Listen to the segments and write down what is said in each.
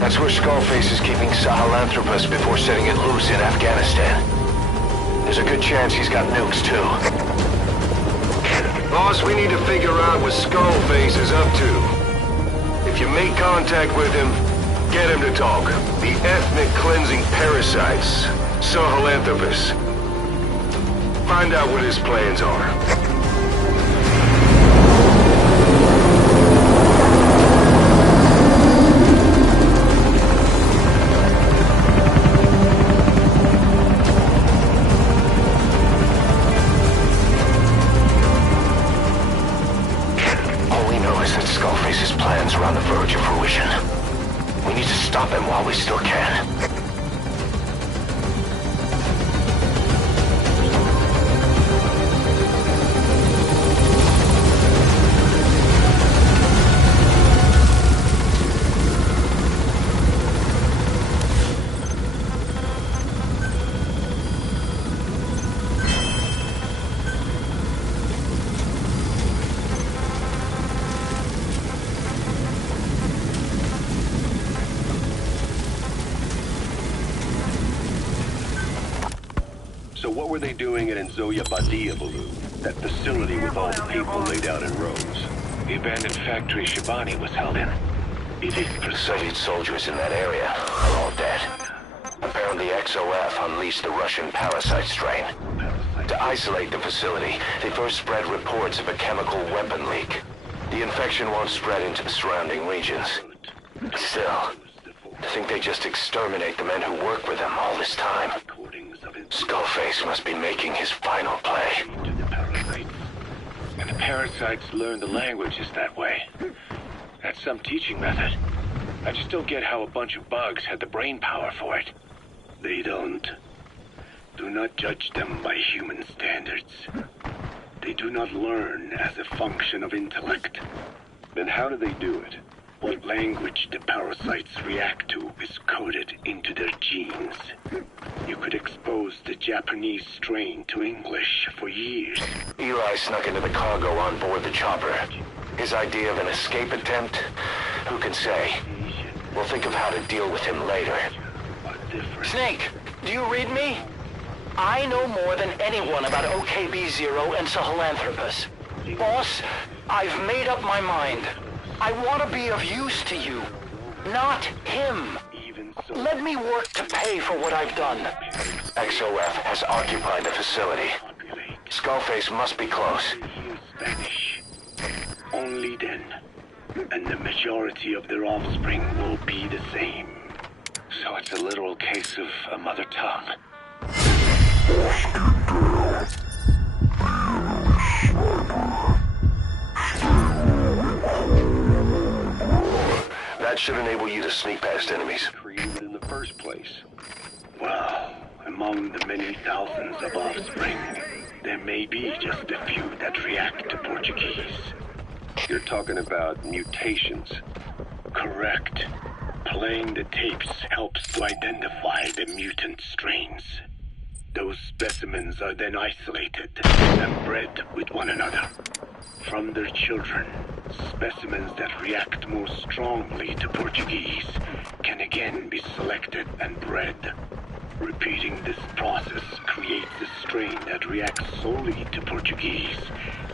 That's where Skullface is keeping Sahelanthropus before setting it loose in Afghanistan. There's a good chance he's got nukes, too. Boss, we need to figure out what Skullface is up to. If you make contact with him, get him to talk. The ethnic cleansing parasites, Sahelanthropus. Find out what his plans are. Skullface's plans are on the verge of fruition. We need to stop him while we still can. So what were they doing at Nzoya Badiabalu, that facility with all the people laid out in rows? The abandoned factory Shibani was held in. It is The Soviet soldiers in that area are all dead. Apparently XOF unleashed the Russian parasite strain. To isolate the facility, they first spread reports of a chemical weapon leak. The infection won't spread into the surrounding regions. Still, to think they just exterminate the men who work with them all this time. Skullface must be making his final play. And the parasites learn the languages that way. That's some teaching method. I just don't get how a bunch of bugs had the brain power for it. They don't. Do not judge them by human standards. They do not learn as a function of intellect. Then how do they do it? What language the parasites react to is coded into their genes. You could expose the Japanese strain to English for years. Eli snuck into the cargo on board the chopper. His idea of an escape attempt? Who can say? We'll think of how to deal with him later. Snake, do you read me? I know more than anyone about OKB-0 and Sahelanthropus. Boss, I've made up my mind. I want to be of use to you, not him. Let me work to pay for what I've done. XOF has occupied the facility. Skullface must be close. Spanish. Only then. And the majority of their offspring will be the same. So it's a literal case of a mother tongue. That should enable you to sneak past enemies. Created in the first place. Well, among the many thousands of offspring, there may be just a few that react to Portuguese. You're talking about mutations. Correct. Playing the tapes helps to identify the mutant strains. Those specimens are then isolated and bred with one another. From their children, Specimens that react more strongly to Portuguese can again be selected and bred. Repeating this process creates a strain that reacts solely to Portuguese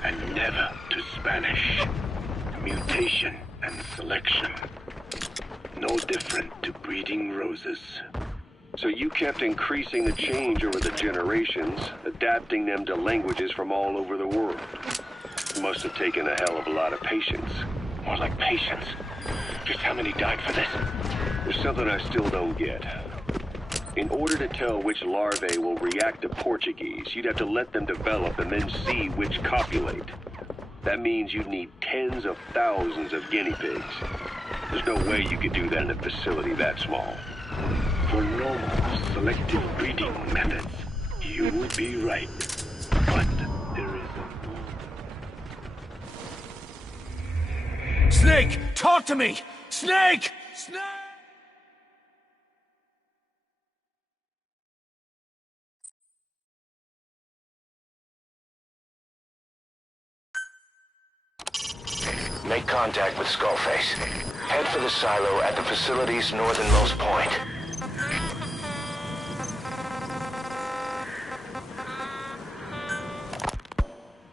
and never to Spanish. Mutation and selection. No different to breeding roses. So you kept increasing the change over the generations, adapting them to languages from all over the world. Must have taken a hell of a lot of patience. More like patience. Just how many died for this? There's something I still don't get. In order to tell which larvae will react to Portuguese, you'd have to let them develop and then see which copulate. That means you'd need tens of thousands of guinea pigs. There's no way you could do that in a facility that small. For normal selective breeding methods, you would be right. But there is a... Snake, talk to me! Snake! Snake! Make contact with Skullface. Head for the silo at the facility's northernmost point.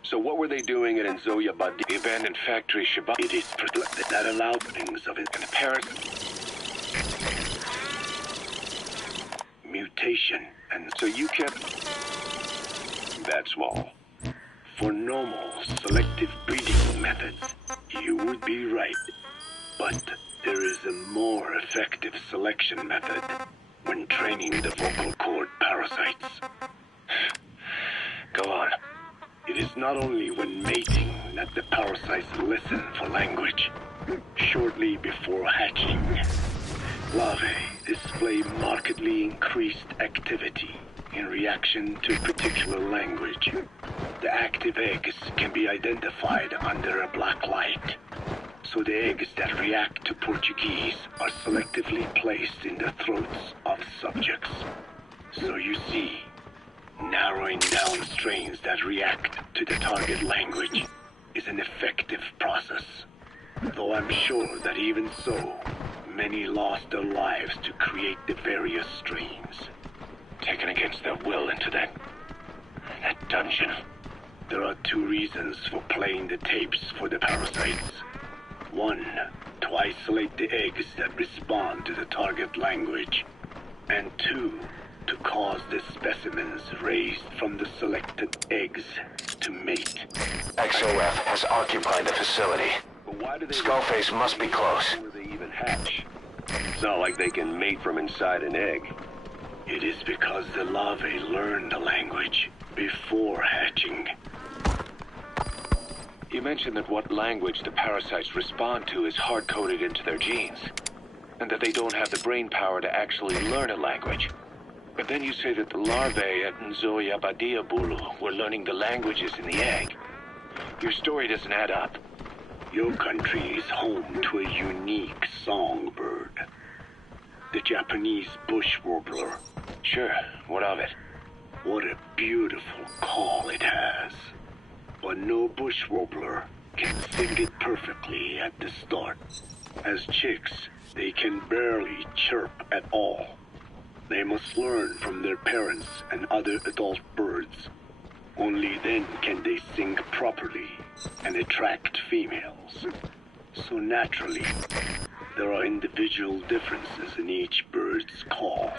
So what were they doing at Nzoia Badi? The abandoned factory Shabbat. It is that allowed things of it and mutation, and So you kept... that small. for normal selective breeding methods, you would be right. But there is a more effective selection method when training the vocal cord parasites. Go on. It is not only when mating that the parasites listen for language. Shortly before hatching, larvae display markedly increased activity in reaction to a particular language. The active eggs can be identified under a black light. So the eggs that react to Portuguese are selectively placed in the throats of subjects. So you see, narrowing down strains that react to the target language is an effective process. Though I'm sure that even so, many lost their lives to create the various strains. Taken against their will into that dungeon. There are two reasons for playing the tapes for the parasites. One, to isolate the eggs that respond to the target language. And two, to cause the specimens raised from the selected eggs to mate. XOF has occupied the facility. But why do they... Skullface must be close. Before they even hatch? It's not like they can mate from inside an egg. It is because the larvae learn the language before hatching. You mentioned that what language the parasites respond to is hard-coded into their genes, and that they don't have the brain power to actually learn a language. But then you say that the larvae at Nzoia Badia Bulu were learning the languages in the egg. Your story doesn't add up. Your country is home to a unique songbird. The Japanese bush warbler. Sure, what of it? What a beautiful call it has. But no bush warbler can sing it perfectly at the start. As chicks, they can barely chirp at all. They must learn from their parents and other adult birds. Only then can they sing properly and attract females. So naturally, there are individual differences in each bird's call.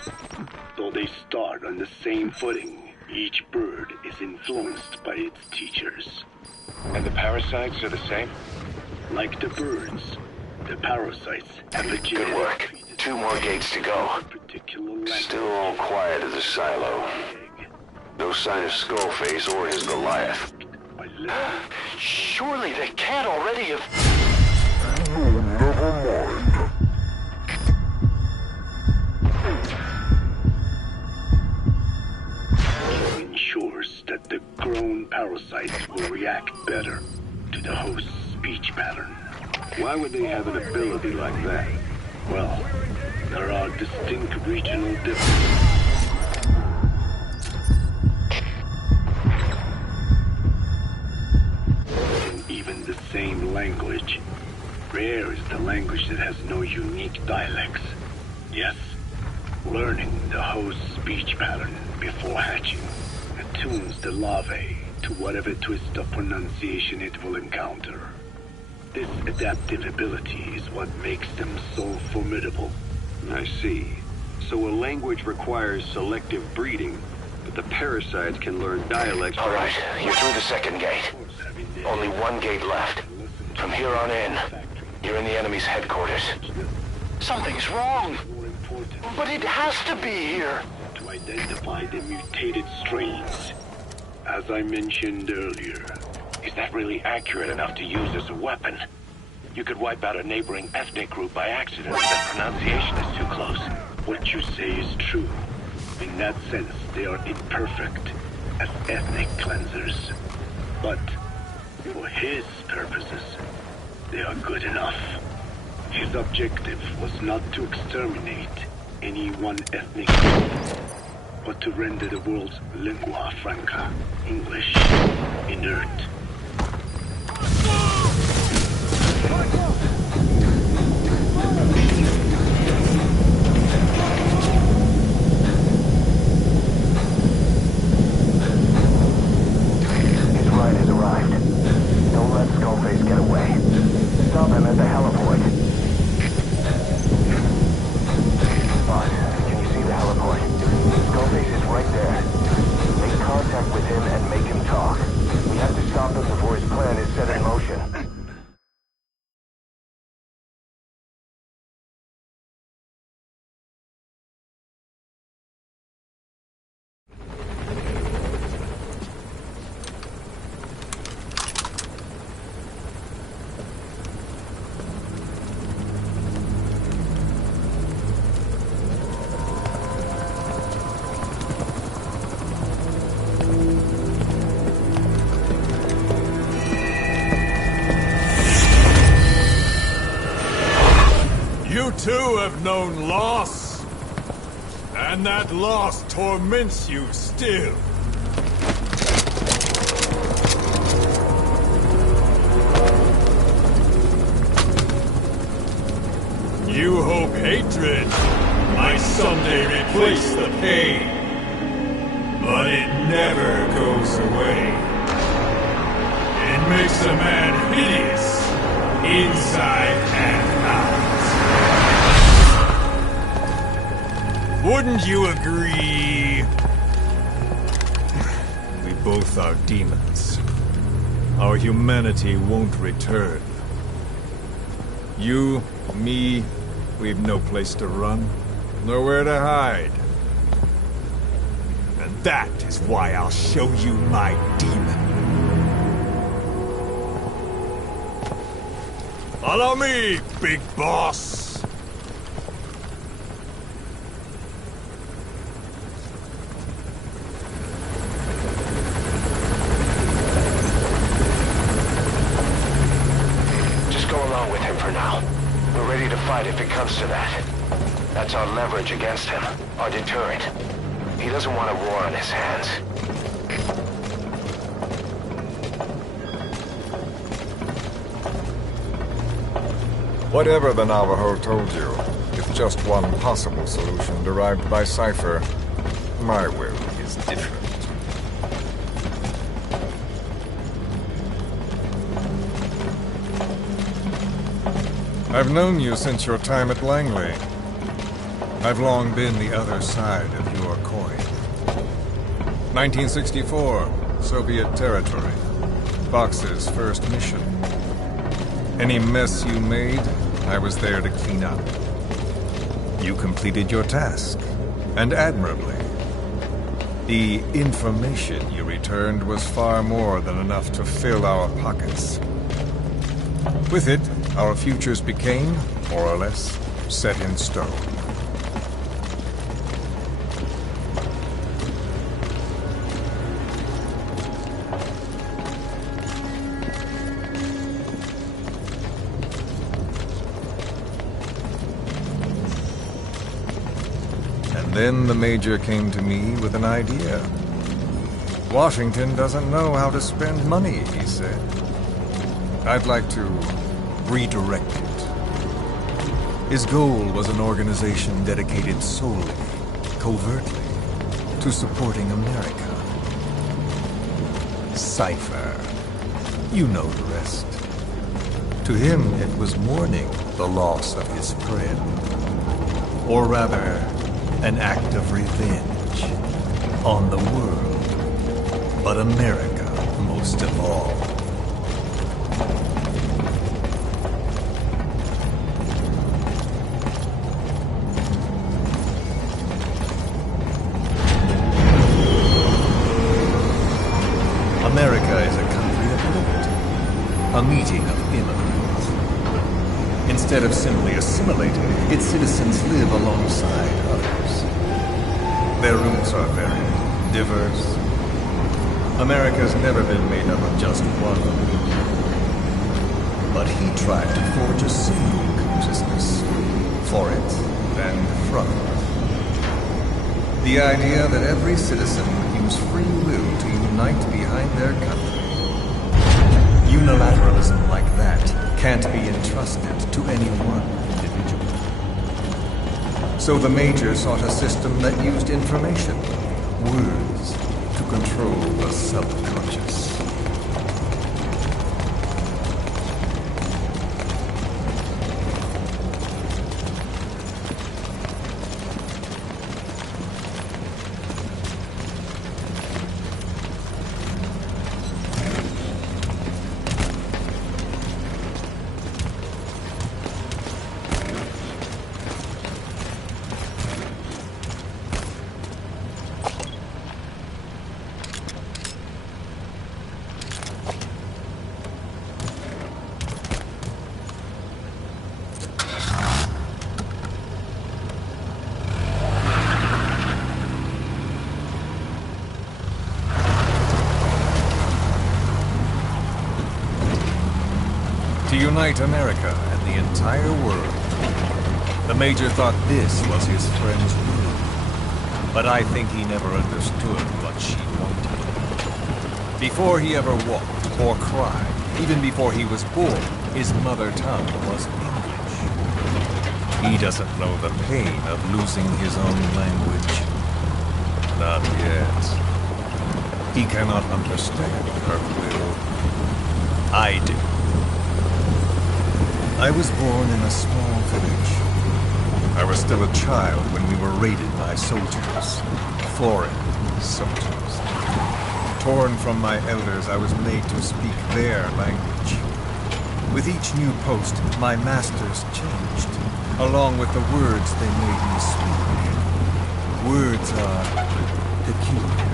Though they start on the same footing, each bird is influenced by its teachers. And the parasites are the same? Like the birds, the parasites have a genetic... Good work. 2 more gates to go. Still all quiet at the silo. No sign of Skullface or his Goliath. Surely they can't already have... Never mind. Ensures that the grown parasites will react better to the host's speech pattern. Why would they have an ability like that? Well, there are distinct regional differences. And even the same common language. Rare is the language that has no unique dialects. Yes, learning the host's speech pattern before hatching attunes the larvae to whatever twist of pronunciation it will encounter. This adaptive ability is what makes them so formidable. I see. So a language requires selective breeding, but the parasites can learn dialects. All right, you're through the second gate. Only one gate left. From here on in, you're in the enemy's headquarters. Something's wrong. More important But it has to be here. to identify the mutated strains. As I mentioned earlier, is that really accurate enough to use as a weapon? You could wipe out a neighboring ethnic group by accident if the pronunciation is too close. What you say is true. In that sense, they are imperfect as ethnic cleansers. But for his purposes, they are good enough. His objective was not to exterminate any one ethnic group, but to render the world's lingua franca, English, inert. His ride has arrived. Don't let Skullface get away. Stop him at the heliport. Boss, can you see the heliport? Skullface is right there. Make contact with him and make him talk. We have to stop him before his plan is set in motion. You too have known loss, and that loss torments you still. You hope hatred might someday replace the pain, but it never goes away. It makes a man hideous, inside and out. Wouldn't you agree? We both are demons. Our humanity won't return. You, me, we've no place to run, nowhere to hide. And that is why I'll show you my demon. Follow me, big boss! If it comes to that. That's our leverage against him, our deterrent. He doesn't want a war on his hands. Whatever the Navajo told you, it's just one possible solution derived by Cypher. My will is different. I've known you since your time at Langley. I've long been the other side of your coin. 1964, Soviet territory. Fox's first mission. Any mess you made, I was there to clean up. You completed your task, and admirably. The information you returned was far more than enough to fill our pockets. With it, our futures became, more or less, set in stone. And then the Major came to me with an idea. Washington doesn't know how to spend money, he said. I'd like to redirect it. His goal was an organization dedicated solely, covertly, to supporting America. Cypher. You know the rest. To him, it was mourning the loss of his friend. Or rather, an act of revenge on the world, but America most of all. America is a country of liberty, a meeting of immigrants. Instead of simply assimilating, its citizens live alongside others. Their roots are very diverse. America's never been made up of just one people. But he tried to forge a single consciousness for it and from it. The idea that every citizen would use free will to unite behind their country. Unilateralism like that can't be entrusted to any one individual. So the Major sought a system that used information, words, to control the subconscious. To unite America and the entire world. The Major thought this was his friend's will. But I think he never understood what she wanted. Before he ever walked or cried, even before he was born, his mother tongue was English. He doesn't know the pain of losing his own language. Not yet. He cannot understand her will. I do. I was born in a small village. I was still a child when we were raided by soldiers. Foreign soldiers. Torn from my elders, I was made to speak their language. With each new post, my masters changed, along with the words they made me speak. Words are peculiar.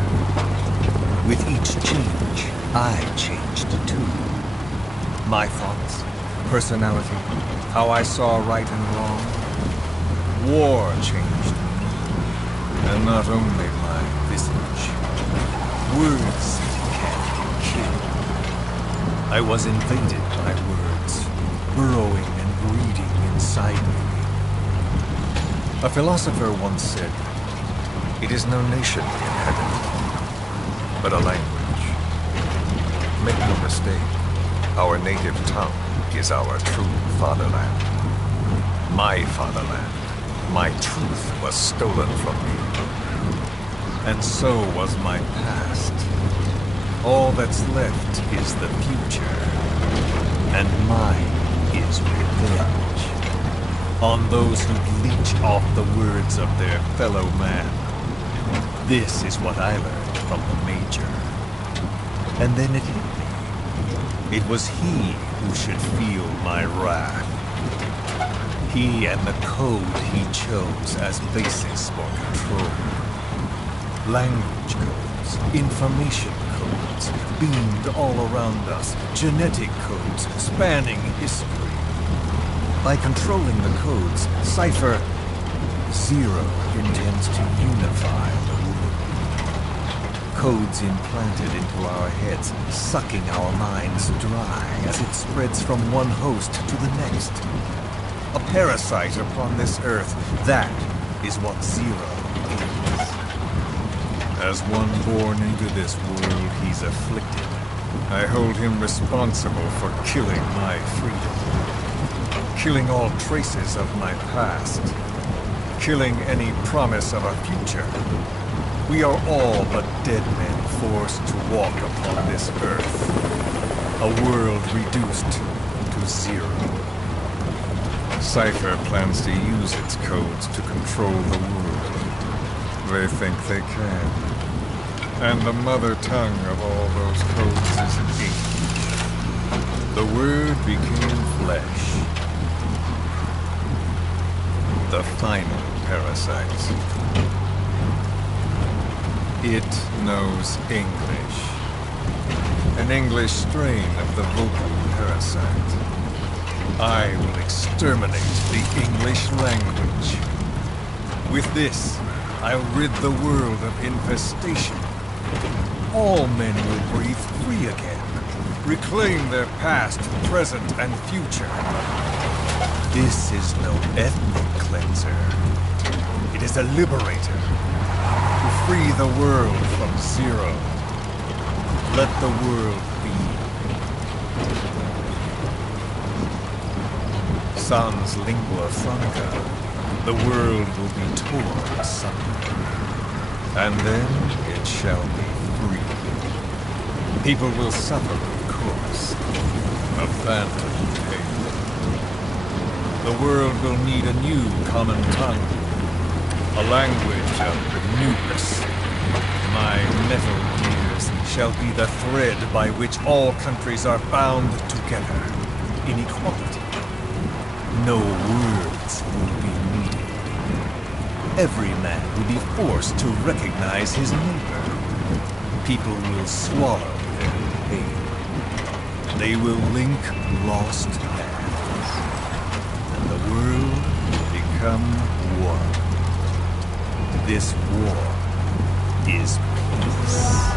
With each change, I changed too. My thoughts, personality, how I saw right and wrong. War changed me. And not only my visage. Words can kill. I was invaded by words, burrowing and breeding inside me. A philosopher once said, "It is no nation in heaven, but a language." Make no mistake, our native tongue is our true fatherland. My fatherland, my truth was stolen from me. And so was my past. All that's left is the future. And mine is revenge. On those who leech off the words of their fellow man. This is what I learned from the Major. And then it hit me. It was he who should feel my wrath. He and the code he chose as basis for control. Language codes, information codes, beamed all around us, genetic codes spanning history. By controlling the codes, Cypher Zero intends to unify the world. Codes implanted into our heads, sucking our minds dry as it spreads from one host to the next. A parasite upon this earth, that is what Zero is. As one born into this world, he's afflicted, I hold him responsible for killing my freedom. Killing all traces of my past. Killing any promise of a future. We are all but dead men forced to walk upon this earth. A world reduced to zero. Cypher plans to use its codes to control the world. They think they can. And the mother tongue of all those codes is English. The Word became flesh. The final parasite. It knows English. An English strain of the vocal parasite. I will exterminate the English language. With this, I'll rid the world of infestation. All men will breathe free again, reclaim their past, present, and future. This is no ethnic cleanser. It is a liberator. To free the world from zero. Let the world be. Sans lingua franca, the world will be torn asunder. And then it shall be free. People will suffer, of course, a phantom pain. The world will need a new common tongue, a language of newness. My metal gears shall be the thread by which all countries are bound together in equality. No words will be needed. Every man will be forced to recognize his neighbor. People will swallow their pain. They will link lost hands. And the world will become one. This war is peace.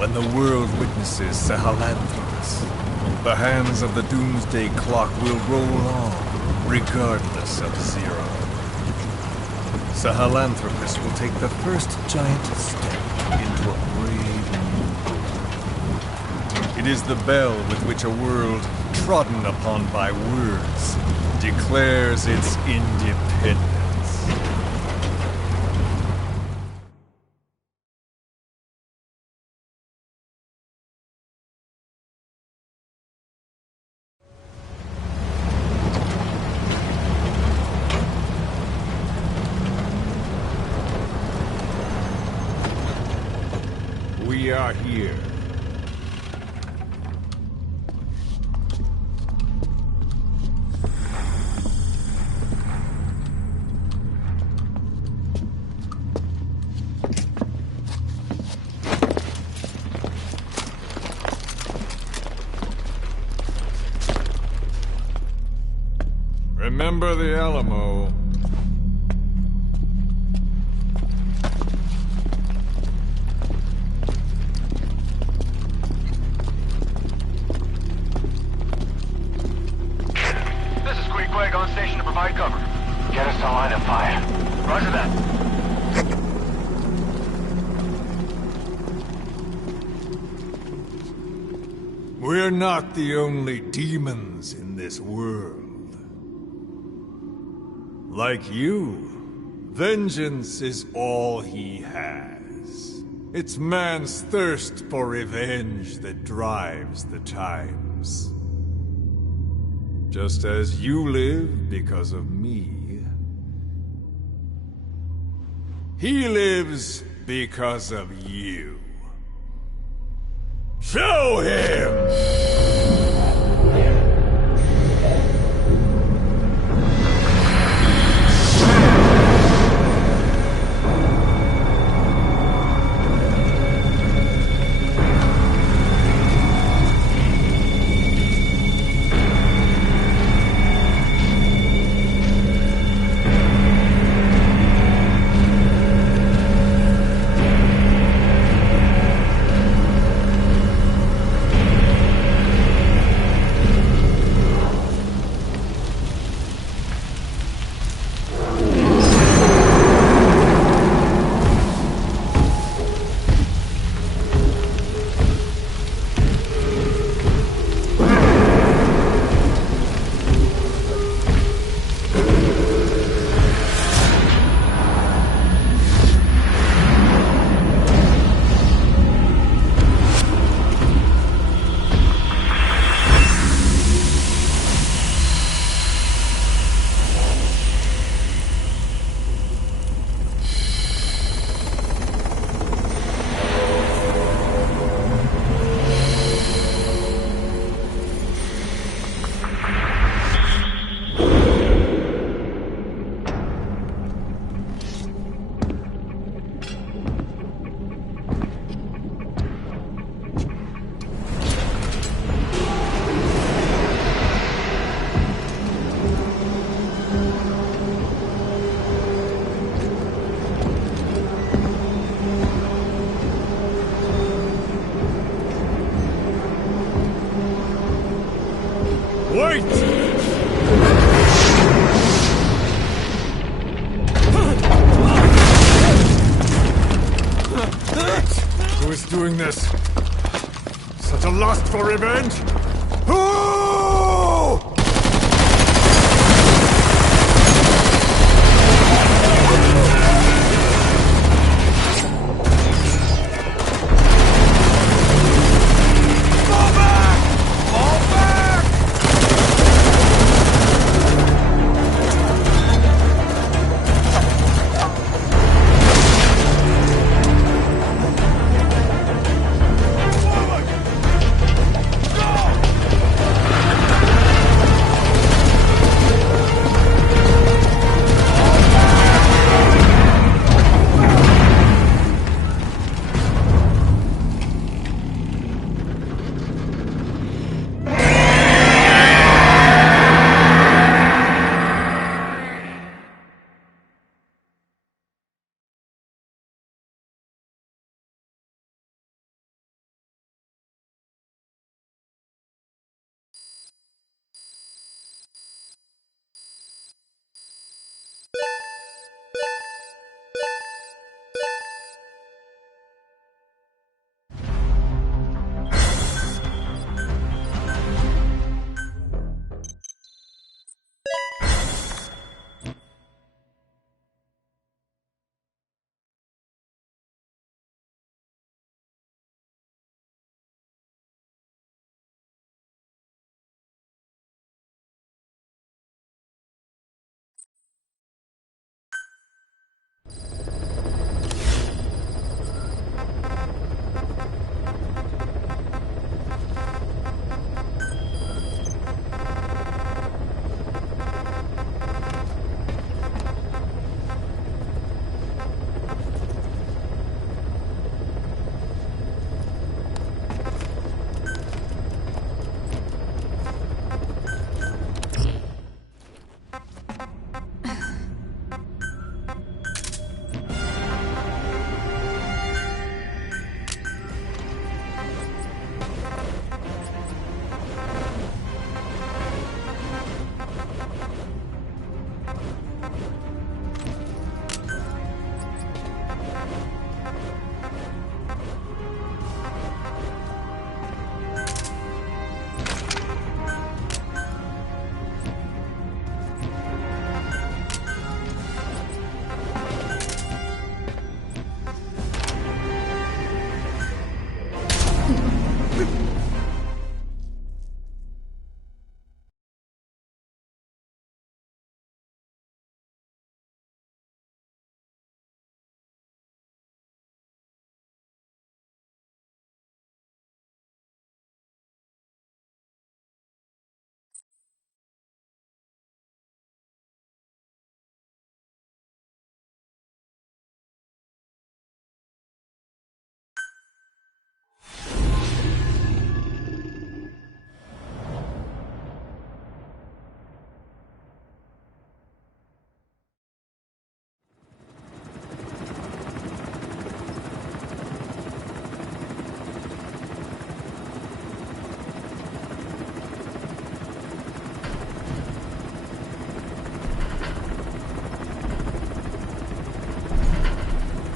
When the world witnesses Sahelanthropus, the hands of the doomsday clock will roll on, regardless of zero. Sahelanthropus will take the first giant step into a brave new world. It is the bell with which a world trodden upon by words declares its independence. here. Remember the Alamo. This is Queequeg on station to provide cover. Get us a line of fire. Roger that. We're not the only demons in this world. Like you, vengeance is all he has. It's man's thirst for revenge that drives the times. Just as you live because of me, he lives because of you. Show him! Wait! Who is doing this? Such a lust for revenge? Who?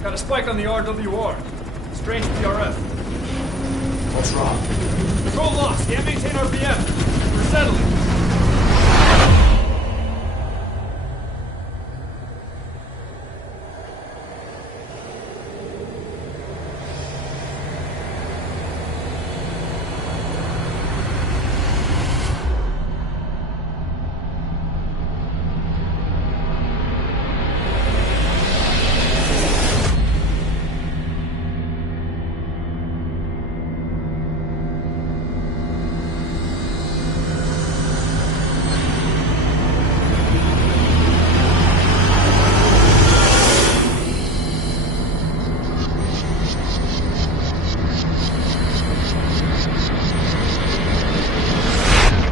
Got a spike on the RWR. Strange PRF. What's wrong? Control lost. Can't maintain RPM. We're settling.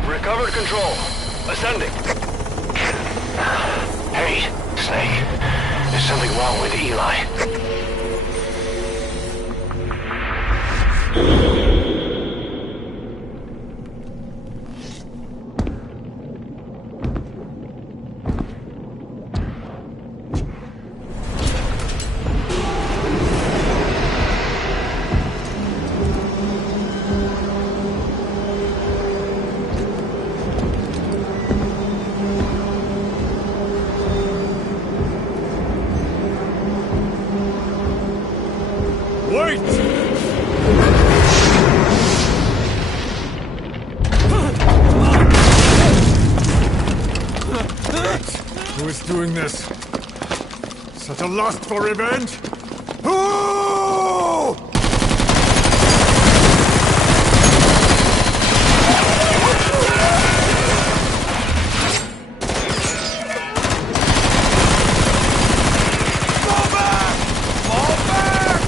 Recovered control. Ascending. Hey, Snake. There's something wrong with Eli. Wait! Who is doing this? Such a lust for revenge? Who? Fall back! Fall back!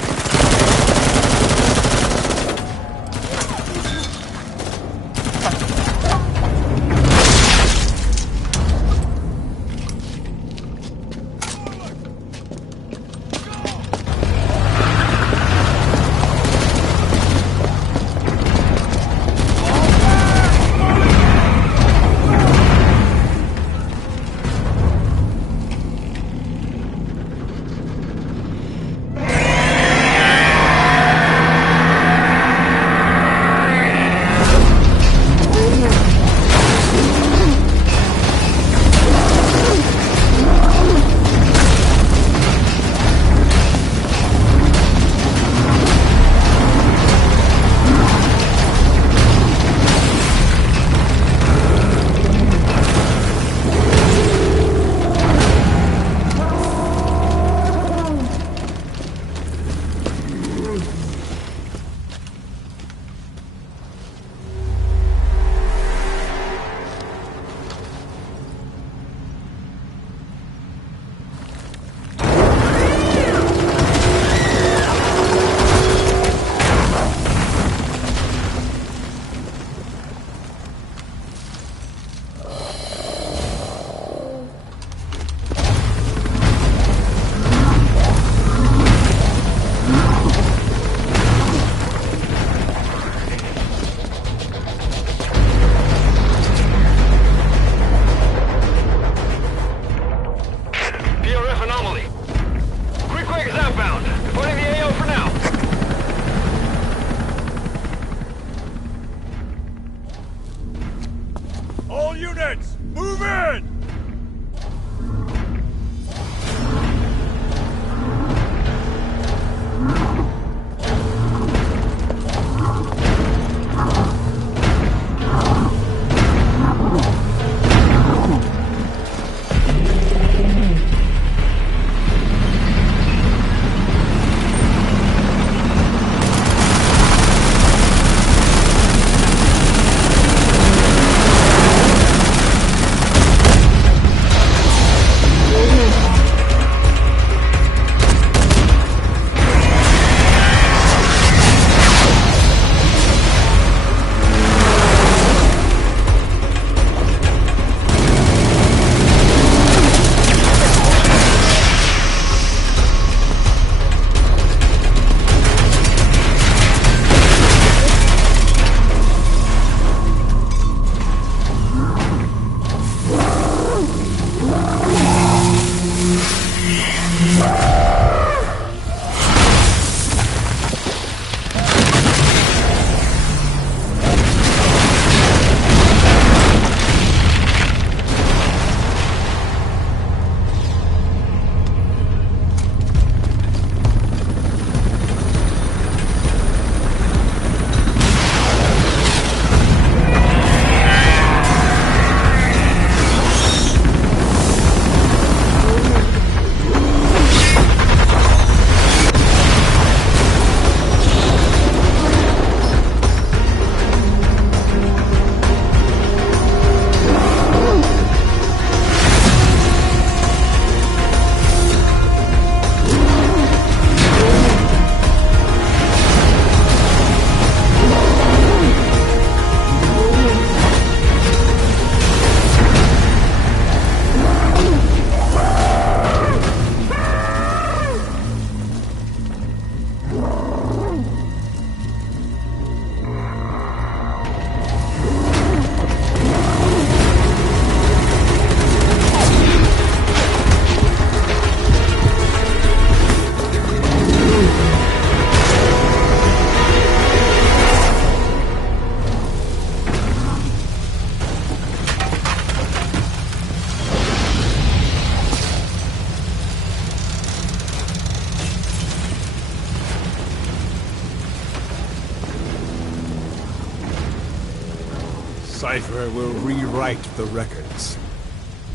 Cypher will rewrite the records,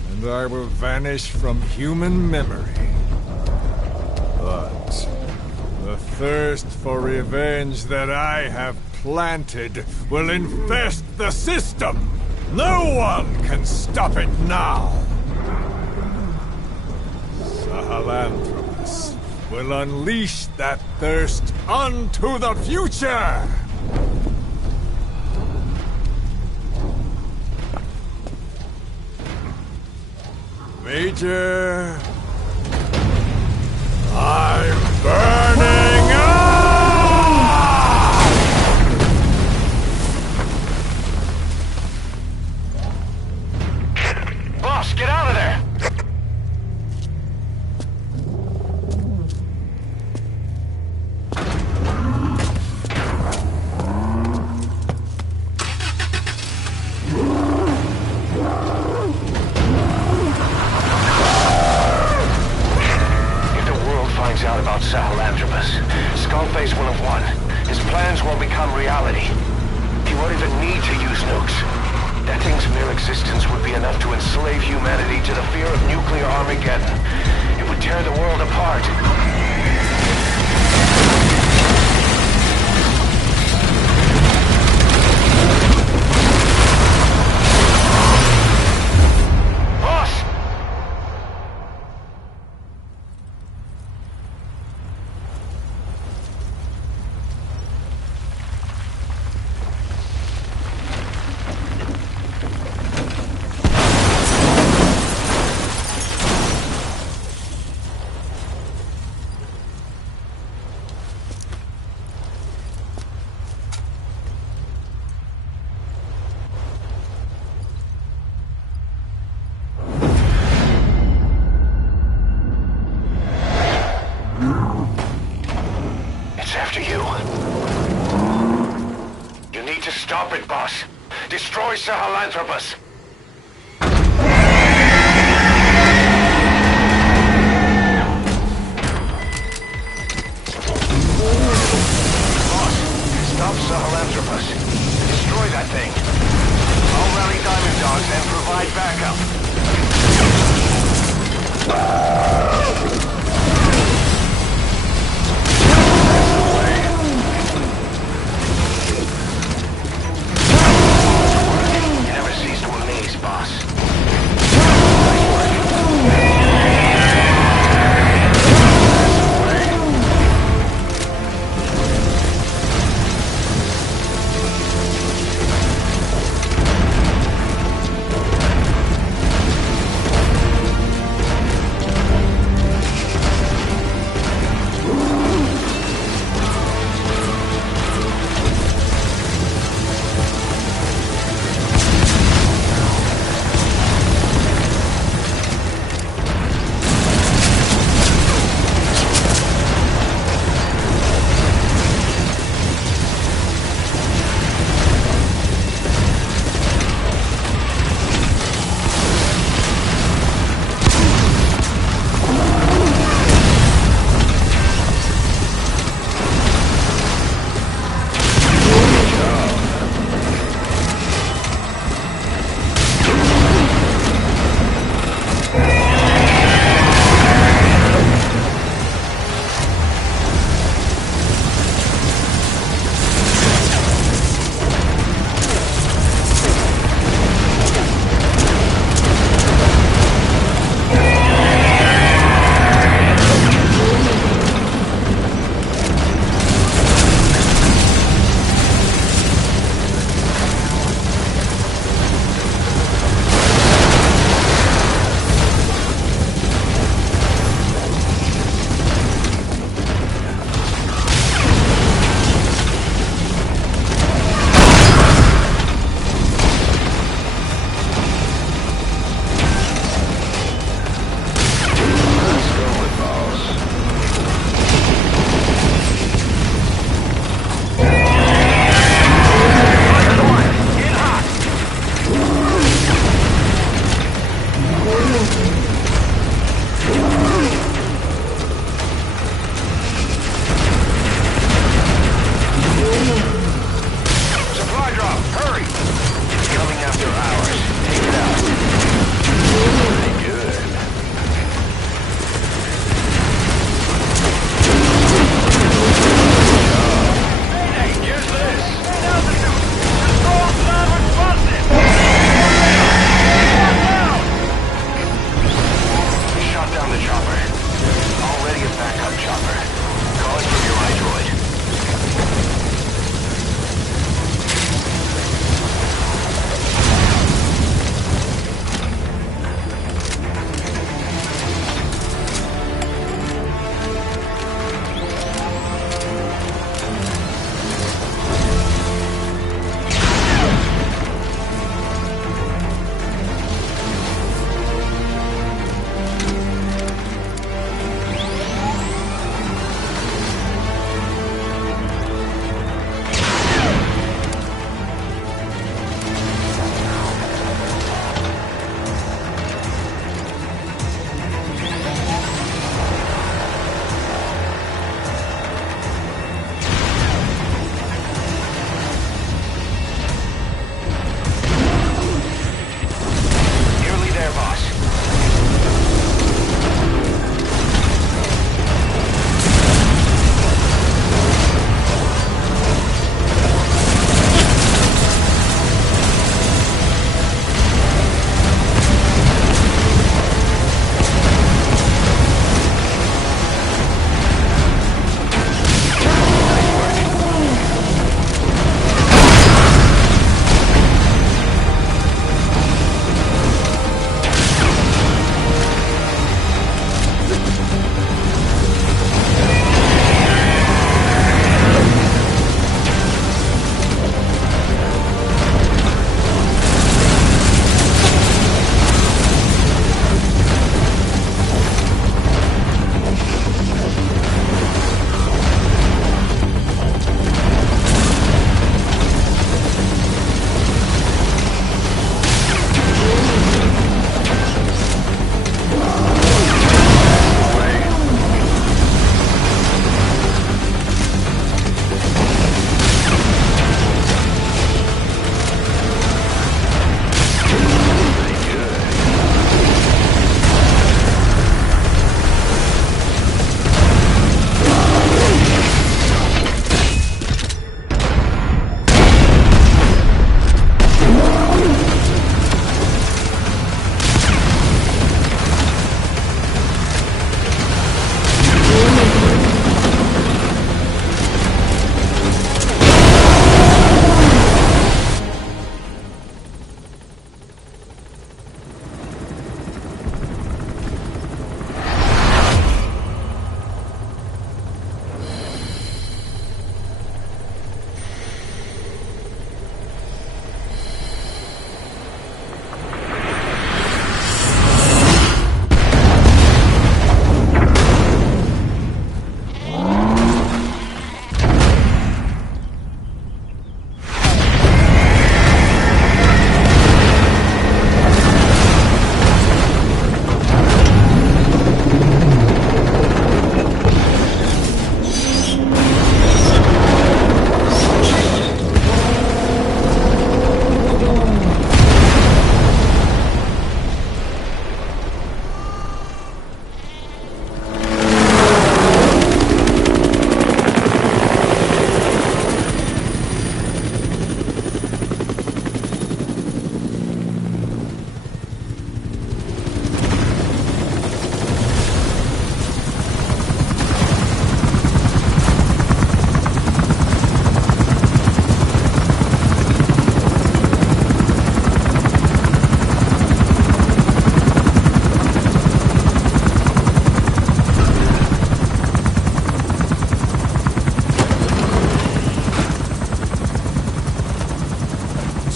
and I will vanish from human memory. But the thirst for revenge that I have planted will infest the system. No one can stop it now. Sahelanthropus will unleash that thirst onto the future! Major... I'm burning up! Boss, get out of there! Out about Sahelanthropus. Skullface will have won. His plans won't become reality. He won't even need to use nukes. That thing's mere existence would be enough to enslave humanity to the fear of nuclear Armageddon. It would tear the world apart. Stop it, boss. Destroy Sahelanthropus. Boss, stop Sahelanthropus. Destroy that thing. I'll rally Diamond Dogs and provide backup. Boss.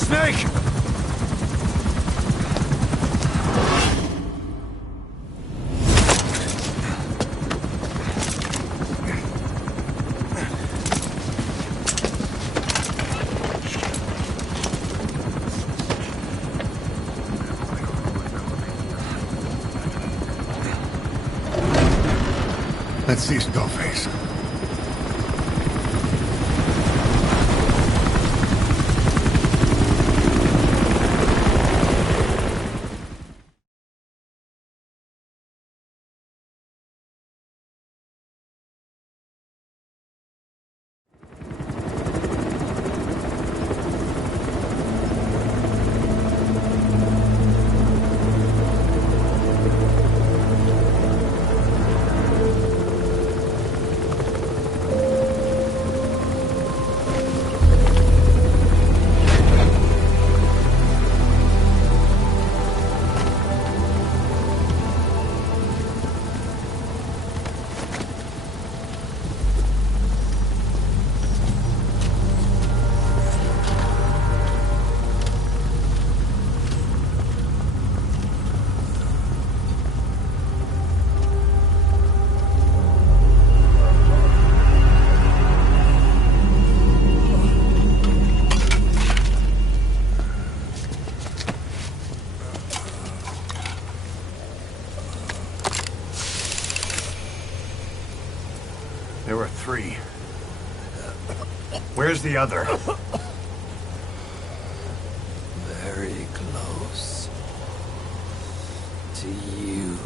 Snake! Let's see Skullface. There were 3. Where's the other? Very close to you.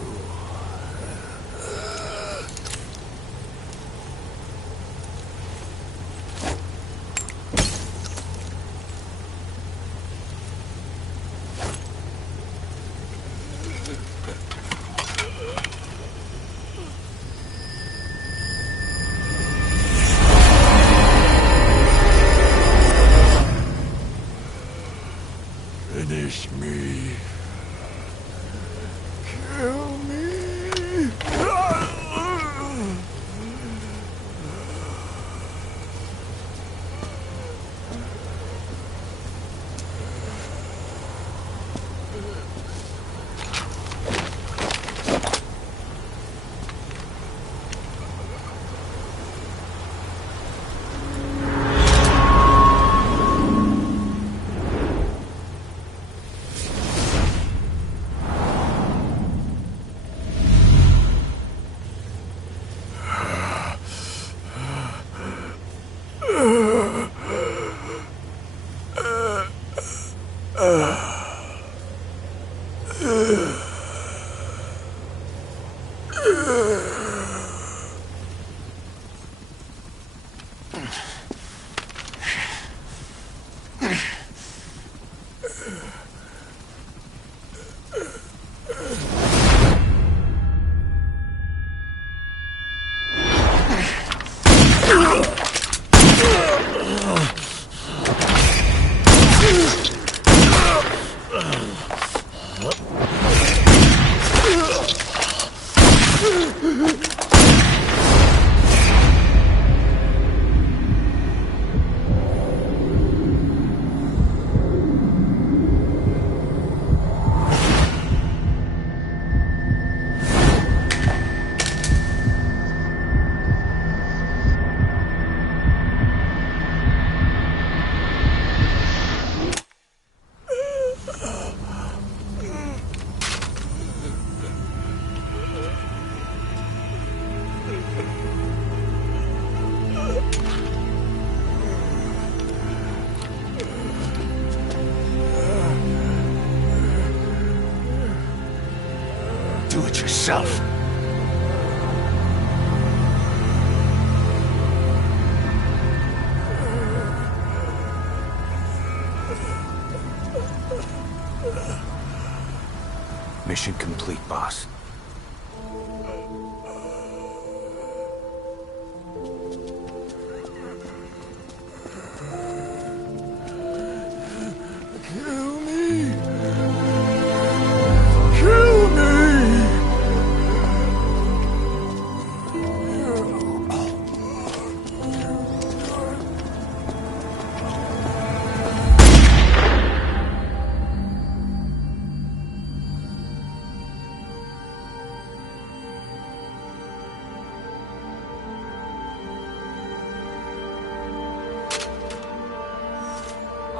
Finish me. Kill me. Do it yourself. Mission complete, boss. Kill me. Kill me.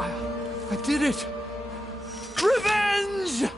I did it! Revenge!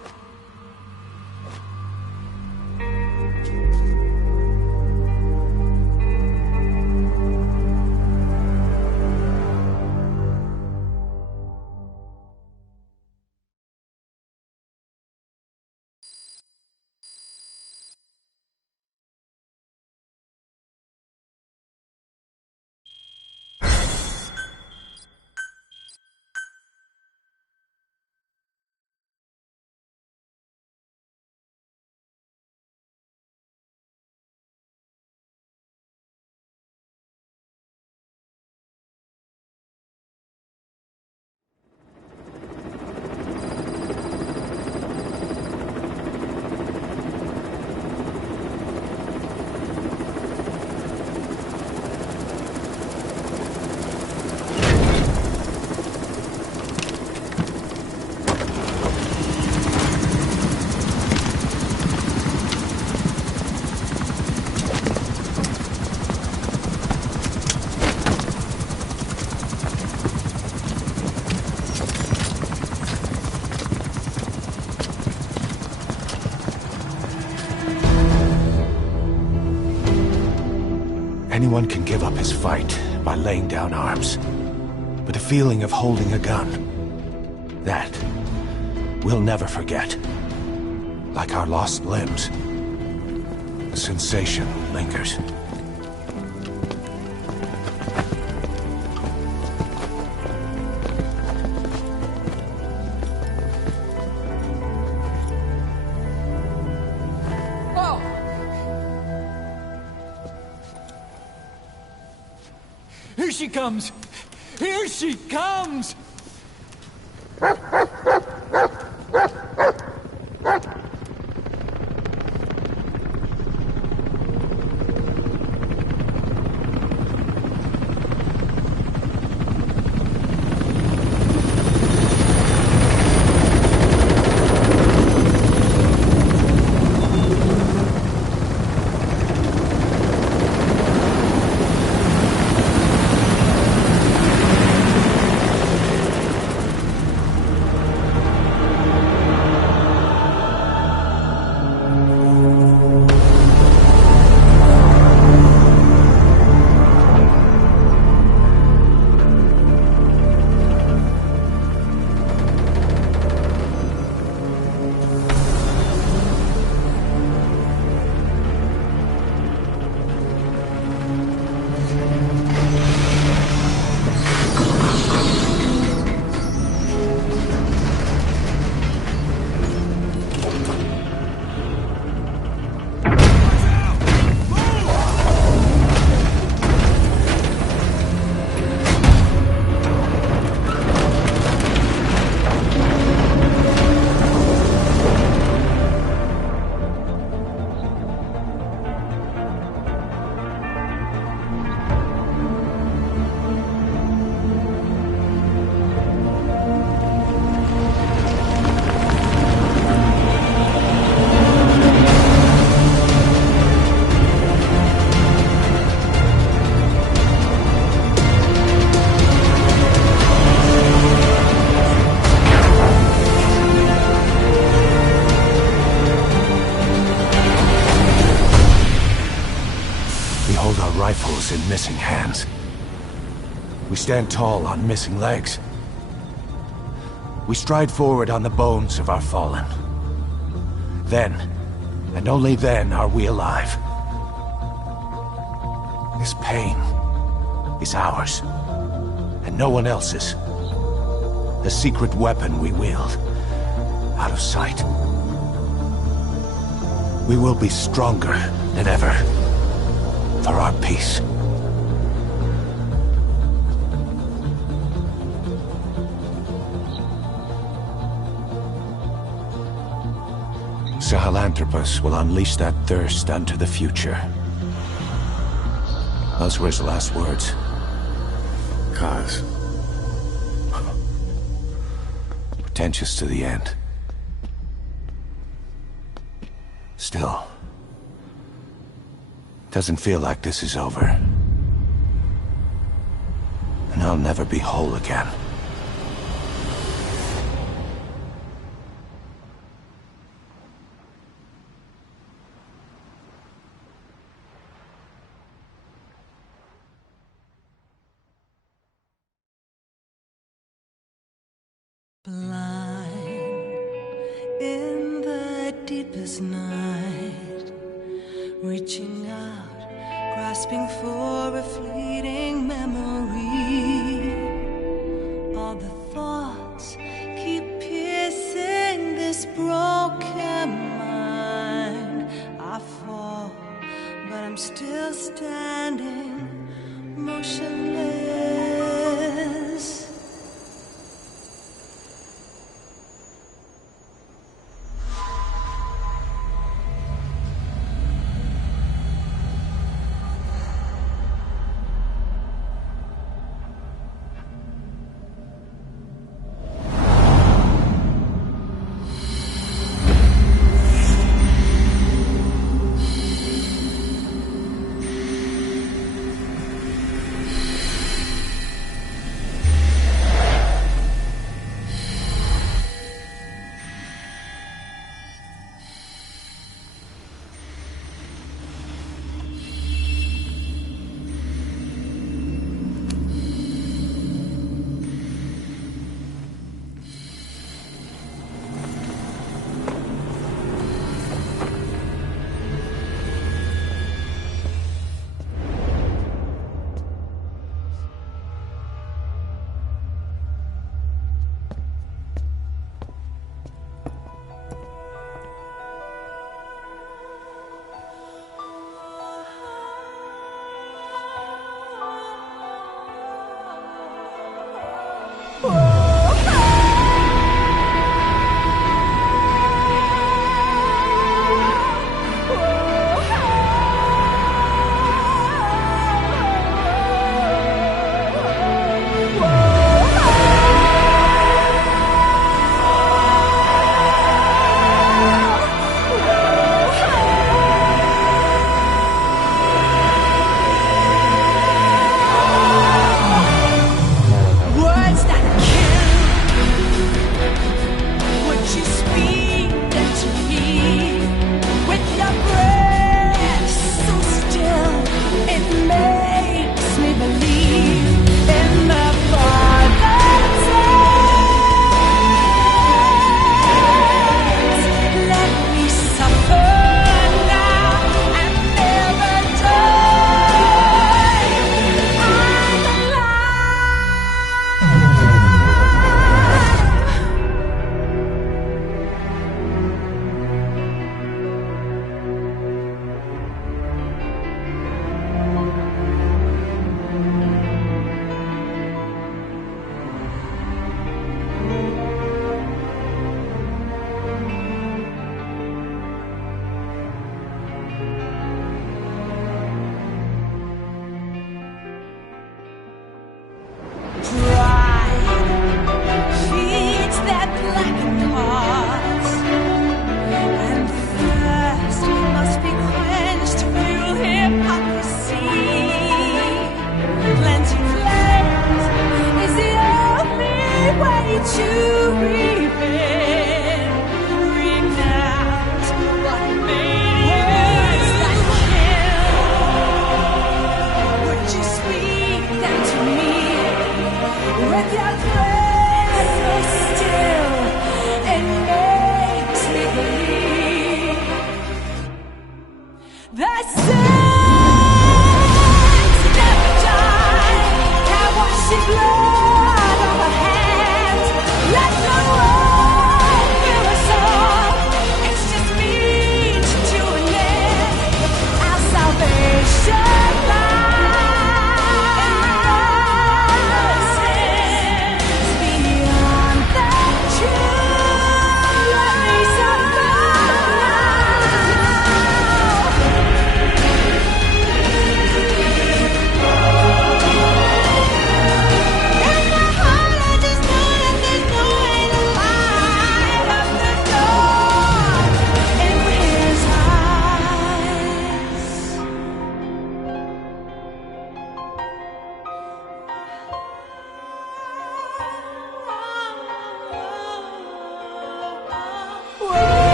Anyone can give up his fight by laying down arms. But the feeling of holding a gun, that we'll never forget. Like our lost limbs, the sensation lingers. Here she comes! Here she comes! Rifles in missing hands. We stand tall on missing legs. We stride forward on the bones of our fallen. Then, and only then, are we alive. This pain is ours, and no one else's. The secret weapon we wield, out of sight. We will be stronger than ever. For our peace. Sahelanthropus will unleash that thirst unto the future. Those were his last words. Cause. Pretentious to the end. Still. Doesn't feel like this is over. And I'll never be whole again. In the deepest night, reaching out, grasping for a fleeting memory. All the thoughts keep piercing this broken mind. I fall, but I'm still standing, motionless.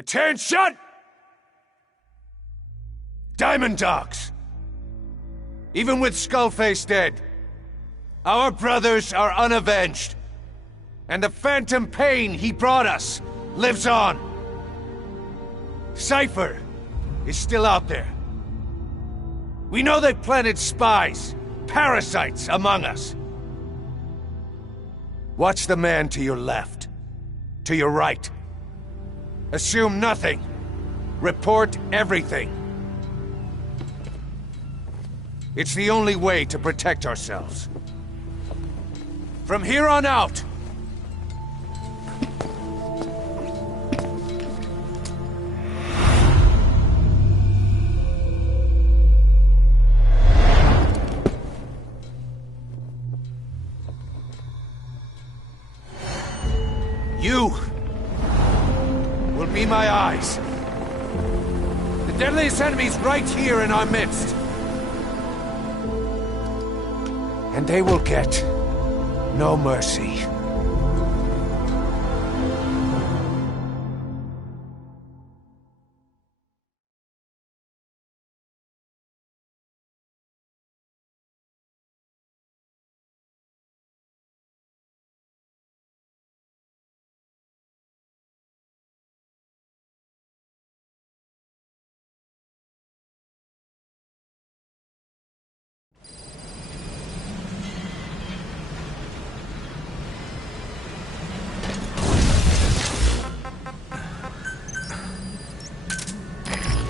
Attention! Diamond Dogs! Even with Skullface dead, our brothers are unavenged. And the phantom pain he brought us lives on. Cypher is still out there. We know they planted spies, parasites among us. Watch the man to your left, to your right. Assume nothing. Report everything. It's the only way to protect ourselves. From here on out, you will be my eyes. The deadliest enemy's right here in our midst. And they will get no mercy.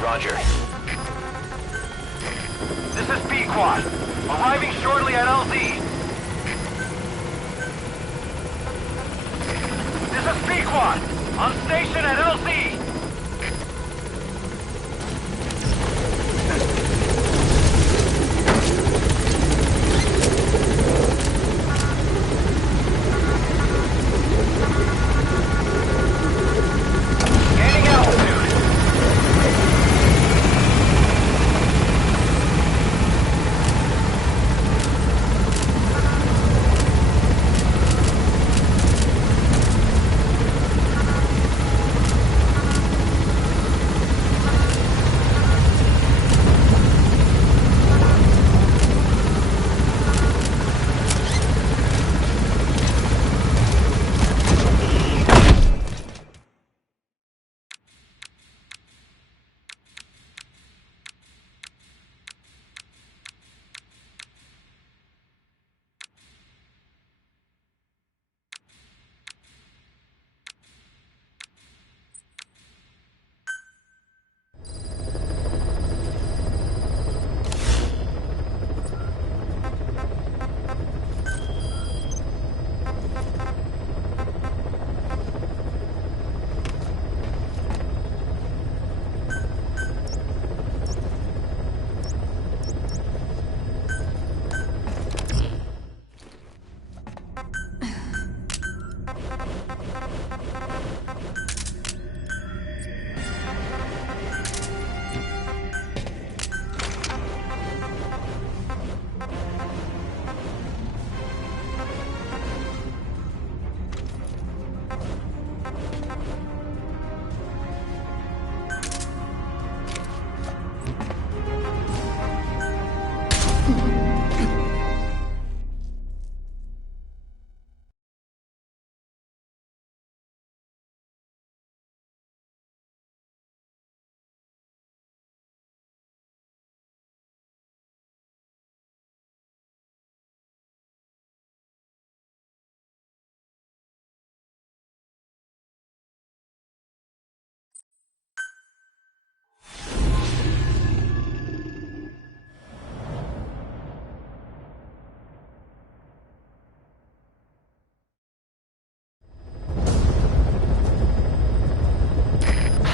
Roger. This is B-Quad. Arriving shortly at LZ. This is B-Quad. On station at LZ. Gaining altitude.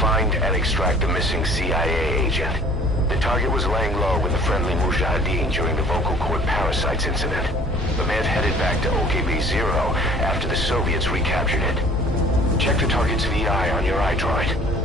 Find and extract the missing CIA agent. The target was laying low with the friendly Mujahideen during the vocal cord parasites incident, but may have headed back to OKB-0 after the Soviets recaptured it. Check the target's VI on your iDroid.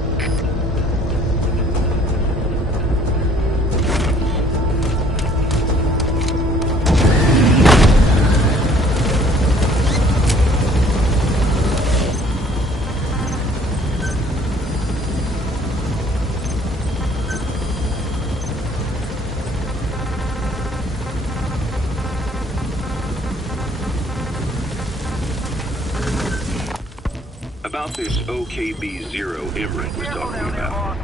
About this OKB-0 Emmerich was talking about.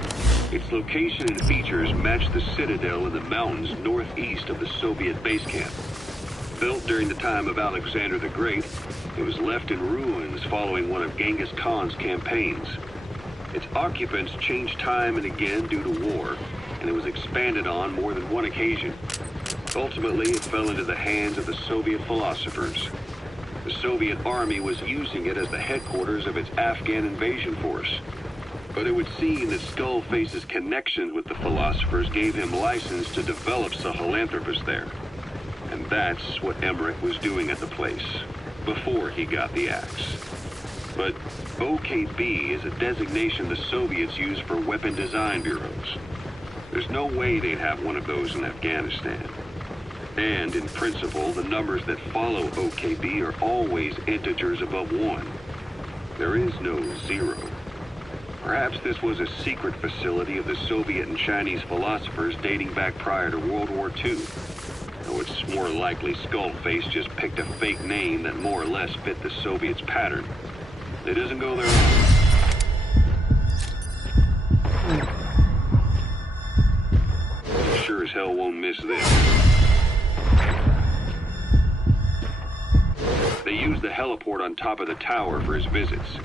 Its location and features match the citadel in the mountains northeast of the Soviet base camp. Built during the time of Alexander the Great, it was left in ruins following one of Genghis Khan's campaigns. Its occupants changed time and again due to war, and it was expanded on more than one occasion. Ultimately, it fell into the hands of the Soviet philosophers. The Soviet army was using it as the headquarters of its Afghan invasion force. But it would seem that Skullface's connections with the philosophers gave him license to develop Sahelanthropus there. And that's what Emmerich was doing at the place, before he got the axe. But OKB is a designation the Soviets use for weapon design bureaus. There's no way they'd have one of those in Afghanistan. And in principle, the numbers that follow OKB are always integers above 1. There is no 0. Perhaps this was a secret facility of the Soviet and Chinese philosophers dating back prior to World War II. Though it's more likely Skullface just picked a fake name that more or less fit the Soviets' pattern. It doesn't go there alone. Sure as hell won't miss this. They use the heliport on top of the tower for his visits.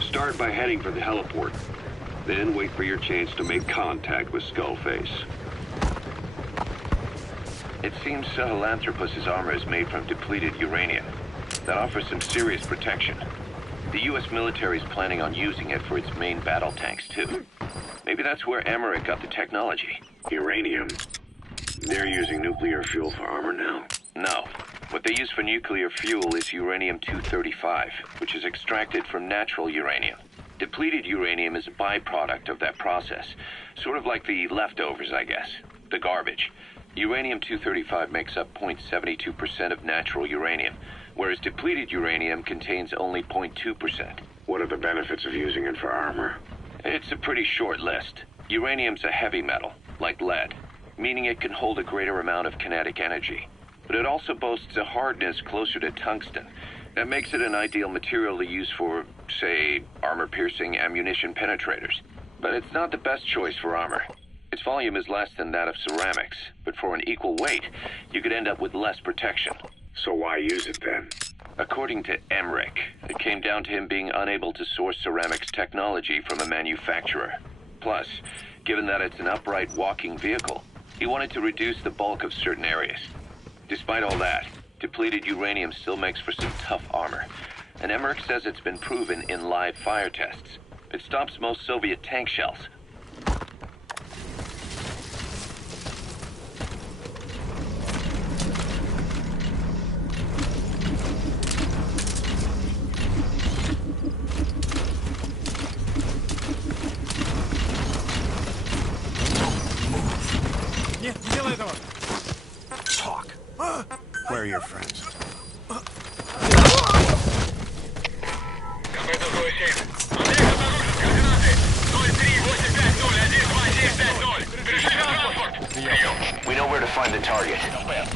Start by heading for the heliport. Then wait for your chance to make contact with Skullface. It seems Sahelanthropus' armor is made from depleted uranium. That offers some serious protection. The U.S. military is planning on using it for its main battle tanks, too. Maybe that's where Emmerich got the technology. Uranium? They're using nuclear fuel for armor now? No. What they use for nuclear fuel is uranium-235, which is extracted from natural uranium. Depleted uranium is a byproduct of that process. Sort of like the leftovers, I guess. The garbage. Uranium-235 makes up 0.72% of natural uranium, whereas depleted uranium contains only 0.2%. What are the benefits of using it for armor? It's a pretty short list. Uranium's a heavy metal, like lead, meaning it can hold a greater amount of kinetic energy. But it also boasts a hardness closer to tungsten. That makes it an ideal material to use for, say, armor-piercing ammunition penetrators. But it's not the best choice for armor. Its volume is less than that of ceramics, but for an equal weight, you could end up with less protection. So why use it then? According to Emmerich, it came down to him being unable to source ceramics technology from a manufacturer. Plus, given that it's an upright walking vehicle, he wanted to reduce the bulk of certain areas. Despite all that, depleted uranium still makes for some tough armor, and Emmerich says it's been proven in live fire tests. It stops most Soviet tank shells. Talk. Where are your friends? We know where to find the target.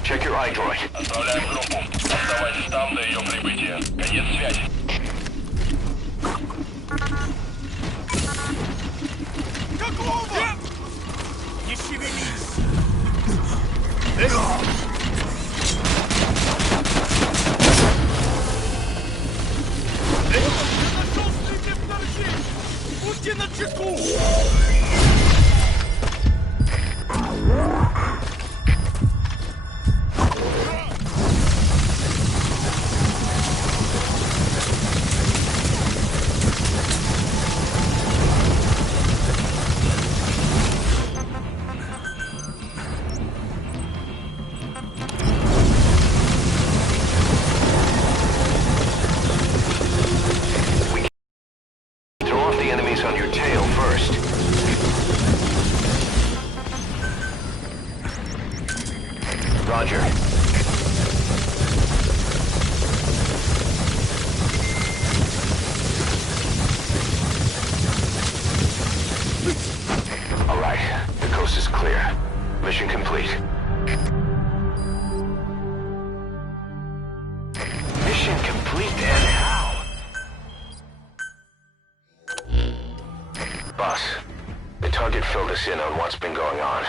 Check your iDroid. Отправляем группу. Оставайтесь там до ее прибытия. Конец связи. Какого? Не шевелись! Будьте начеку! On your tail first. Roger. All right, the coast is clear. Mission complete. Mission complete, and how? us in on what's been going on.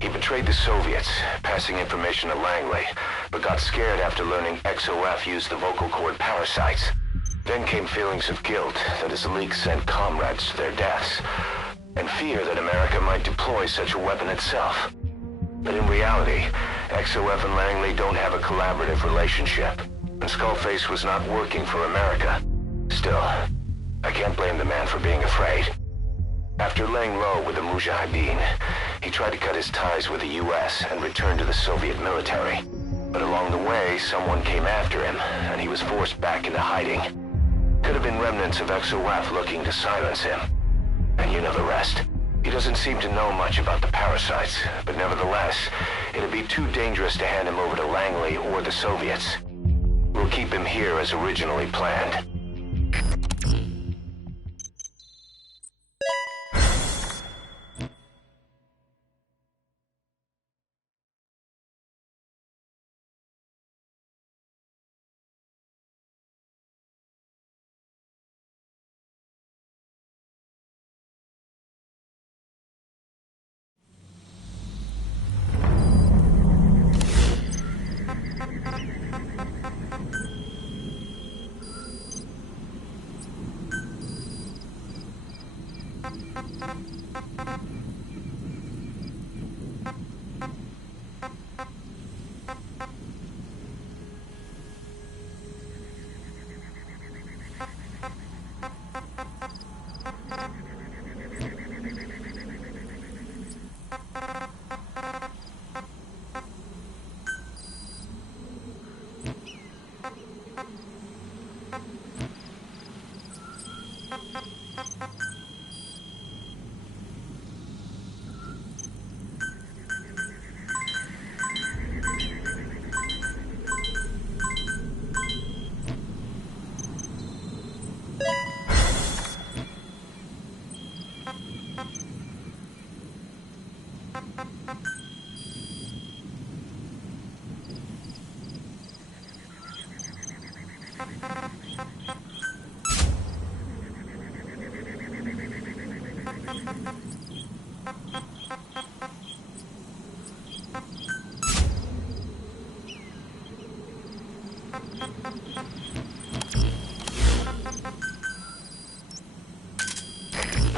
He betrayed the Soviets, passing information to Langley, but got scared after learning XOF used the vocal cord parasites. Then came feelings of guilt that his leaks sent comrades to their deaths, and fear that America might deploy such a weapon itself. But in reality, XOF and Langley don't have a collaborative relationship, and Skullface was not working for America. Still, I can't blame the man for being afraid. After laying low with the Mujahideen, he tried to cut his ties with the US and return to the Soviet military. But along the way, someone came after him, and he was forced back into hiding. Could have been remnants of XOF looking to silence him. And you know the rest. He doesn't seem to know much about the parasites, but nevertheless, it'd be too dangerous to hand him over to Langley or the Soviets. We'll keep him here as originally planned.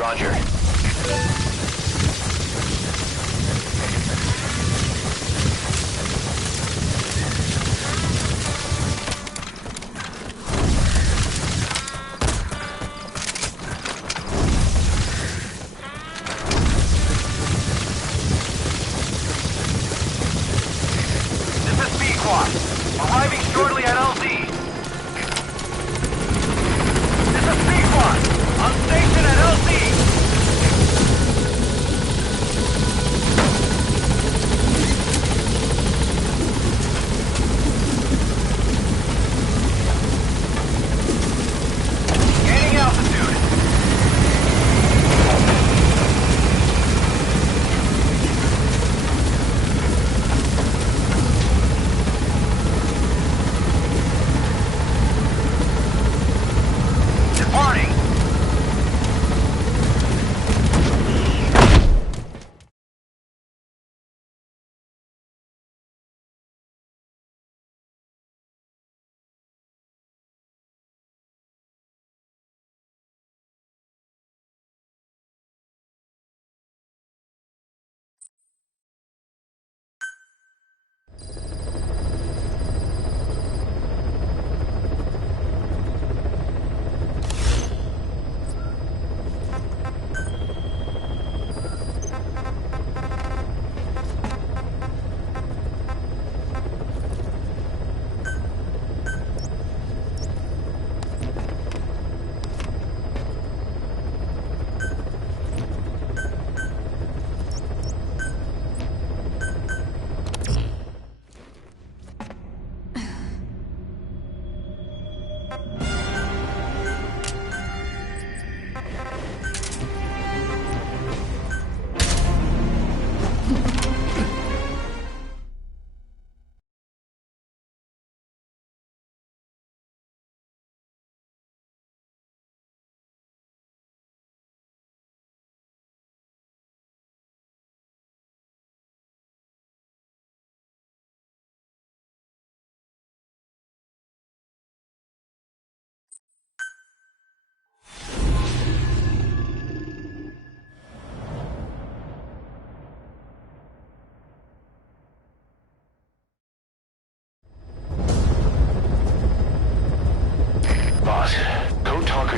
Roger.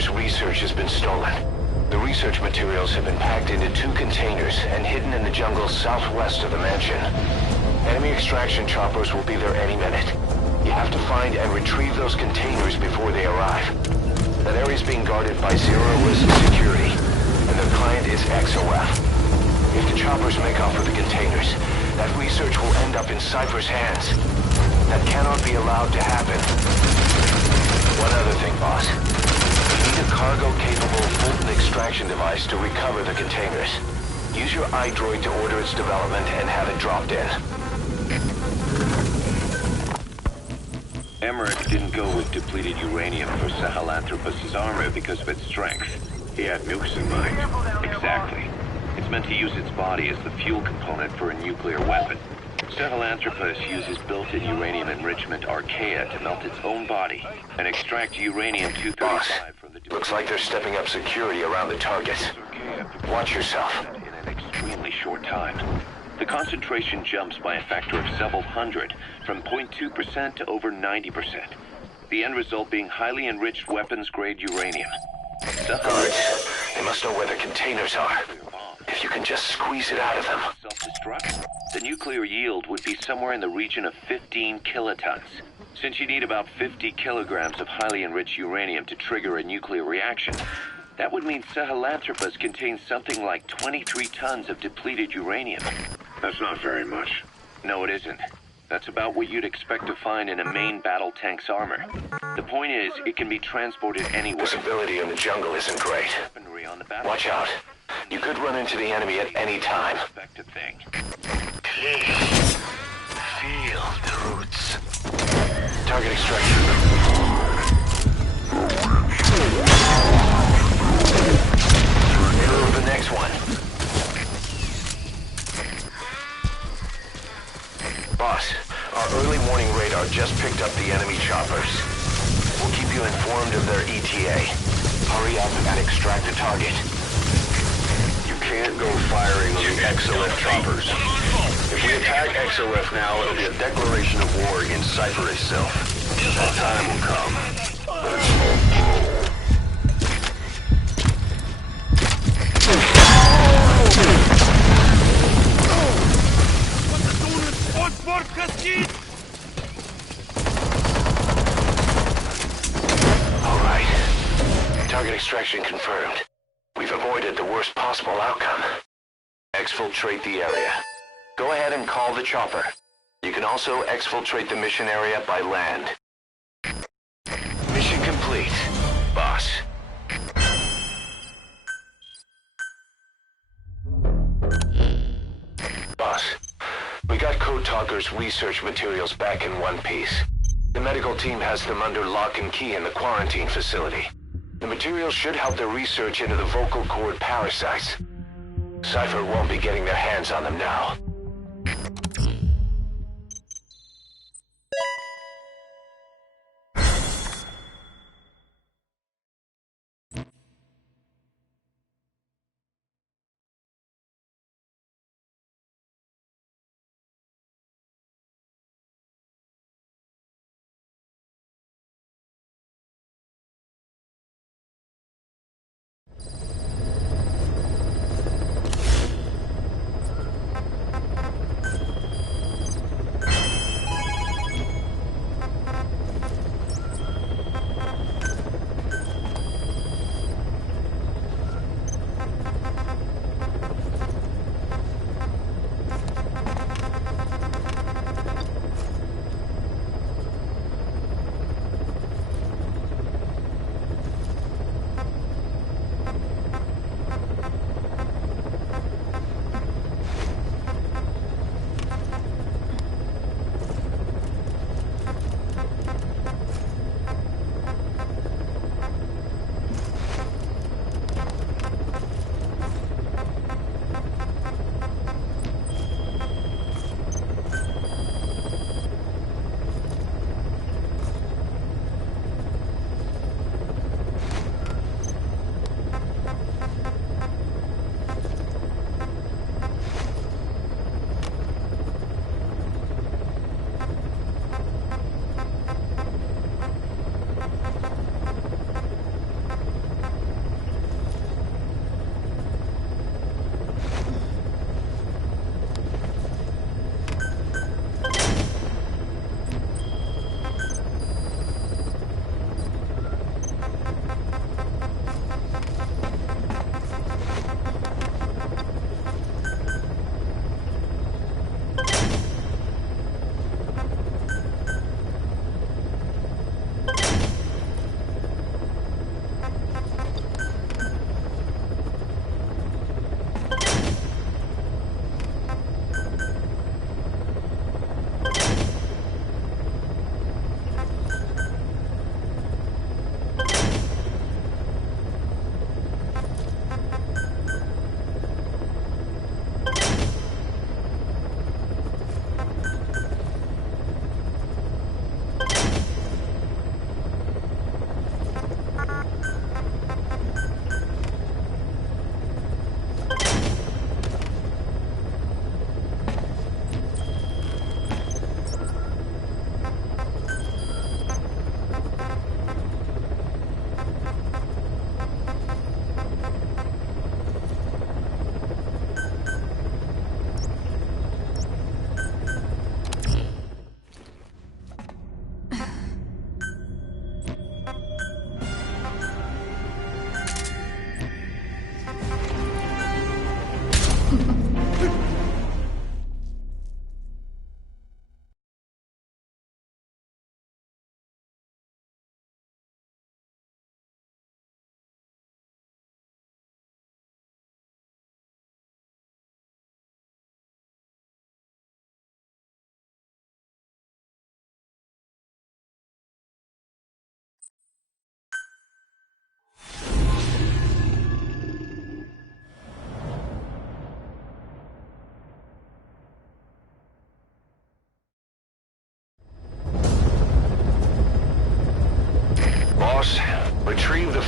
Chopper's research has been stolen. The research materials have been packed into 2 containers and hidden in the jungle southwest of the mansion. Enemy extraction choppers will be there any minute. You have to find and retrieve those containers before they arrive. That area is being guarded by zero-risk security, and their client is XOF. If the choppers make off with the containers, that research will end up in Cypher's hands. That cannot be allowed to happen. One other thing, boss. You need a cargo-capable Fulton extraction device to recover the containers. Use your iDroid to order its development and have it dropped in. Emmerich didn't go with depleted uranium for Sahelanthropus' armor because of its strength. He had nukes in mind. Exactly. It's meant to use its body as the fuel component for a nuclear weapon. Sahelanthropus uses built-in uranium enrichment Archaea to melt its own body and extract uranium-235 from the... Looks like they're stepping up security around the target. Watch yourself. In an extremely short time. The concentration jumps by a factor of several hundred, from 0.2% to over 90%. The end result being highly enriched weapons-grade uranium. Guards, they must know where the containers are. If you can just squeeze it out of them. Self-destruct? The nuclear yield would be somewhere in the region of 15 kilotons. Since you need about 50 kilograms of highly enriched uranium to trigger a nuclear reaction, that would mean Sahelanthropus contains something like 23 tons of depleted uranium. That's not very much. No, it isn't. That's about what you'd expect to find in a main battle tank's armor. The point is, it can be transported anywhere. Visibility in the jungle isn't great. Watch out. You could run into the enemy at any time. Please, feel the roots. Target extraction. Middle of the next one. Boss, our early warning radar just picked up the enemy choppers. We'll keep you informed of their ETA. Hurry up and extract the target. You can't go firing on the XOF choppers. If we attack XOF now, it'll be a declaration of war against Cypher itself. That time will come. All right. Target extraction confirmed. We've avoided the worst possible outcome. Exfiltrate the area. Go ahead and call the chopper. You can also exfiltrate the mission area by land. Mission complete, boss. Boss, we got Code Talker's research materials back in one piece. The medical team has them under lock and key in the quarantine facility. The materials should help their research into the vocal cord parasites. Cypher won't be getting their hands on them now.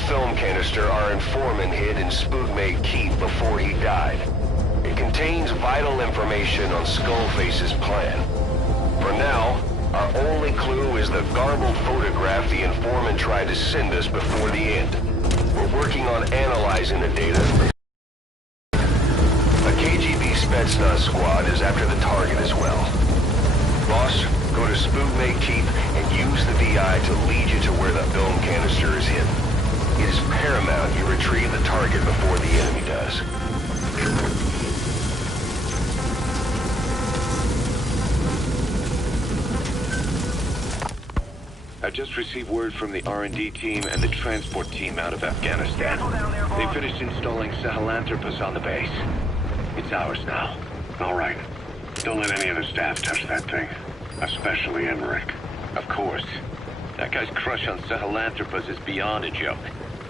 film canister our informant hid in Spookmate Keep before he died. It contains vital information on Skullface's plan. For now, our only clue is the garbled photograph the informant tried to send us before the end. We're working on analyzing the data. A KGB Spetsnaz squad is after the target as well. Boss, go to Spookmate Keep and use the VI to lead you to where the film canister is hidden. It is paramount you retrieve the target before the enemy does. I just received word from the R&D team and the transport team out of Afghanistan. They finished installing Sahelanthropus on the base. It's ours now. All right. Don't let any of the staff touch that thing. Especially Emmerich. Of course. That guy's crush on Sahelanthropus is beyond a joke.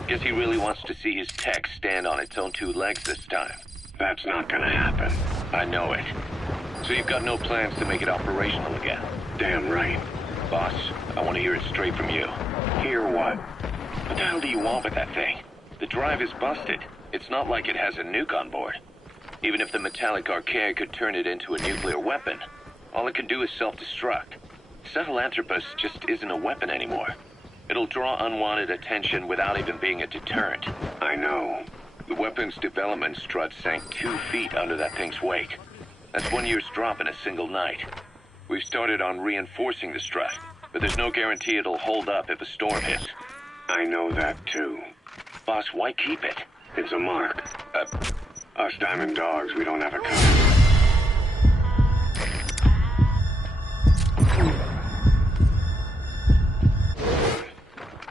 Guess he really wants to see his tech stand on its own two legs this time. That's not gonna happen. I know it. So you've got no plans to make it operational again? Damn right. Boss, I want to hear it straight from you. Hear what? What the hell do you want with that thing? The drive is busted. It's not like it has a nuke on board. Even if the metallic archaea could turn it into a nuclear weapon, all it can do is self-destruct. Sahelanthropus just isn't a weapon anymore. It'll draw unwanted attention without even being a deterrent. I know. The weapon's development strut sank 2 feet under that thing's wake. That's 1 year's drop in a single night. We've started on reinforcing the strut, but there's no guarantee it'll hold up if a storm hits. I know that too. Boss, why keep it? It's a mark. Us Diamond Dogs, we don't have a kind.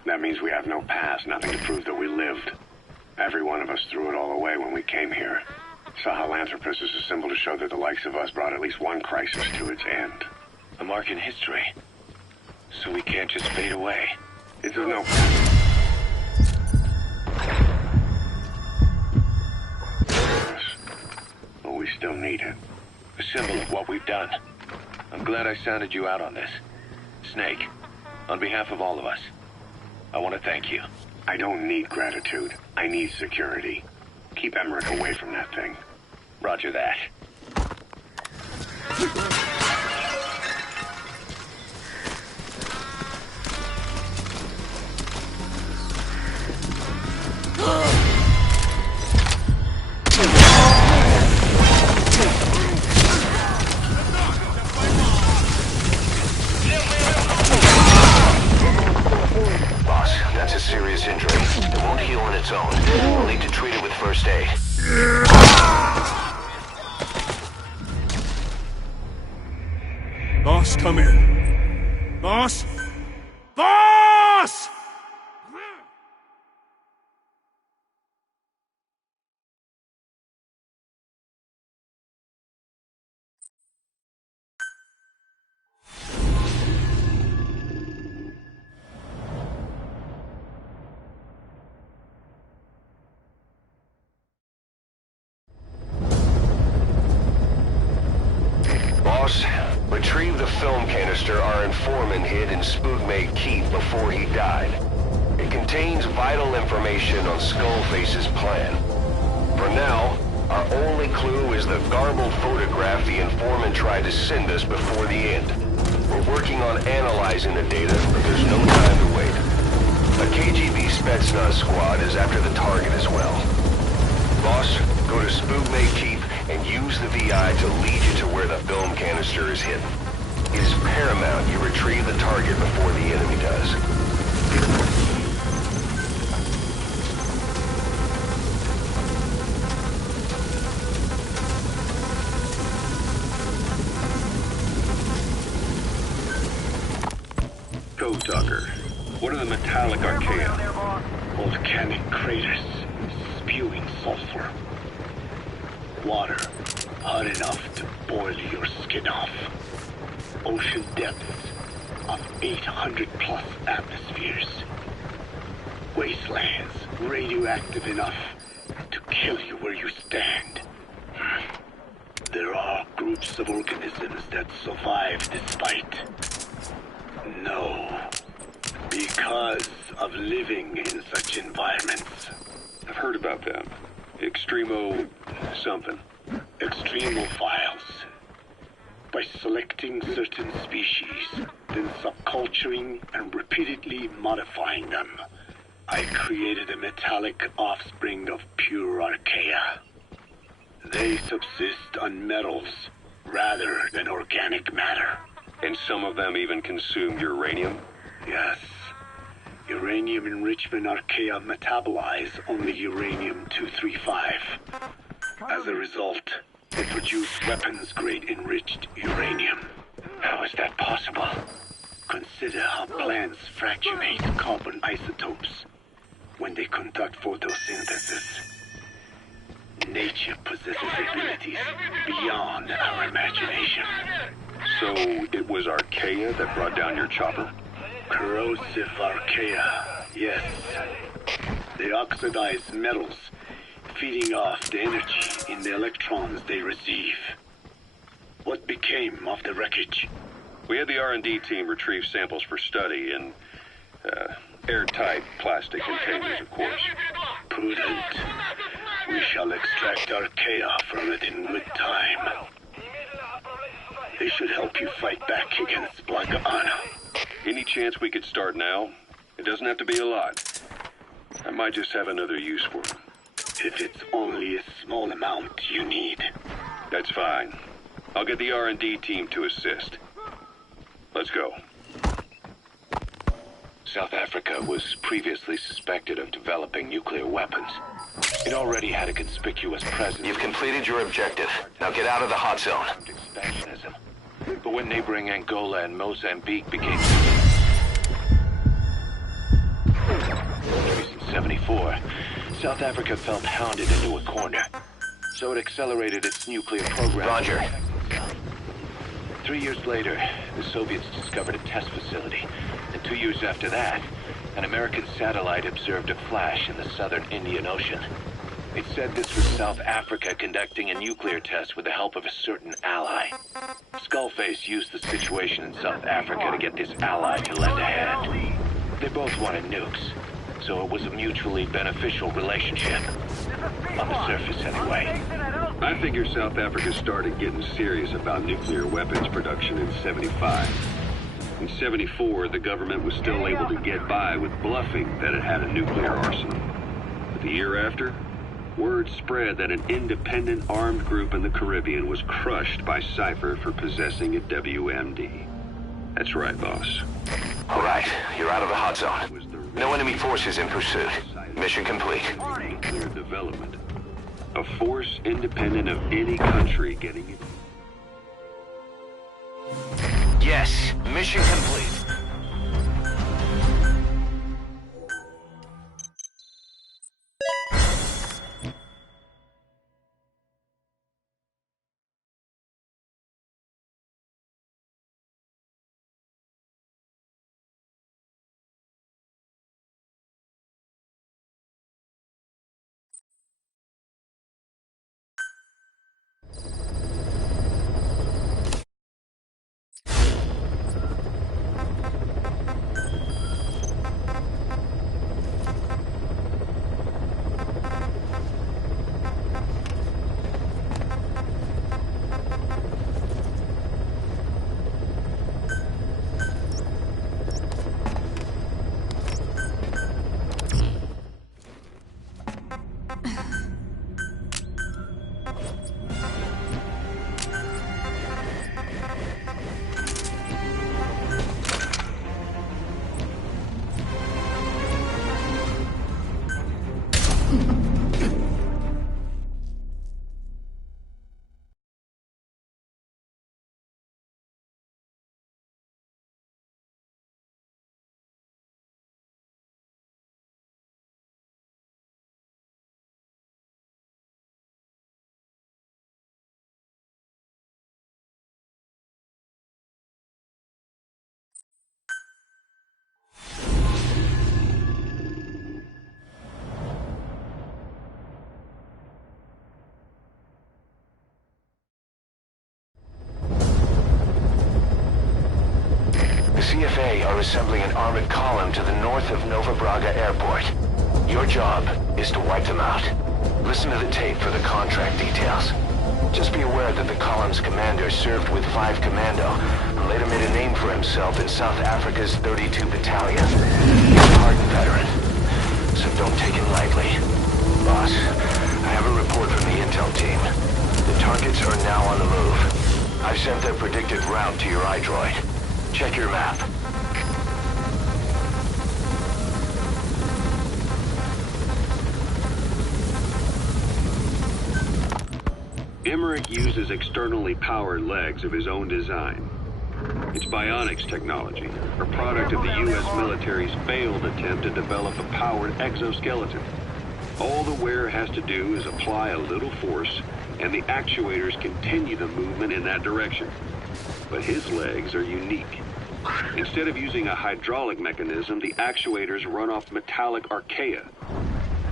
That means we have no past, nothing to prove that we lived. Every one of us threw it all away when we came here. Sahelanthropus is a symbol to show that the likes of us brought at least one crisis to its end. A mark in history. So we can't just fade away. It's of no... But we still need it. A symbol of what we've done. I'm glad I sounded you out on this. Snake, on behalf of all of us, I want to thank you. I don't need gratitude. I need security. Keep Emmerich away from that thing. Roger that. Boss, that's a serious injury. It won't heal on its own. We'll need to treat it with first aid. Boss, come in. Boss? Boss! Boss, retrieve the film canister our informant hid in Spookmate Keep before he died. It contains vital information on Skullface's plan. For now, our only clue is the garbled photograph the informant tried to send us before the end. We're working on analyzing the data, but there's no time to wait. A KGB Spetsnaz squad is after the target as well. Boss, go to Spookmate Keep and use the VI to lead you to where the film canister is hidden. It is paramount you retrieve the target before the enemy does. Go, Tucker. What are the metallic archaea? Volcanic craters, spewing sulfur. Water, hot enough to boil your skin off. Ocean depths of 800 plus atmospheres. Wastelands, radioactive enough to kill you where you stand. There are groups of organisms that survive this fight. No, because of living in such environments. I've heard about them. Extremo... something. Extremophiles. By selecting certain species, then subculturing and repeatedly modifying them, I created a metallic offspring of pure archaea. They subsist on metals rather than organic matter. And some of them even consume uranium? Yes. Uranium enrichment archaea metabolize only uranium-235. As a result, they produce weapons-grade enriched uranium. How is that possible? Consider how plants fractionate carbon isotopes when they conduct photosynthesis. Nature possesses abilities beyond our imagination. So it was archaea that brought down your chopper? Corrosive archaea, yes. They oxidize metals, feeding off the energy in the electrons they receive. What became of the wreckage? We had the R&D team retrieve samples for study in airtight plastic containers, of course. Prudent. We shall extract archaea from it in good time. They should help you fight back against Black Anna. Any chance we could start now? It doesn't have to be a lot. I might just have another use for them. If it's only a small amount you need. That's fine. I'll get the R&D team to assist. Let's go. South Africa was previously suspected of developing nuclear weapons. It already had a conspicuous presence. You've completed your objective. Now get out of the hot zone. Expansionism. But when neighboring Angola and Mozambique became... In 74, South Africa felt hounded into a corner. So it accelerated its nuclear program. Roger. 3 years later, the Soviets discovered a test facility. And 2 years after that, an American satellite observed a flash in the southern Indian Ocean. It said this was South Africa conducting a nuclear test with the help of a certain ally. Skullface used the situation in South Africa to get this ally to lend a hand. They both wanted nukes, so it was a mutually beneficial relationship. On the surface, anyway. I figure South Africa started getting serious about nuclear weapons production in 75. In 74, the government was still able to get by with bluffing that it had a nuclear arsenal. But the year after, word spread that an independent armed group in the Caribbean was crushed by Cypher for possessing a WMD. That's right, boss. All right, you're out of the hot zone. No enemy forces in pursuit. Mission complete. Nuclear development. A force independent of any country getting it. Yes, mission complete. are assembling an armored column to the north of Nova Braga Airport. Your job is to wipe them out. Listen to the tape for the contract details. Just be aware that the column's commander served with 5 Commando and later made a name for himself in South Africa's 32 Battalion. He's a hardened veteran, so don't take it lightly. Boss, I have a report from the intel team. The targets are now on the move. I've sent their predicted route to your iDroid. Check your map. Emmerich uses externally powered legs of his own design. It's bionics technology, a product of the U.S. military's failed attempt to develop a powered exoskeleton. All the wearer has to do is apply a little force, and the actuators continue the movement in that direction. But his legs are unique. Instead of using a hydraulic mechanism, the actuators run off metallic archaea.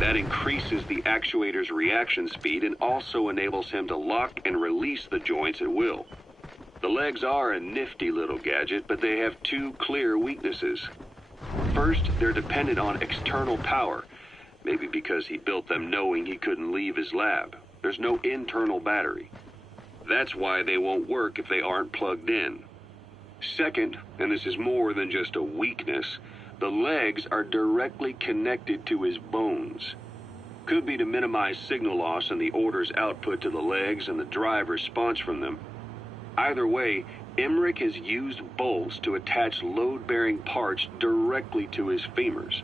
That increases the actuator's reaction speed and also enables him to lock and release the joints at will. The legs are a nifty little gadget, but they have 2 clear weaknesses. First, they're dependent on external power, maybe because he built them knowing he couldn't leave his lab. There's no internal battery. That's why they won't work if they aren't plugged in. Second, and this is more than just a weakness, the legs are directly connected to his bones. Could be to minimize signal loss and the orders output to the legs and the drive response from them. Either way, Emmerich has used bolts to attach load-bearing parts directly to his femurs,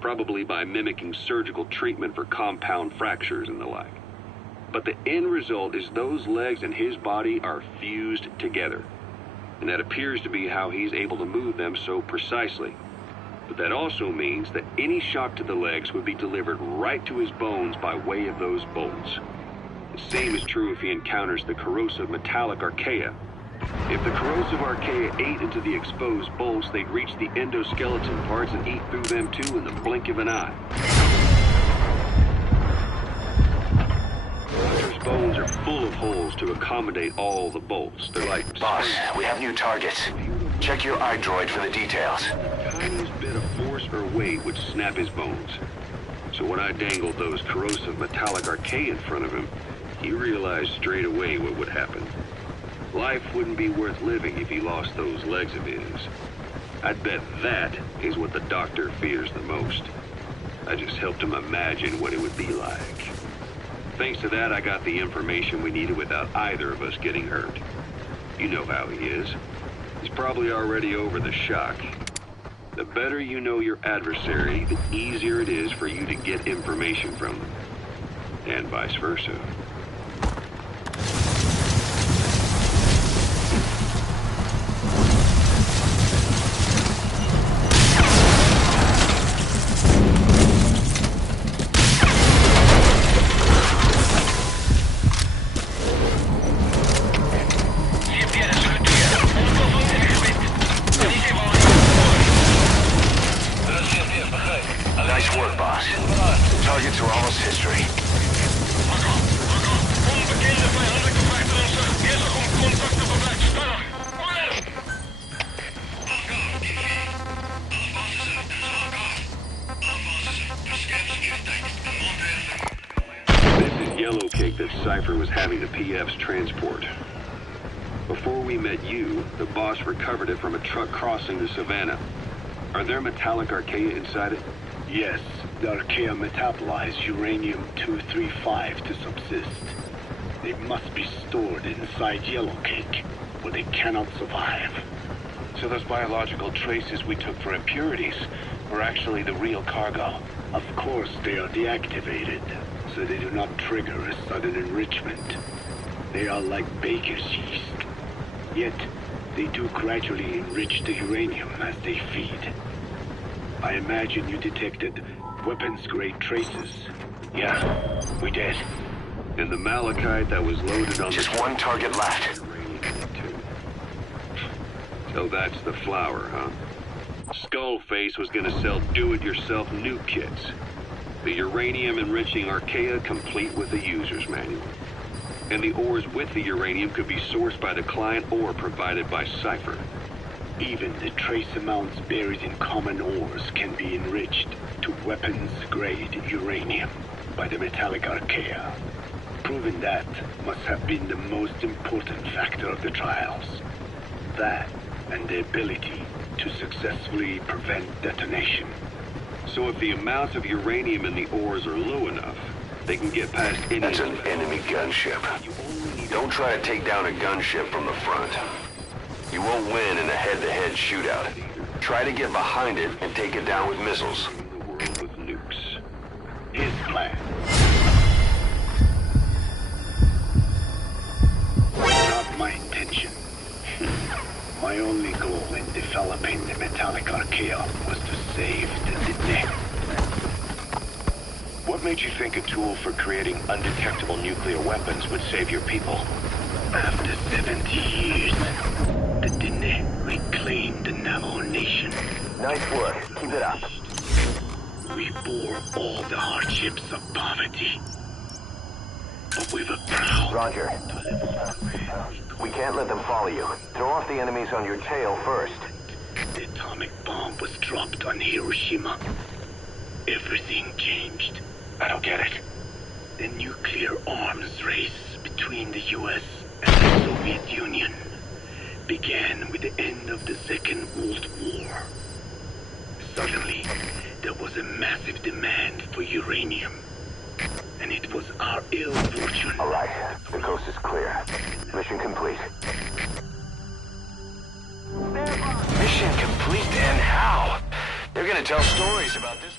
probably by mimicking surgical treatment for compound fractures and the like. But the end result is those legs and his body are fused together, and that appears to be how he's able to move them so precisely. But that also means that any shock to the legs would be delivered right to his bones by way of those bolts. The same is true if he encounters the corrosive metallic archaea. If the corrosive archaea ate into the exposed bolts, they'd reach the endoskeleton parts and eat through them too in the blink of an eye. His bones are full of holes to accommodate all the bolts. They're like... Boss, we have new targets. Check your iDroid for the details. The tiniest bit of force or weight would snap his bones. So when I dangled those corrosive metallic archaea in front of him, he realized straight away what would happen. Life wouldn't be worth living if he lost those legs of his. I'd bet that is what the doctor fears the most. I just helped him imagine what it would be like. Thanks to that, I got the information we needed without either of us getting hurt. You know how he is. He's probably already over the shock. The better you know your adversary, the easier it is for you to get information from them. And vice versa. Nice work, boss. Targets are almost history. This is yellow cake that Cypher was having the PF's transport. Before we met you, the boss recovered it from a truck crossing the savannah. Are there metallic archaea inside it? Yes, the archaea metabolize uranium-235 to subsist. They must be stored inside yellow cake, or they cannot survive. So those biological traces we took for impurities were actually the real cargo? Of course, they are deactivated, so they do not trigger a sudden enrichment. They are like baker's yeast. Yet, they do gradually enrich the uranium as they feed. I imagine you detected weapons-grade traces. Yeah, we did. And the malachite that was loaded on Just one target left. So that's the flower, huh? Skullface was gonna sell do-it-yourself nuke kits. The uranium-enriching archaea complete with the user's manual. And the ores with the uranium could be sourced by the client or provided by Cypher. Even the trace amounts buried in common ores can be enriched to weapons-grade uranium by the metallic archaea. Proving that must have been the most important factor of the trials. That and the ability to successfully prevent detonation. So if the amount of uranium in the ores are low enough, they can get past any... That's an enemy gunship. Don't try to take down a gunship from the front. You won't win in a head-to-head shootout. Try to get behind it and take it down with missiles. The world with nukes. His plan. Not my intention. My only goal in developing the metallic archaea was to save the Dine. What made you think a tool for creating undetectable nuclear weapons would save your people? After 70 years, the Dine reclaimed the Navajo Nation. Nice work. Keep it up. We bore all the hardships of poverty. But we were proud. Roger. We can't let them follow you. Throw off the enemies on your tail first. The atomic bomb was dropped on Hiroshima. Everything changed. I don't get it. The nuclear arms race between the US and the Soviet Union began with the end of the Second World War. Suddenly, there was a massive demand for uranium. And it was our ill fortune. All right. The coast is clear. Mission complete. Mission complete, and how? They're gonna tell stories about this.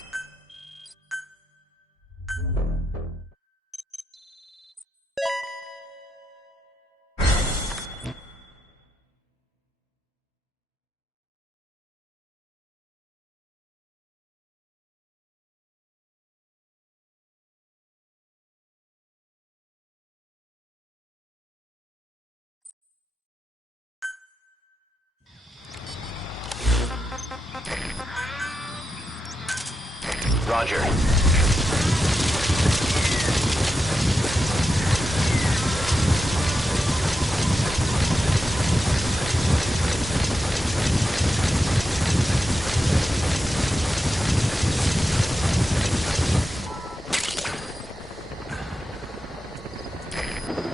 Roger.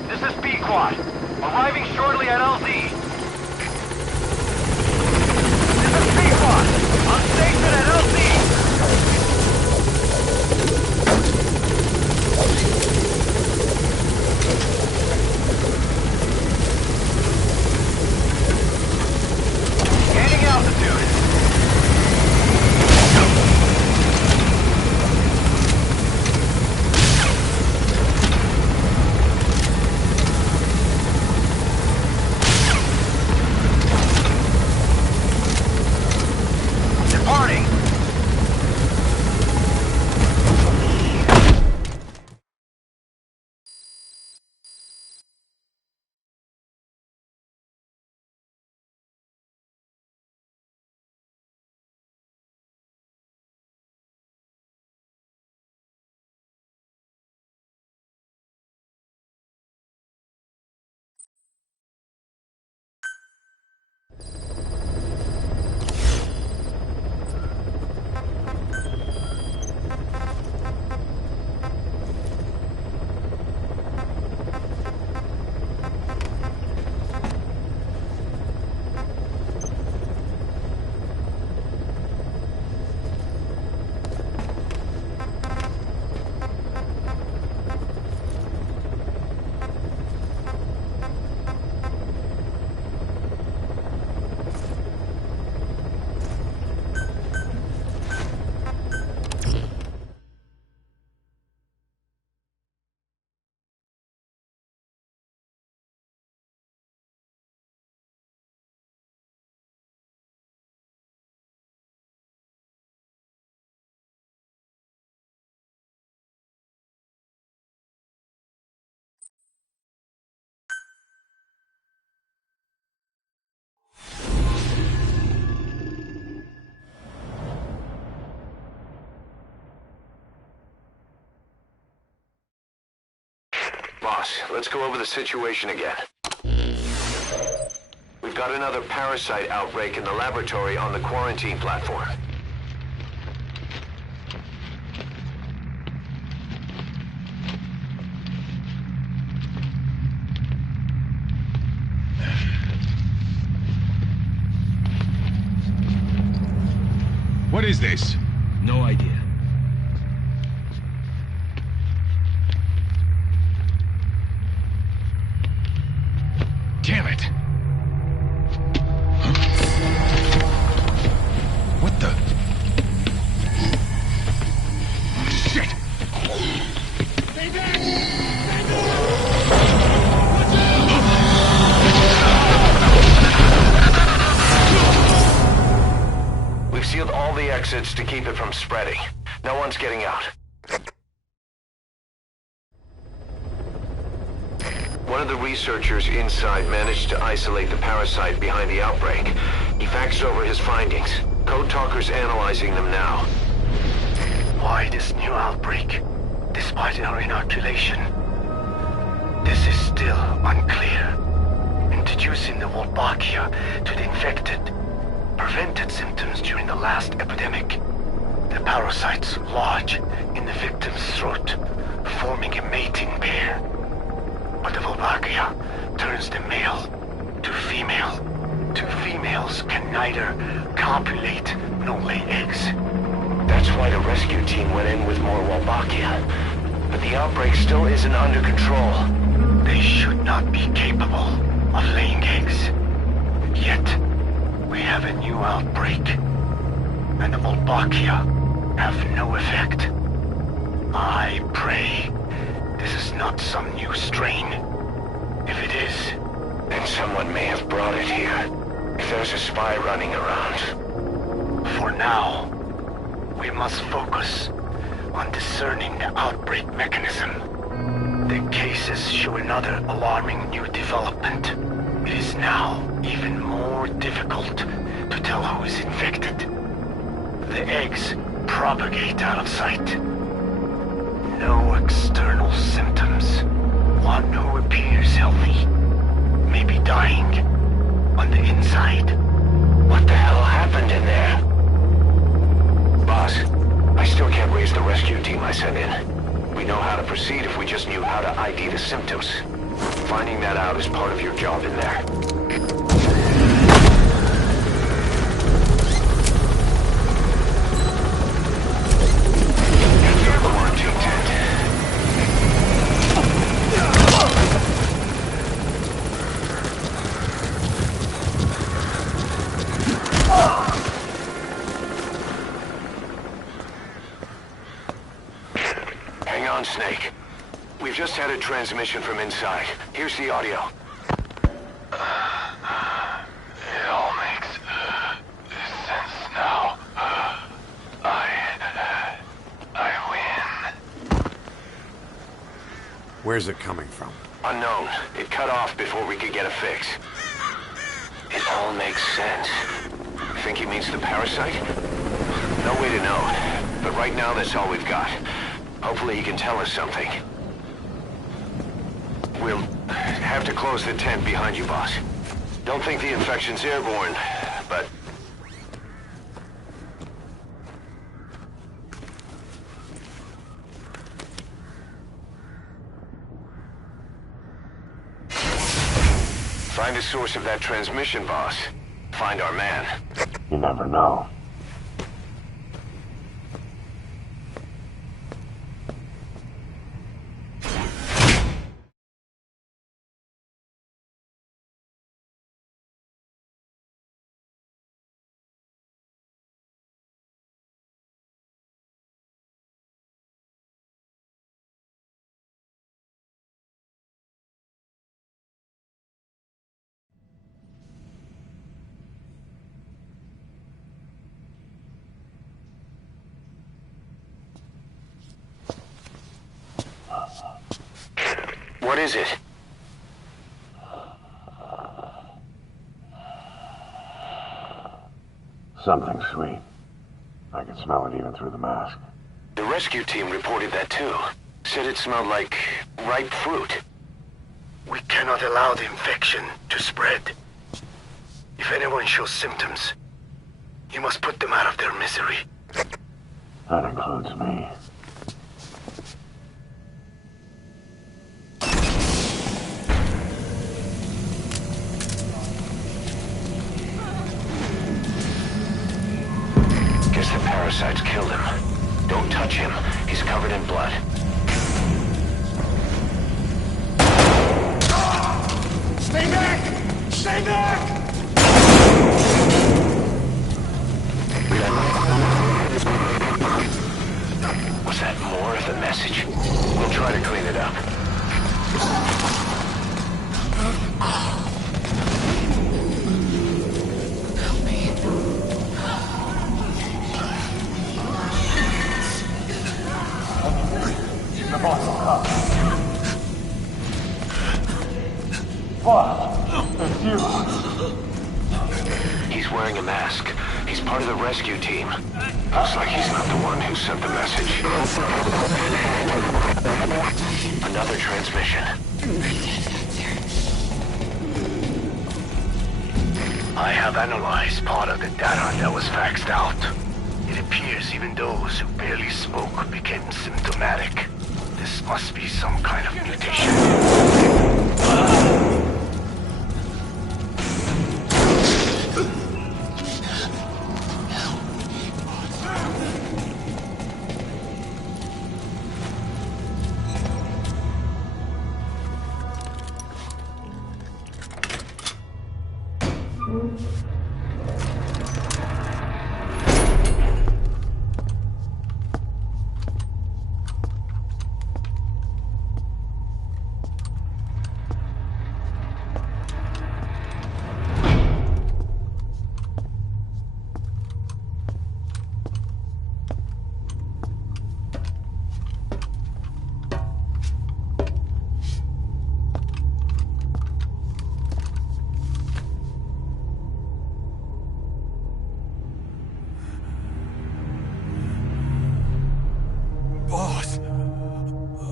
This is B-Quad. Arriving shortly at LZ. This is B-Quad. On station at LZ. Gaining altitude. Departing. Boss, let's go over the situation again. We've Got another parasite outbreak in the laboratory on the quarantine platform. What is this? No idea. Damn it! What the? Shit! Stay back! Stay We've sealed all the exits to keep it from spreading. No one's getting out. One of the researchers inside managed to isolate the parasite behind the outbreak. He faxed over his findings. Code Talker's analyzing them now. Why this new outbreak, despite our inoculation? This is still unclear. Introducing the Wolbachia to the infected prevented symptoms during the last epidemic. The parasites lodge in the victim's throat, forming a mating pair. But the Wolbachia turns the male to female. Two females can neither copulate nor lay eggs. That's why the rescue team went in with more Wolbachia. But the outbreak still isn't under control. They should not be capable of laying eggs. Yet, we have a new outbreak. And the Wolbachia have no effect. I pray this is not some new strain. If it is, then someone may have brought it here. If there's a spy running around. For now, we must focus on discerning the outbreak mechanism. The cases show another alarming new development. It is now even more difficult to tell who is infected. The eggs propagate out of sight. No external symptoms. One who appears healthy may be dying on the inside. What the hell happened in there? Boss, I still can't raise the rescue team I sent in. We know how to proceed if we just knew how to ID the symptoms. Finding that out is part of your job in there. Hang on, Snake. We've just had a transmission from inside. Here's the audio. It all makes sense now. I win. Where's it coming from? Unknown. It cut off before we could get a fix. It all makes sense. Think he means the parasite? No way to know. But right now, that's all we've got. Hopefully he can tell us something. We'll have to close the tent behind you, boss. Don't think the infection's airborne, but... Find the source of that transmission, boss. Find our man. You never know. What is it? Something sweet. I can smell it even through the mask. The rescue team reported that too. Said it smelled like ripe fruit. We cannot allow the infection to spread. If anyone shows symptoms, you must put them out of their misery. That includes me. Guess the parasites killed him. Don't touch him. He's covered in blood. Stay back! Stay back! Was that more of the message? We'll try to clean it up. Help me. The boss will come. Fuck! It's you! He's wearing a mask. He's part of the rescue team. Looks like he's not the one who sent the message. Another transmission. I have analyzed part of the data that was faxed out. It appears even those who barely spoke became symptomatic. This must be some kind of mutation.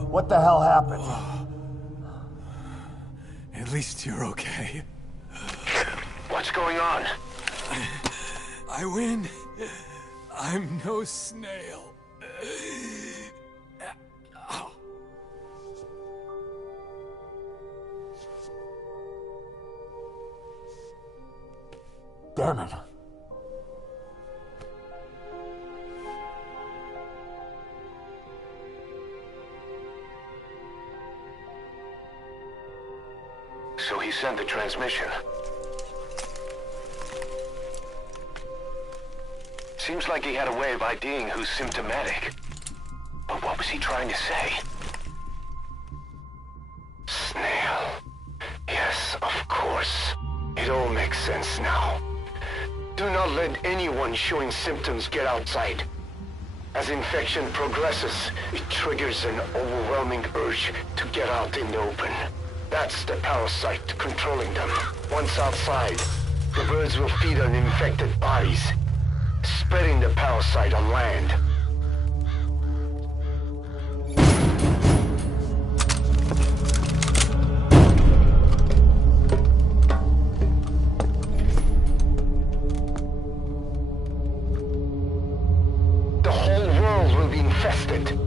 What the hell happened? At least you're okay. What's going on? I win. I'm no snail. Damn it. So he sent the transmission. Seems like he had a way of IDing who's symptomatic. But what was he trying to say? Snail. Yes, of course. It all makes sense now. Do not let anyone showing symptoms get outside. As infection progresses, it triggers an overwhelming urge to get out in the open. That's the parasite controlling them. Once outside, the birds will feed on infected bodies, spreading the parasite on land. The whole world will be infested.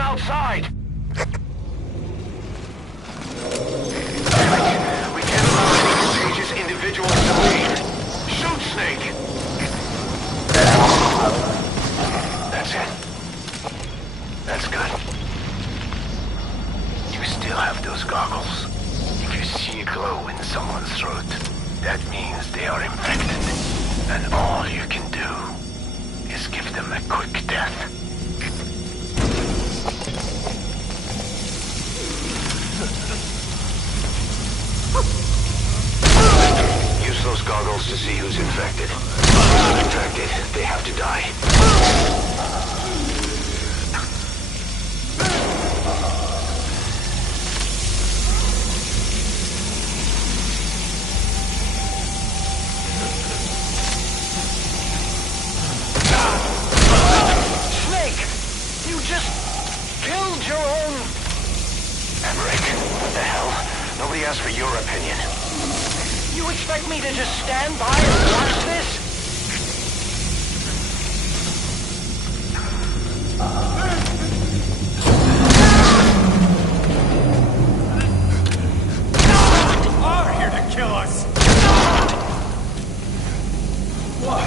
from outside! We can't allow any contagious individuals to leave. Shoot, Snake! That's it. That's good. You still have those goggles. If you see a glow in someone's throat, that means they are infected. And all you can do is give them a quick death. Use those goggles to see who's infected. If infected, they have to die. Snake! You just killed your own... Emmerich, what the hell? Nobody asked for your opinion. You expect me to just stand by and watch this? Are here to kill us! Why?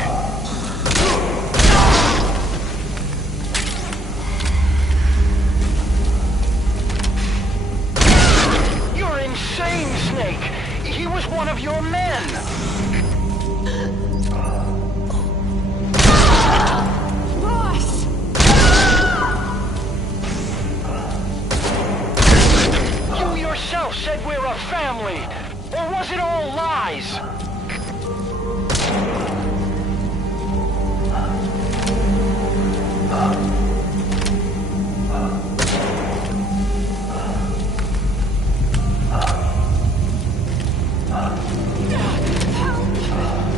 You're insane, Snake! He was one of your men! Boss! You yourself said we're a family! Or was it all lies?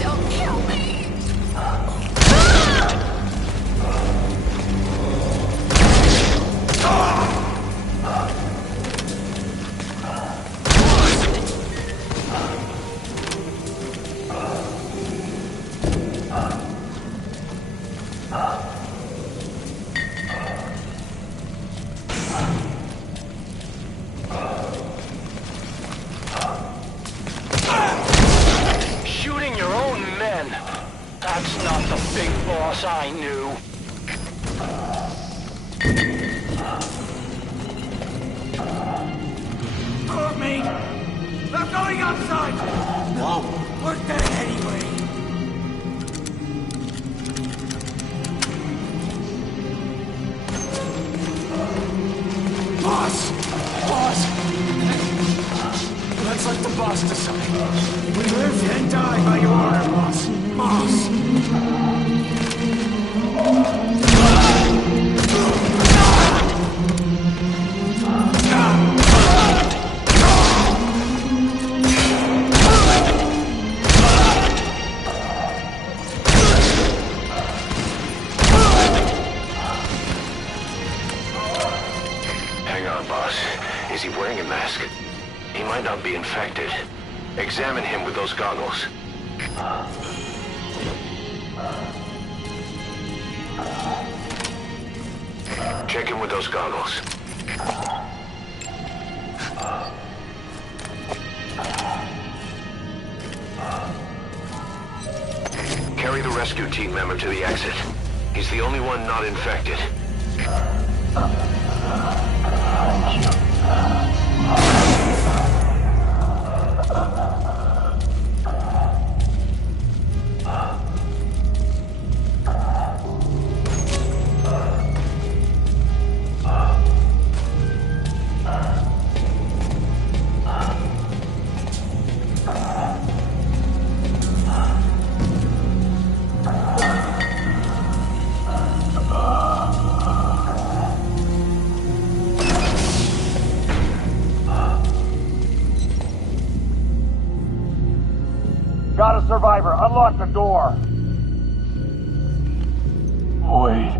Don't kill me! Shooting your own men. That's not the big boss I knew. Move me! They're going outside! No! We're dead anyway! Boss! Boss! Let's let the boss decide. We live and die by your order, boss. Boss! Hang on, boss. Is he wearing a mask? He might not be infected. Examine him with those goggles. Check him with those goggles. Carry the rescue team member to the exit. He's the only one not infected. Got a survivor. Unlock the door. Wait.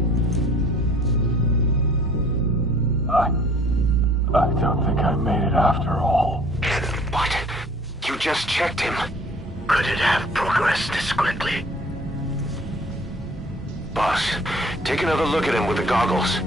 I don't think I made it after all. What? You just checked him. Could it have progressed this quickly? Boss, take another look at him with the goggles.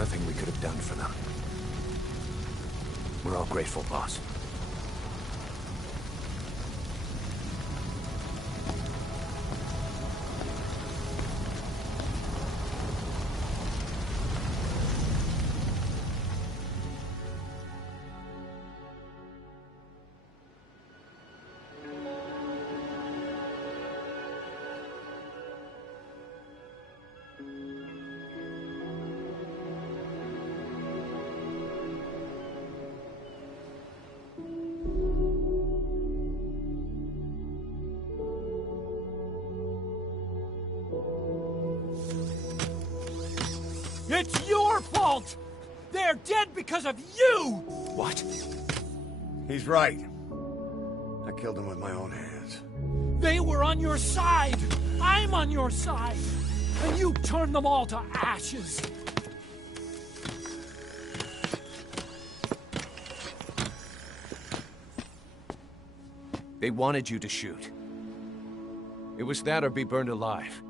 nothing we could have done for them. We're all grateful, boss. It's your fault! They're dead because of you! What? He's right. I killed him with my own hands. They were on your side! I'm on your side! And you turned them all to ashes! They wanted you to shoot. It was that or be burned alive.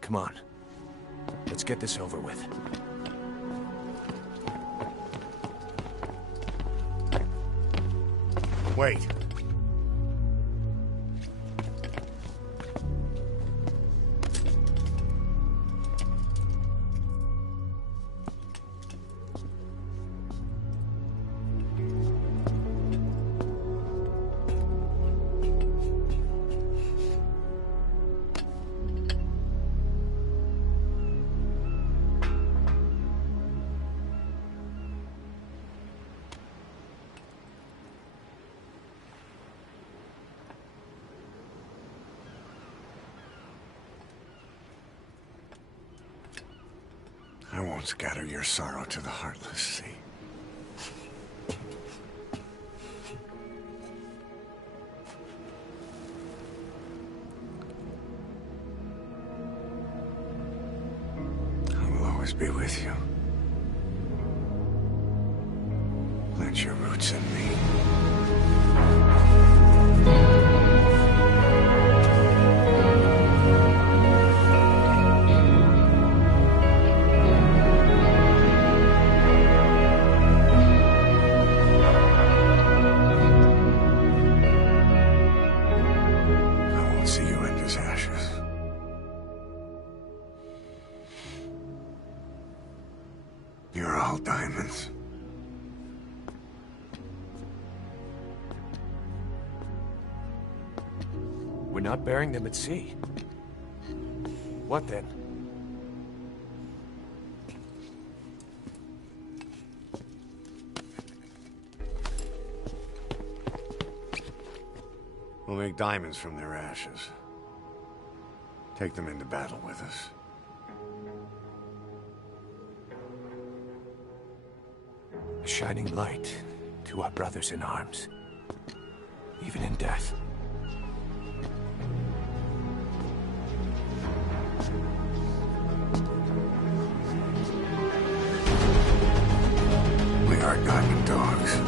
Come on. Let's get this over with. Wait. I won't scatter your sorrow to the heartless sea. I will always be with you. Plant your roots in me. See you in his ashes. You're all diamonds. We're not burying them at sea. What then? We'll make diamonds from their ashes. Take them into battle with us. A shining light to our brothers in arms, even in death. We are diamond dogs.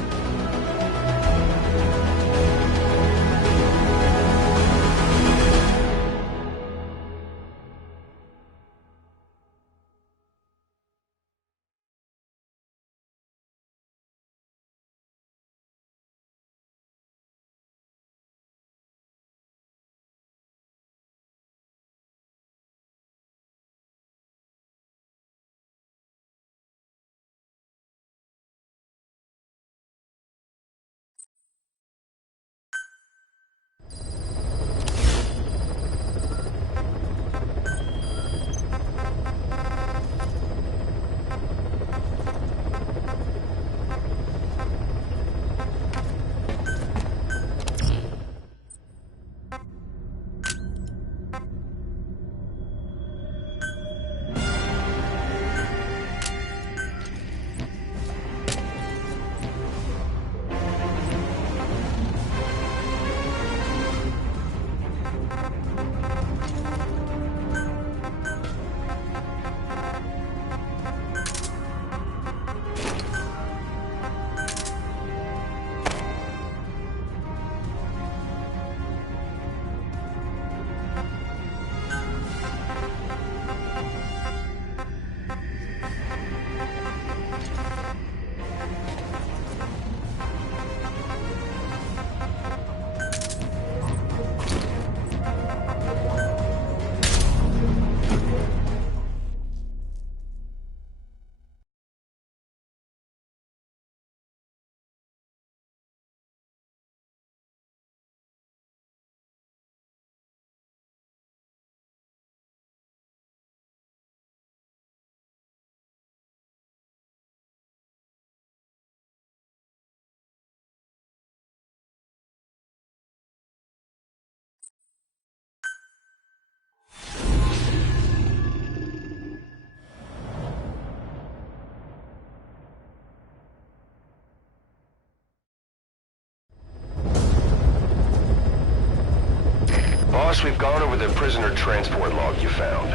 Boss, we've gone over the prisoner transport log you found.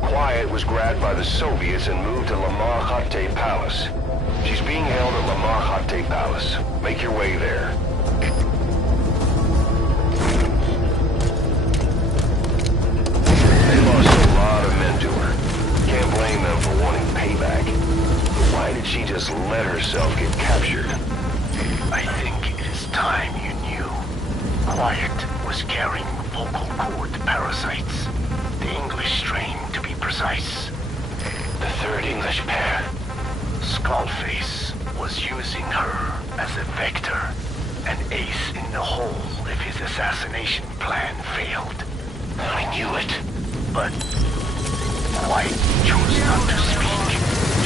Quiet was grabbed by the Soviets and moved to Lamar Khatte Palace. She's being held at Lamar Khatte Palace. Make your way there. They lost a lot of men to her. Can't blame them for wanting payback. But why did she just let herself get captured? I think it is time you knew. Quiet was carrying vocal cord parasites. The English strain, to be precise. The third English pair. Skullface was using her as a vector, an ace in the hole if his assassination plan failed. I knew it. But Quiet chose not to speak.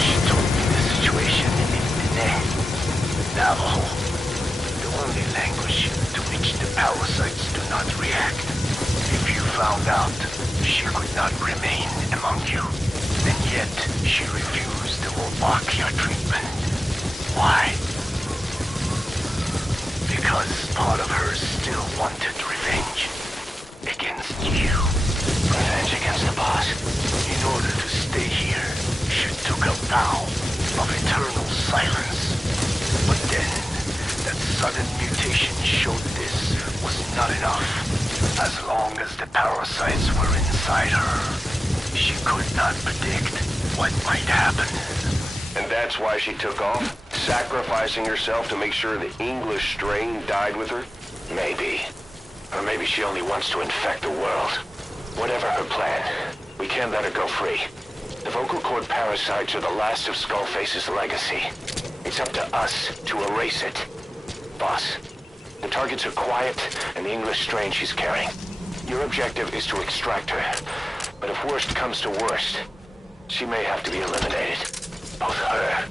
She told me the situation in Diné, Navajo, the only language to which the parasites do not react. If you found out, she could not remain among you. And yet, she refused the Wolbachia treatment. Why? Because part of her still wanted revenge. Against you. Revenge against the boss. In order to stay here, she took a vow of eternal silence. But then, that sudden mutation showed this was not enough. As long as the parasites were inside her, she could not predict what might happen. And that's why she took off? Sacrificing herself to make sure the English strain died with her? Maybe. Or maybe she only wants to infect the world. Whatever her plan, we can't let her go free. The vocal cord parasites are the last of Skullface's legacy. It's up to us to erase it. Boss, the targets are Quiet and the English strain she's carrying. Your objective is to extract her. But if worst comes to worst, she may have to be eliminated. Both her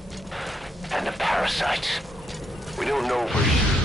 and the parasites. We don't know for sure.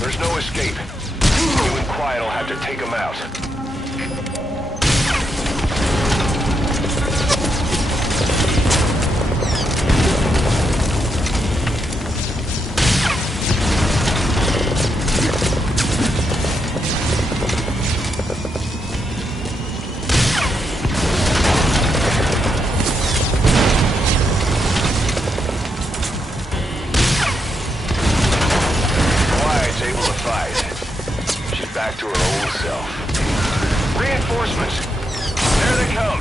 There's no escape. You and Quiet will have to take him out. Back to her old self. Reinforcements! There they come!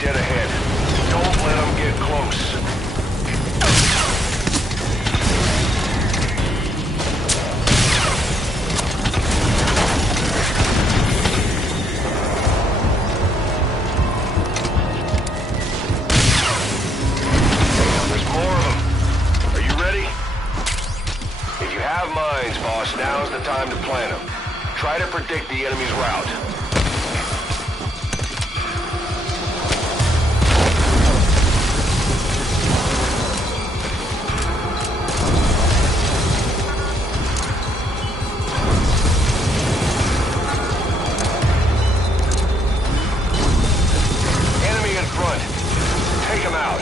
Dead ahead. Don't let them get close. There's more of them. Are you ready? If you have mines, boss, now's the time to plant them. Try to predict the enemy's route. Take him out.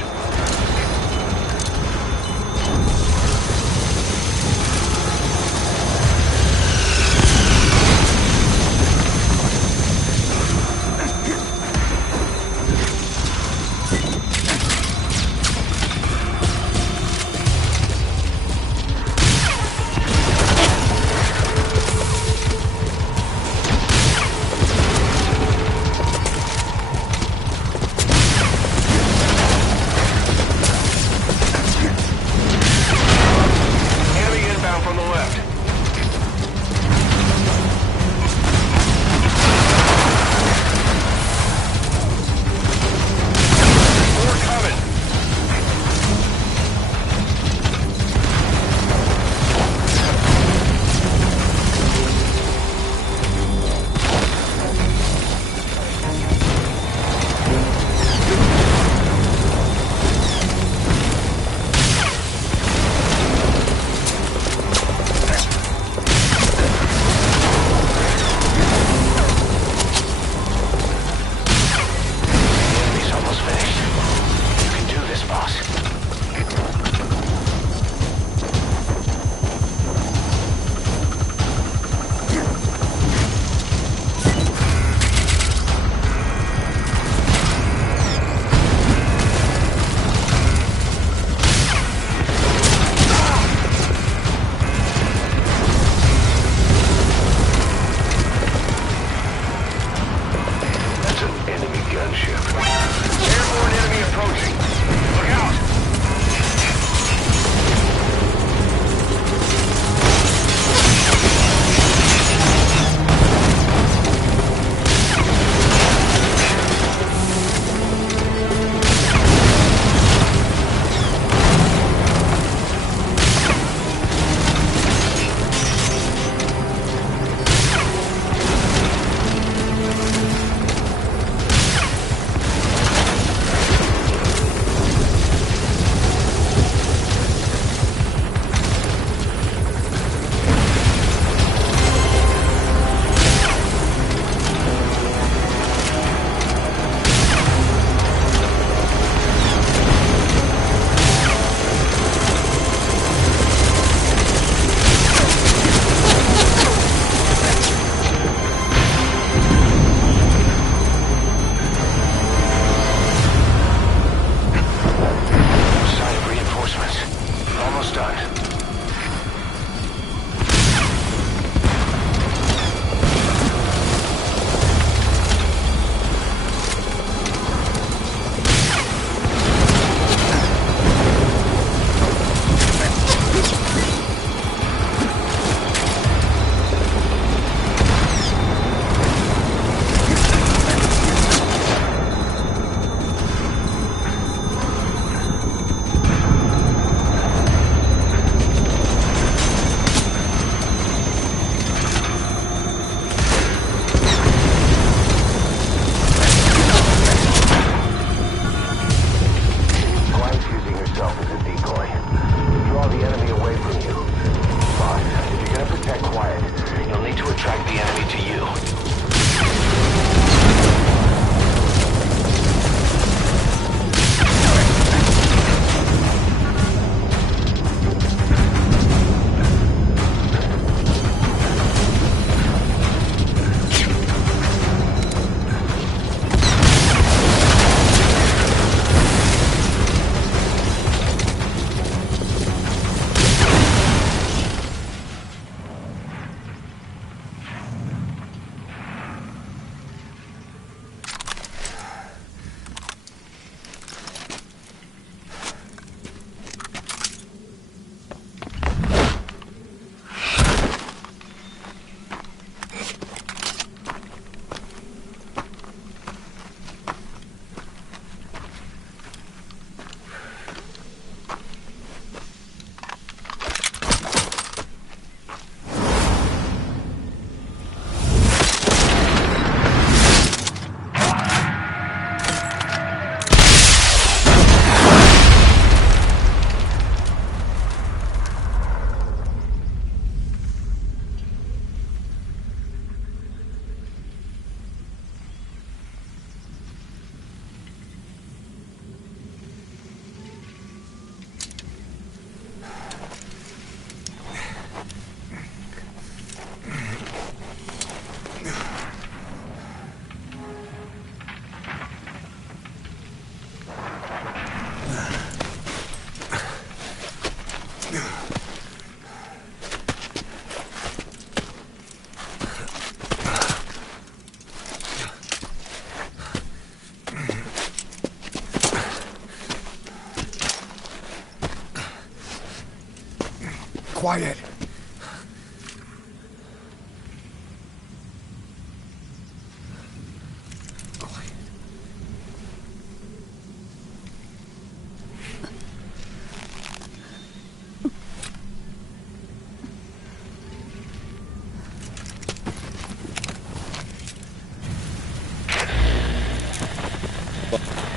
quiet.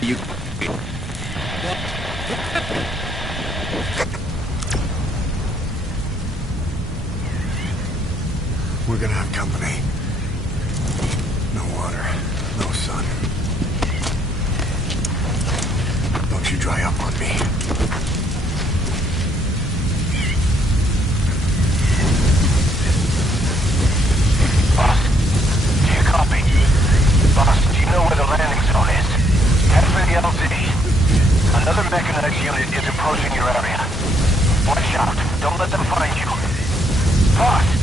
You... We're gonna have company. No water, no sun. Don't you dry up on me. Boss, do you copy? Boss, do you know where the landing zone is? Head for the LZ. Another mechanized unit is approaching your area. Watch out. Don't let them find you. Boss!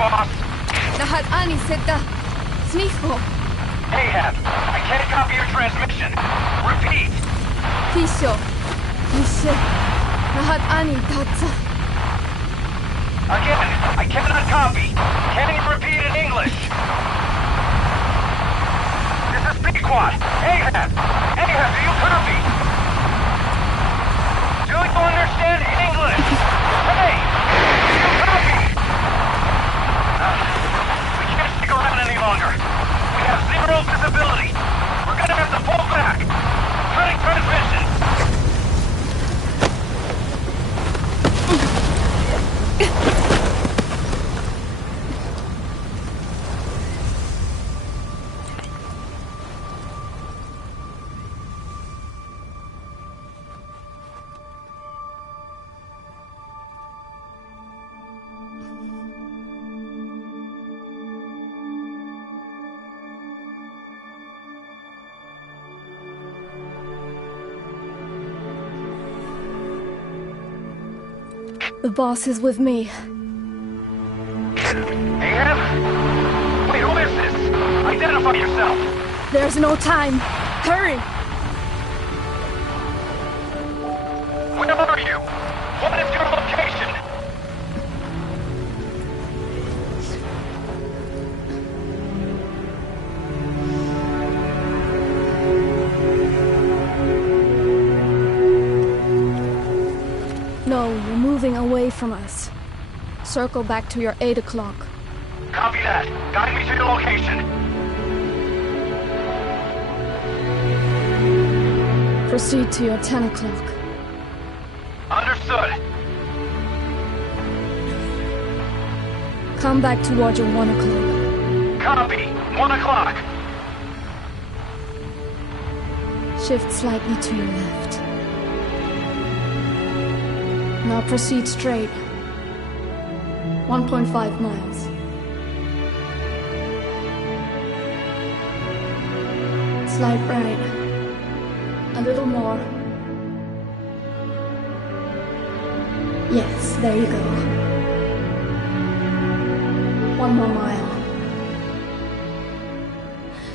boss! Lahat ani seda. Snifo. Ahab, I can't copy your transmission. Repeat! Pisho. Nishe. Lahat ani tatsa. Again, I cannot copy. Can you repeat in English? This is Pequot. Ahab! Ahab, do you copy? Do you understand English? Hey! Do you copy? We can't stick around any longer. We have zero visibility. We're gonna have to pull back. Cutting transmission. The boss is with me. Ahab? Wait, who is this? Identify yourself! There's no time. Hurry! Where are you? What is your location? No, you're moving away from us. Circle back to your 8 o'clock. Copy that. Guide me to your location. Proceed to your 10 o'clock. Understood. Come back towards your 1 o'clock. Copy. 1 o'clock. Shift slightly to your left. Now proceed straight. 1.5 miles. Slide right. A little more. Yes, there you go. 1 more mile.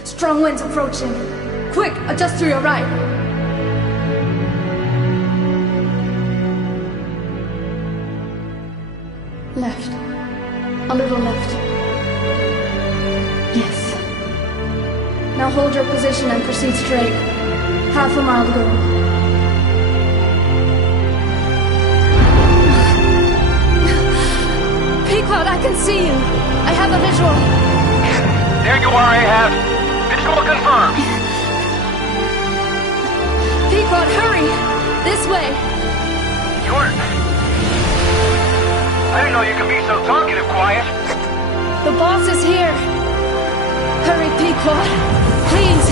Strong winds approaching. Quick, adjust to your right. Left. A little left. Yes. Now hold your position and proceed straight. Half a mile to go. Pequot, I can see you. I have a visual. There you are, Ahab. Visual confirmed. Pequot, hurry! This way. I didn't know you could be so talkative, Quiet. The boss is here. Hurry, Pequot. Please.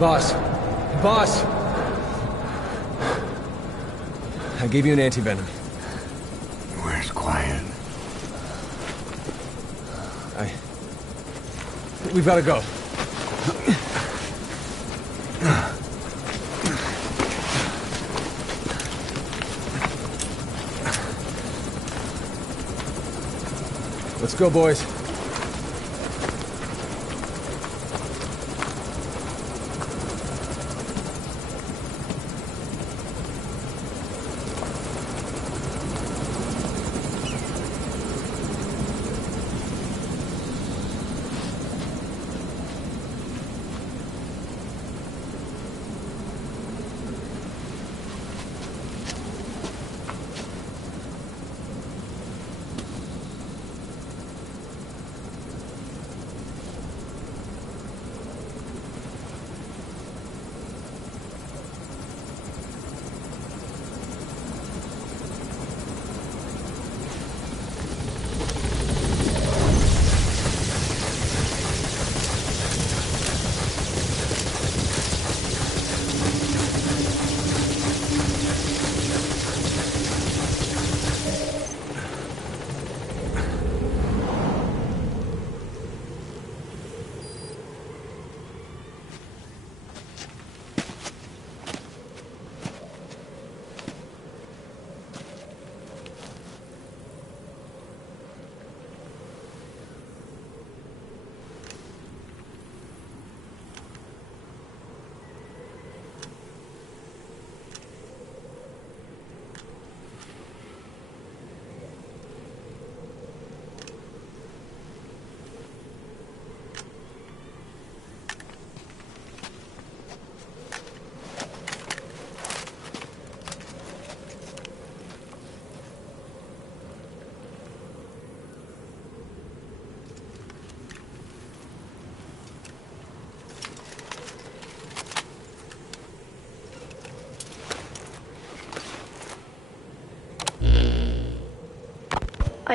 Boss! Boss! I gave you an antivenom. Where's Quiet? We've got to go. Let's go, boys.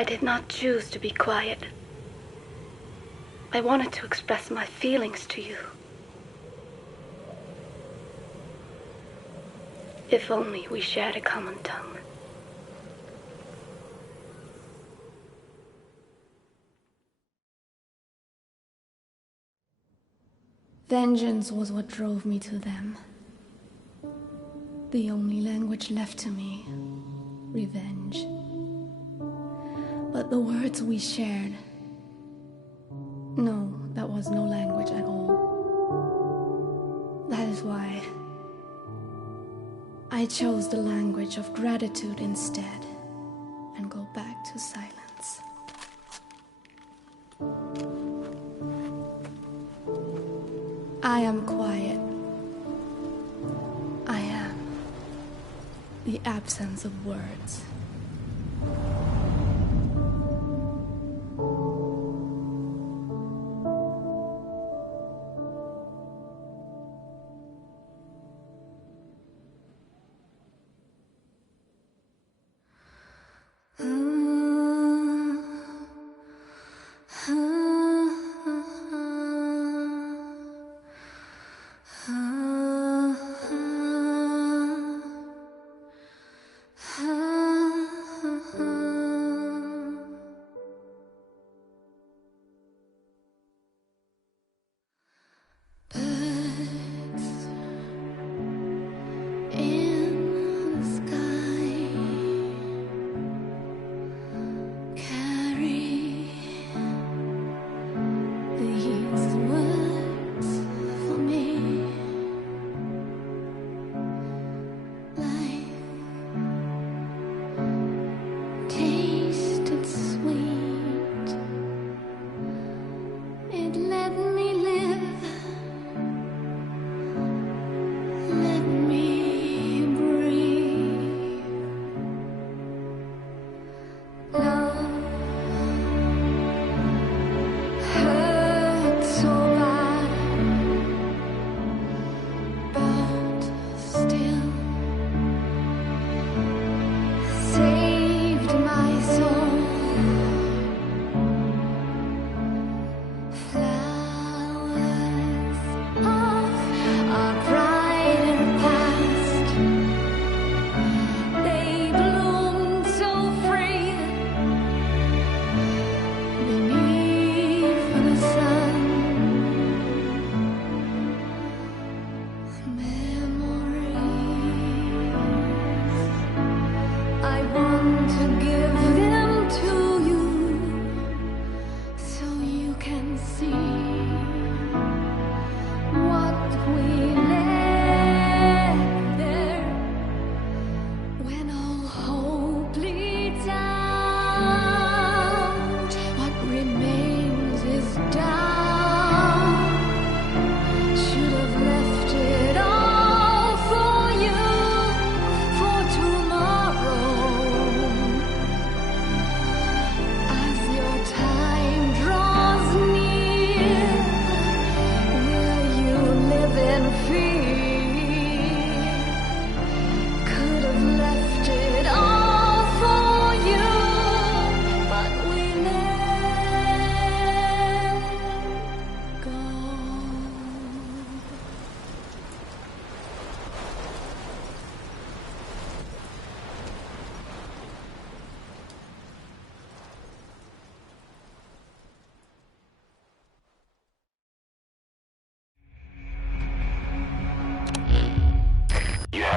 I did not choose to be quiet. I wanted to express my feelings to you. If only we shared a common tongue. Vengeance was what drove me to them. The only language left to me, revenge. But the words we shared, no, that was no language at all. That is why I chose the language of gratitude instead, and go back to silence. I am quiet. I am the absence of words.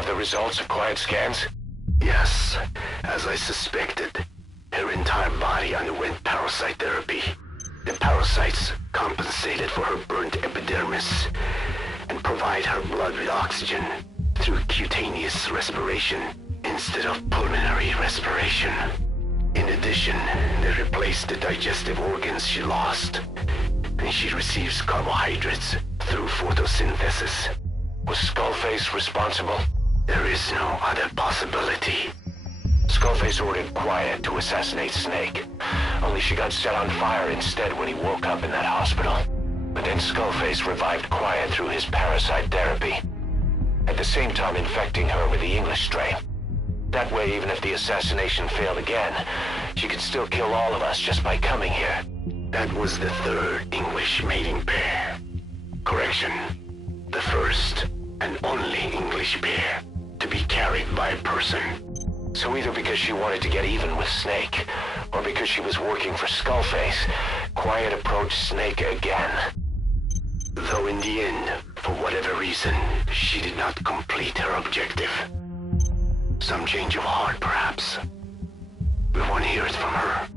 The results of quiet scans? Yes, as I suspected. Her entire body underwent parasite therapy. The parasites compensated for her burnt epidermis and provide her blood with oxygen through cutaneous respiration instead of pulmonary respiration. In addition, they replaced the digestive organs she lost, and she receives carbohydrates through photosynthesis. Was Skullface responsible? There is no other possibility. Skullface ordered Quiet to assassinate Snake. Only she got set on fire instead when he woke up in that hospital. But then Skullface revived Quiet through his parasite therapy, at the same time infecting her with the English strain. That way, even if the assassination failed again, she could still kill all of us just by coming here. That was the third English mating pair. Correction. The first and only English pair to be carried by a person. So either because she wanted to get even with Snake, or because she was working for Skullface, Quiet approached Snake again. Though in the end, for whatever reason, she did not complete her objective. Some change of heart, perhaps. We won't hear it from her.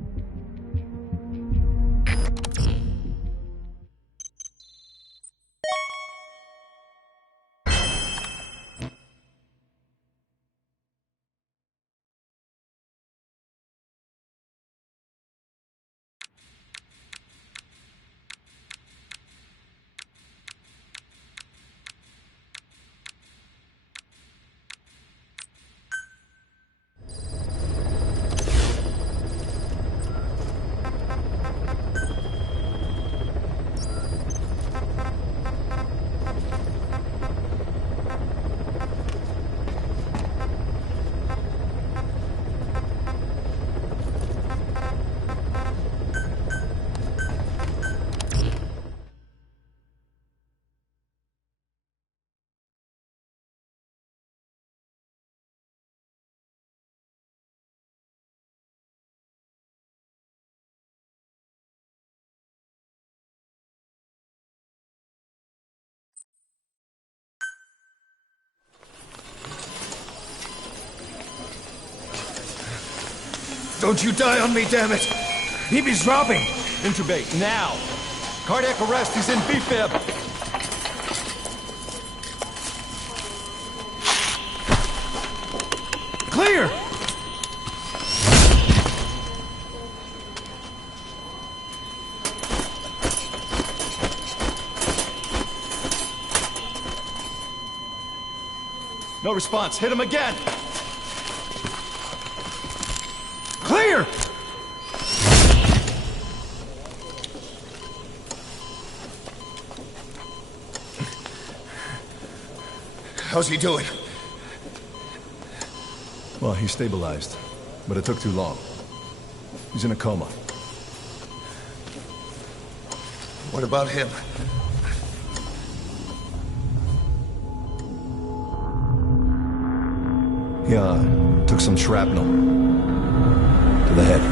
Don't you die on me, damn it! He's dropping! Intubate, now! Cardiac arrest, he's in B-fib! Clear! No response, hit him again! Clear! How's he doing? Well, he stabilized, but it took too long. He's in a coma. What about him? Yeah, took some shrapnel. To the head.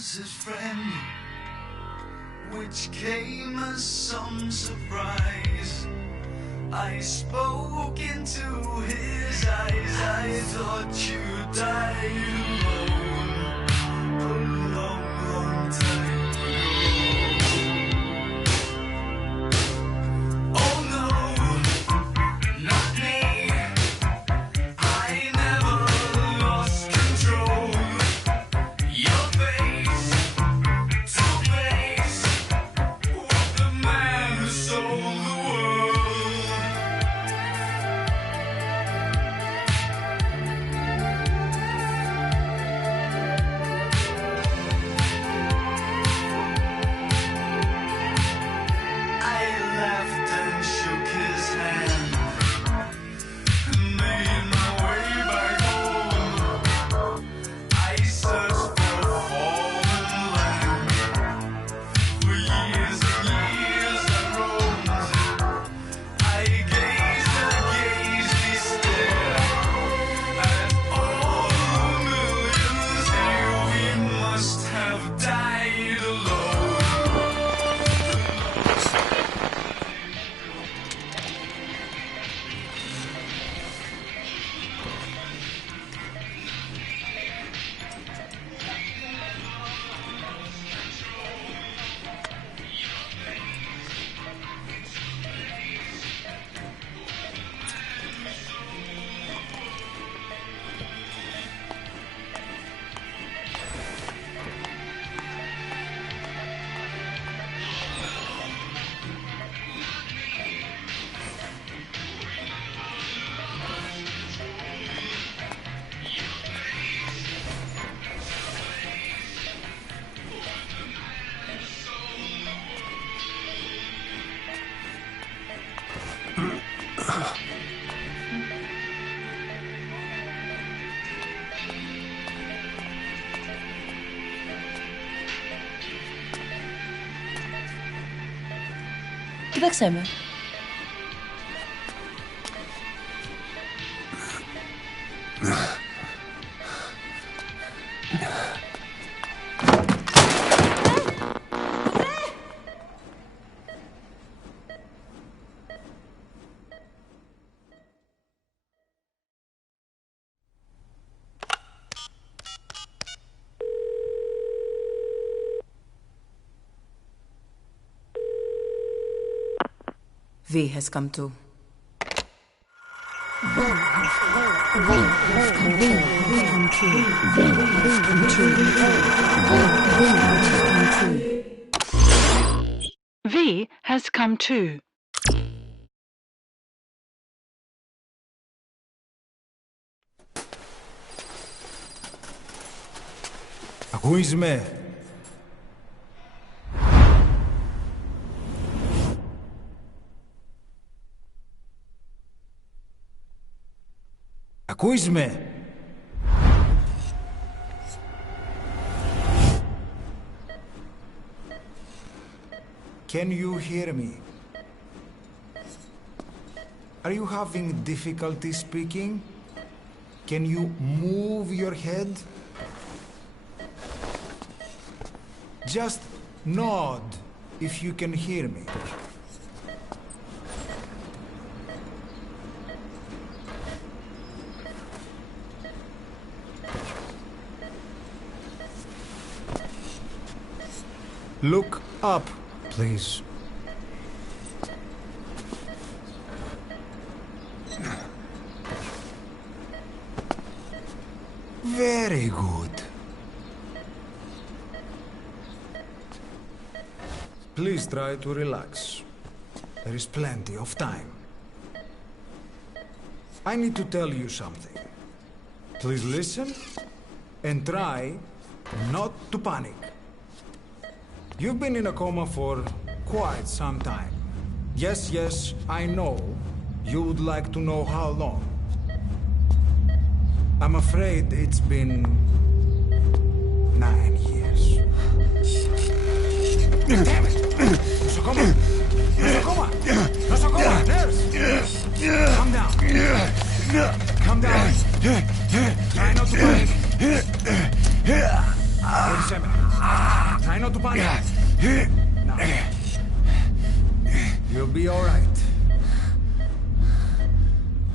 His friend, which came as some surprise. I spoke into his eyes. I thought you died alone a long, long time ago. Oh no, not me. I never lost control. Your face to face with the man who sold the world. Κοίταξέ με. V has come to. V has come to. Ακούεις με? Ακούεις με? Can you hear me? Are you having difficulty speaking? Can you move your head? Just nod if you can hear me. Look up, please. Very good. Please try to relax. There is plenty of time. I need to tell you something. Please listen and try not to panic. You've been in a coma for quite some time. Yes, I know. You would like to know how long. I'm afraid it's been 9 years. Damn it! Nosocoma! Nosocoma! Nosocoma! Nurse! Calm down. Calm down. Try not to panic. Wait a second. Try not to panic. Now. You'll be all right.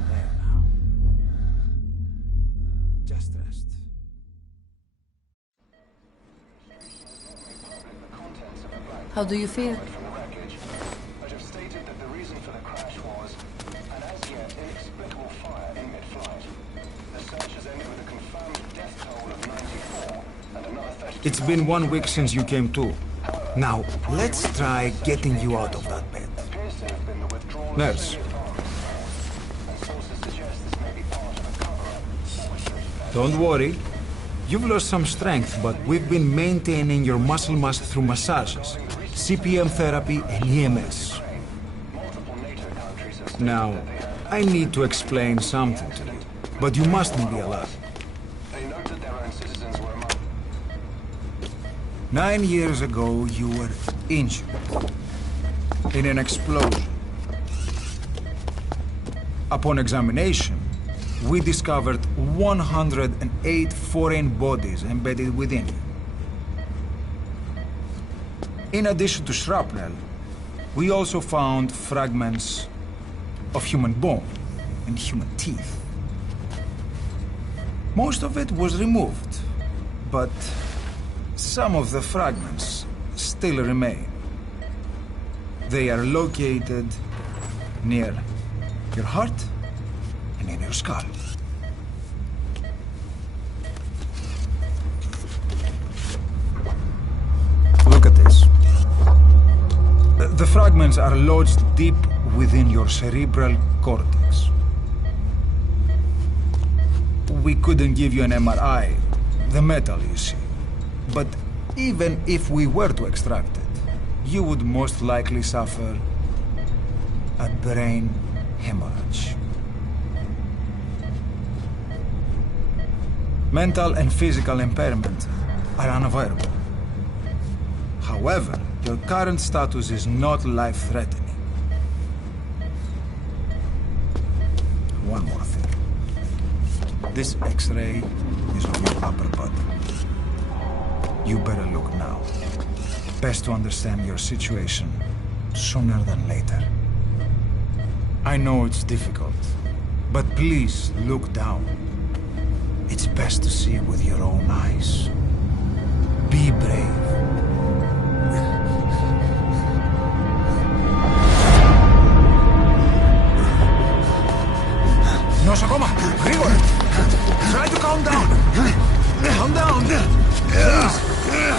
There now. Just rest. How do you feel? But have stated that the reason for the crash was an as yet inexplicable fire in mid-flight. The search has ended with a confirmed death toll of 94 and another 32. It's been 1 week since you came to. Now, let's try getting you out of that bed. Nurse. Don't worry. You've lost some strength, but we've been maintaining your muscle mass through massages, CPM therapy, and EMS. Now, I need to explain something to you, but you mustn't be alert. 9 years ago, you were injured in an explosion. Upon examination, we discovered 108 foreign bodies embedded within you. In addition to shrapnel, we also found fragments of human bone and human teeth. Most of it was removed, but some of the fragments still remain. They are located near your heart and in your skull. Look at this. The fragments are lodged deep within your cerebral cortex. We couldn't give you an MRI, the metal, you see. But even if we were to extract it, you would most likely suffer a brain hemorrhage. Mental and physical impairment are unavoidable. However, your current status is not life-threatening. One more thing. This X-ray is on your upper body. You better look now. Best to understand your situation sooner than later. I know it's difficult, but please look down. It's best to see with your own eyes. Be brave. Nosakoma, Grigor! Try to calm down! Calm down! Please!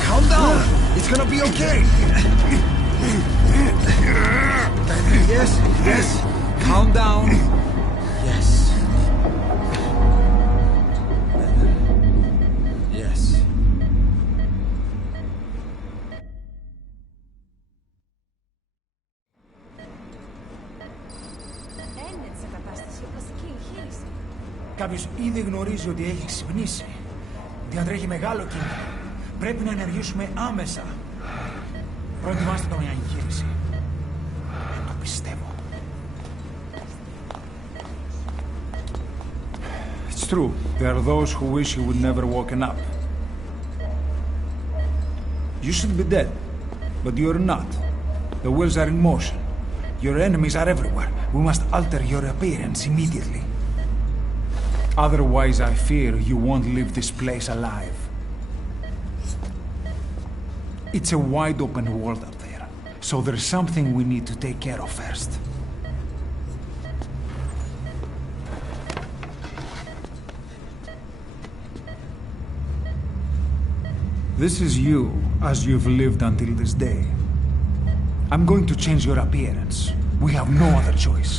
Calm down! It's gonna be okay! Yes, yes! Calm down! Yes. Yes. Κάποιος ήδη γνωρίζει ότι έχει ξυπνήσει. Διατρέχει μεγάλο κίνδυνο. Πρέπει να ενεργήσουμε άμεσα. Προετοιμάστε το μια εγχείρηση. Το πιστεύω. It's true. There are those who wish you would never woken up. You should be dead, but you're not. The wheels are in motion. Your enemies are everywhere. We must alter your appearance immediately. Otherwise, I fear you won't leave this place alive. It's a wide open world up there, so there's something we need to take care of first. This is you, as you've lived until this day. I'm going to change your appearance. We have no other choice.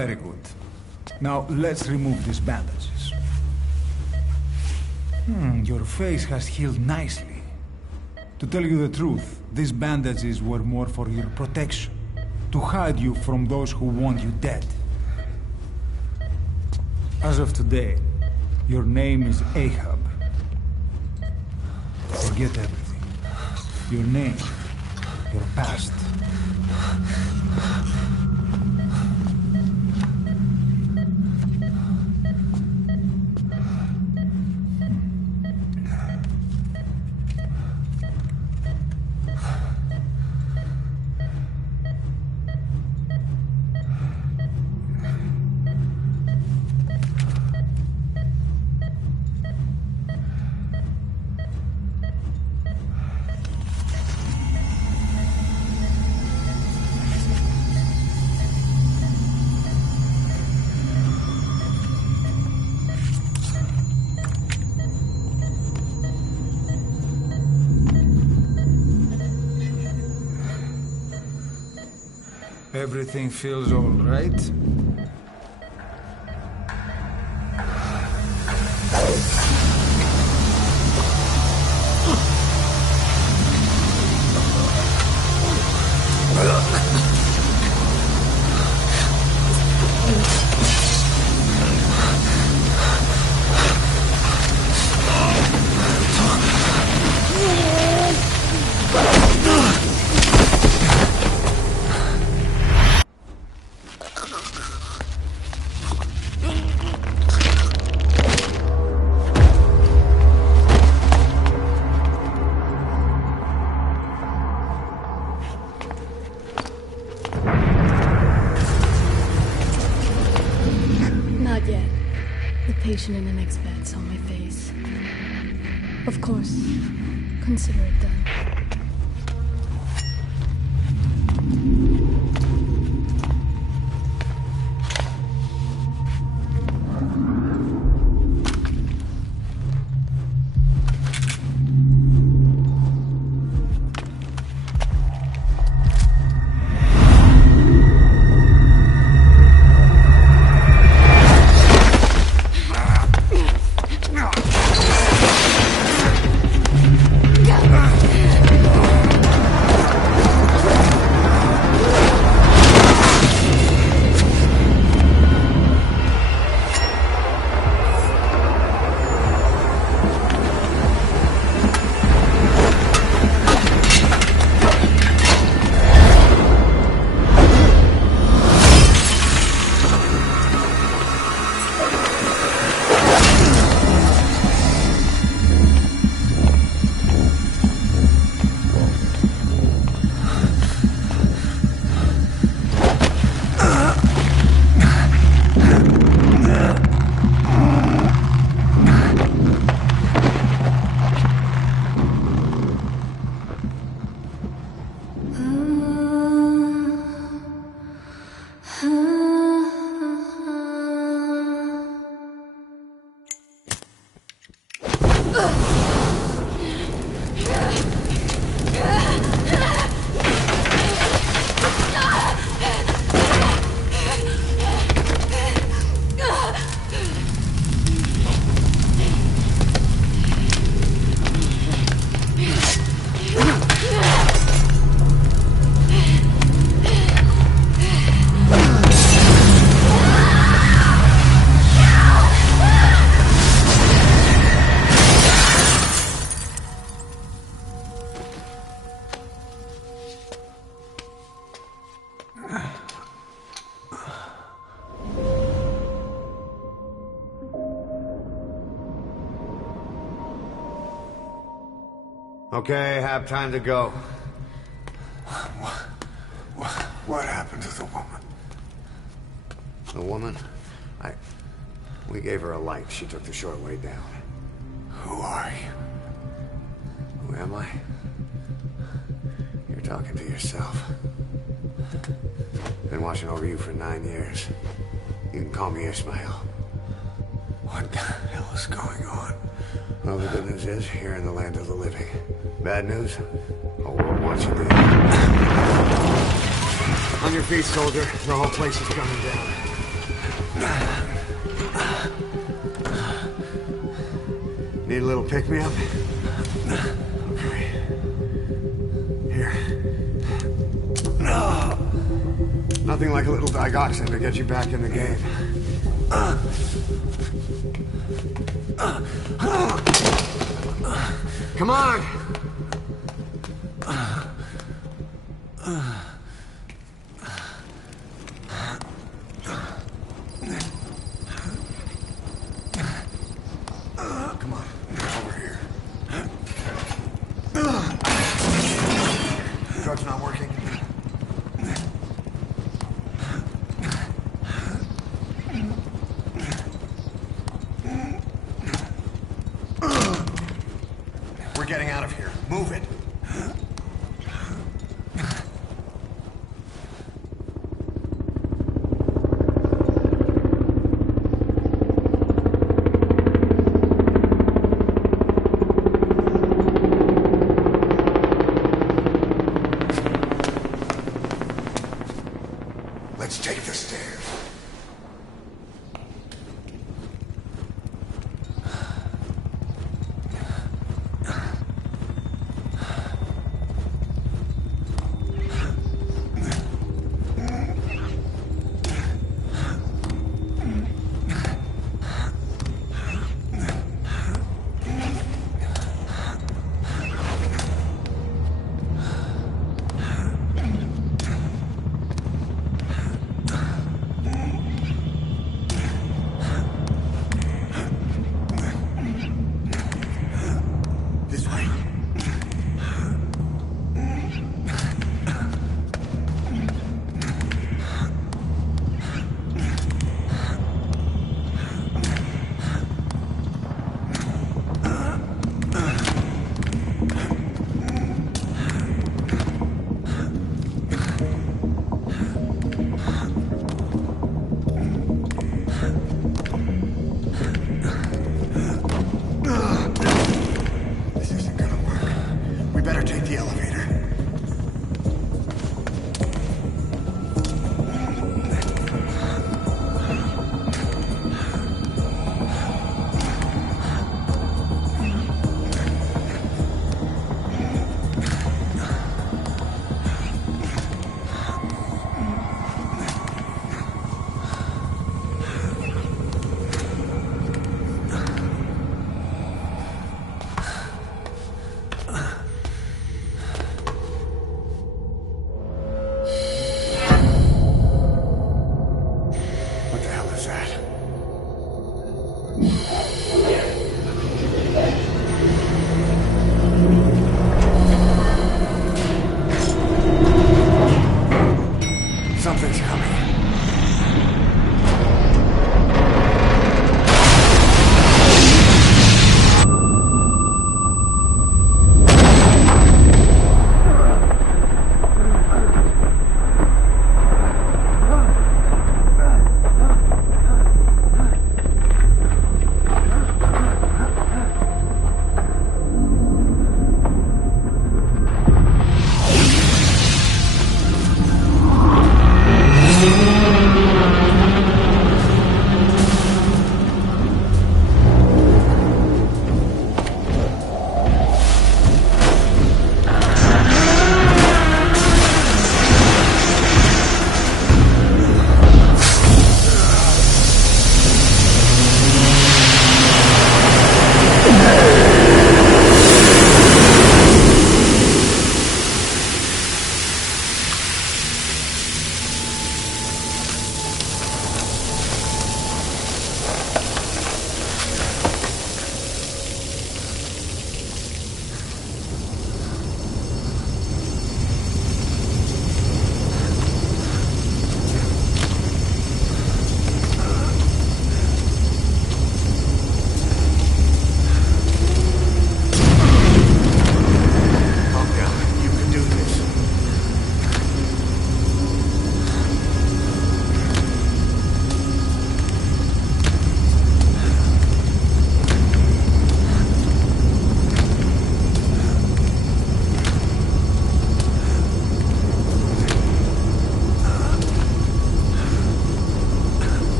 Very good. Now, let's remove these bandages. Your face has healed nicely. To tell you the truth, these bandages were more for your protection, to hide you from those who want you dead. As of today, your name is Ahab. Forget everything. Your name, your past. Everything feels all right? In the next bed saw my face. Of course, consider it done. Okay, have time to go. What happened to the woman? The woman? We gave her a light. She took the short way down. Who are you? Who am I? You're talking to yourself. Been watching over you for 9 years. You can call me Ishmael. What the hell is going on? Well, the good news is, you're in the land of the living. Bad news? The whole world wants you dead. On your feet, soldier. The whole place is coming down. Need a little pick-me-up? Okay. Here. Nothing like a little digoxin to get you back in the game. Come on! Come on, over here. Drug's not working. We're getting out of here. Move it. Let's take the stairs.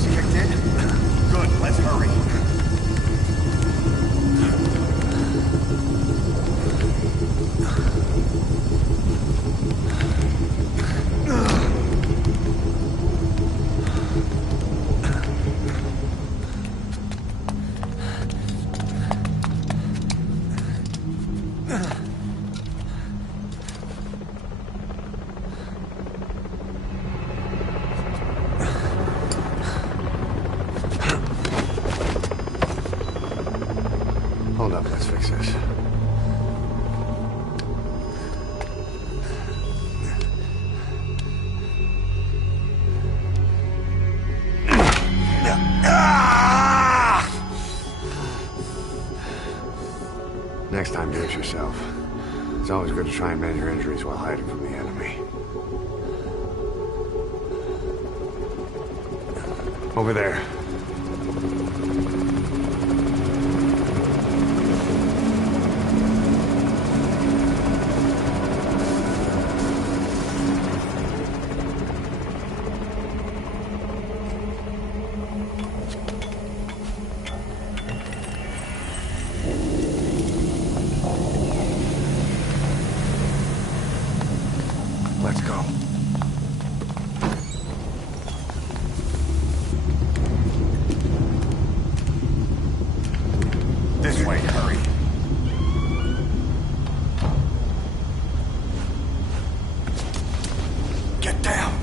Reflex kicked in? Good, let's hurry. Hold up, let's fix this. Next time, do it yourself. It's always good to try and mend your injuries while hiding from the enemy. Over there. Let's go. This way, hurry. Get down.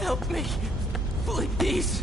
Help me, please.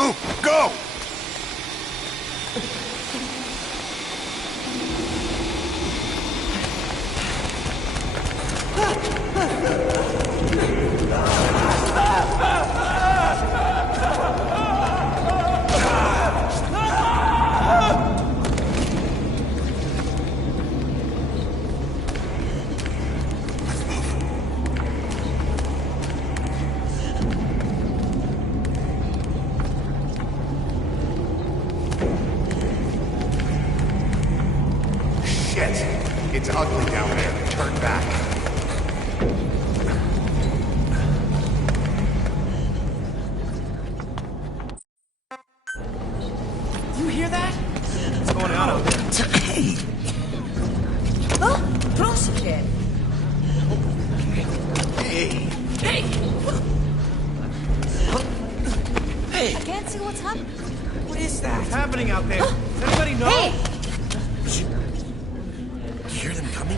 Move! Go! It's ugly down there. Turn back. You hear that? What's going on out there? Close again. Hey! Hey! Hey! I can't see what's happening. What is that? What's happening out there? Does anybody know? Hey! You hear them coming?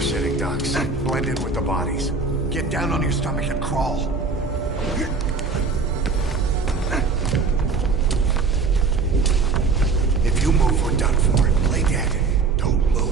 Sitting ducks. Blend in with the bodies. Get down on your stomach and crawl. If you move, we're done for. Lay dead. Don't move.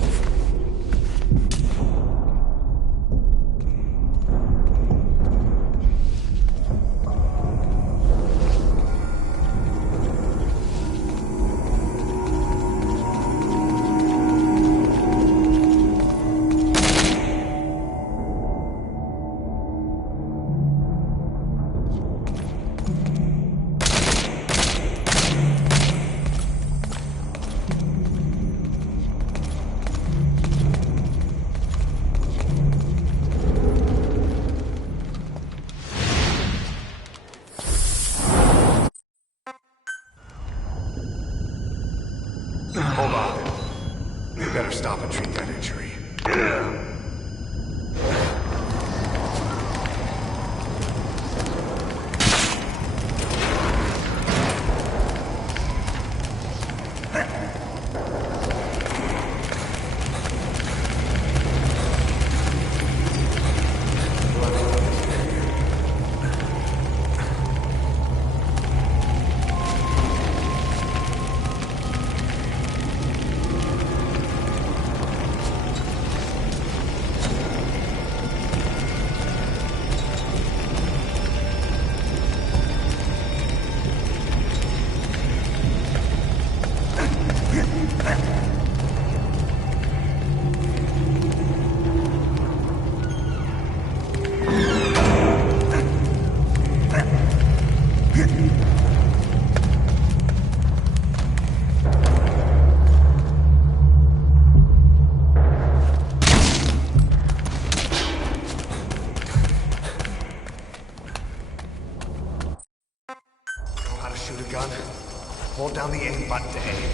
down the A button to aim.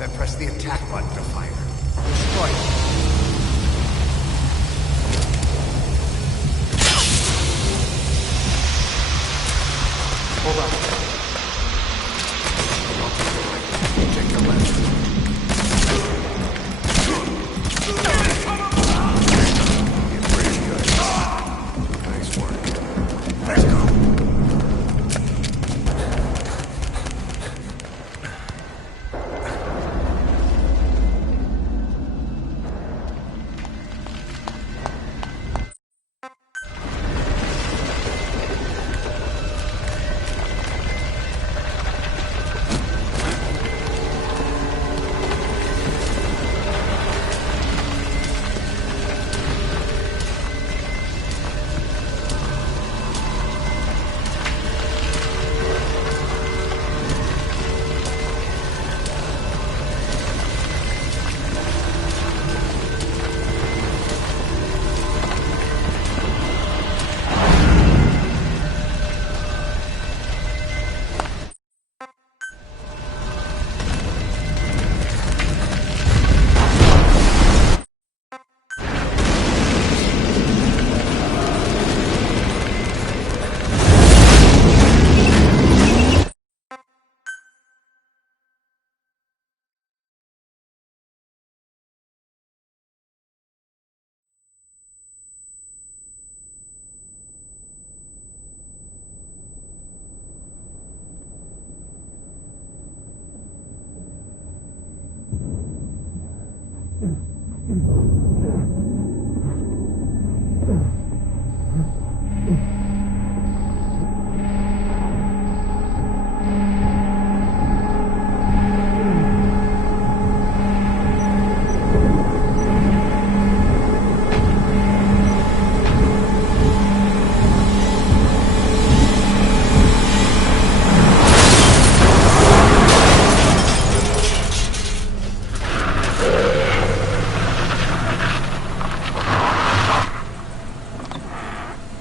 Then press the attack button to fire. Destroy it. Hold on. Take the left. You're pretty good. Nice work. Let's go.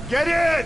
Get in!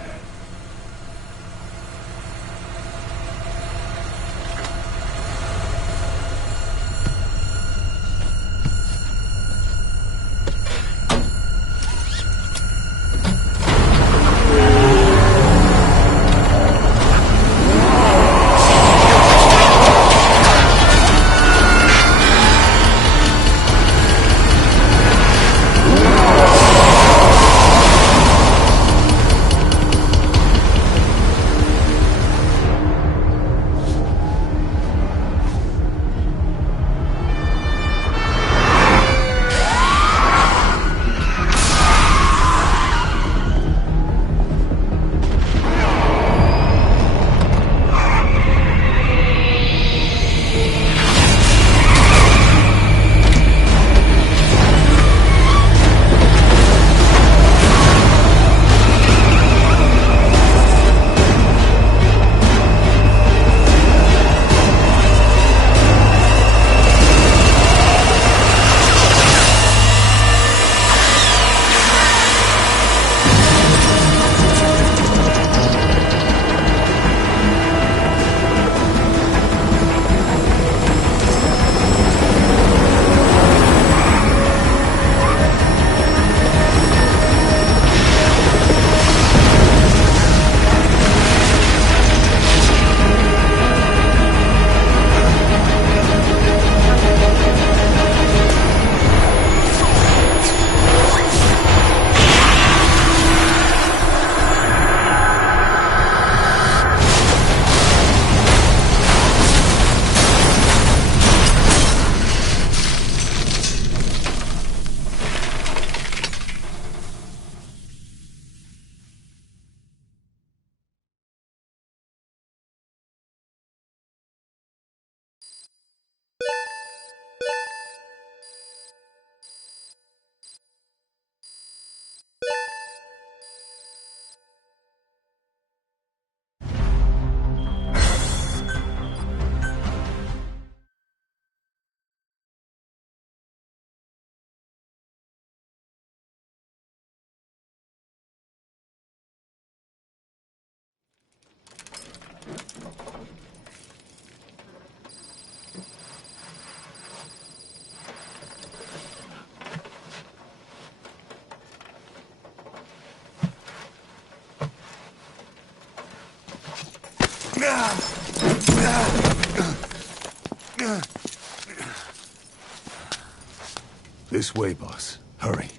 way, boss. Hurry.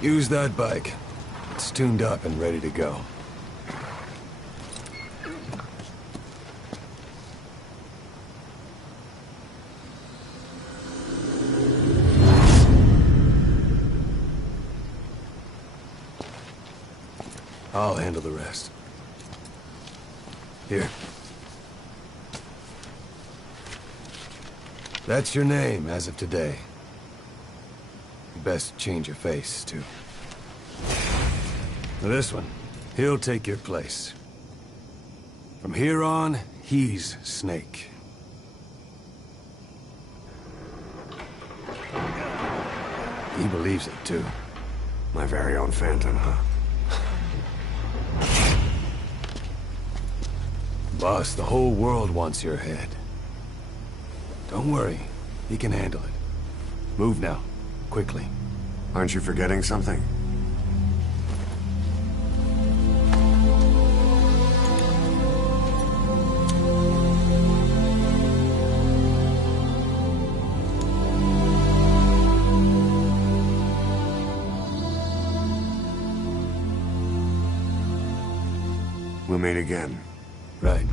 Use that bike. It's tuned up and ready to go. I'll handle the rest. Here. That's your name as of today. You best change your face, too. Now this one, he'll take your place. From here on, he's Snake. He believes it, too. My very own Phantom, huh? Boss, the whole world wants your head. Don't worry, he can handle it. Move now, quickly. Aren't you forgetting something? We'll meet again. Right.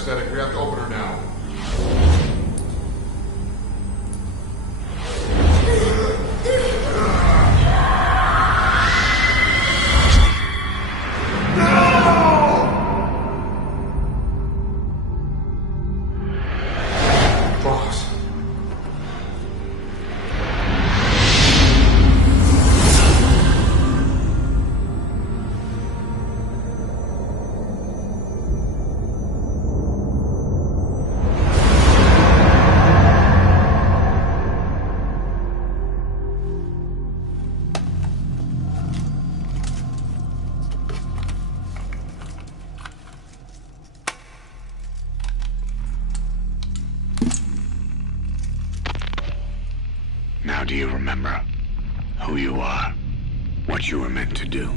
anesthetic. We have to open her now. Now do you remember who you are? What you were meant to do?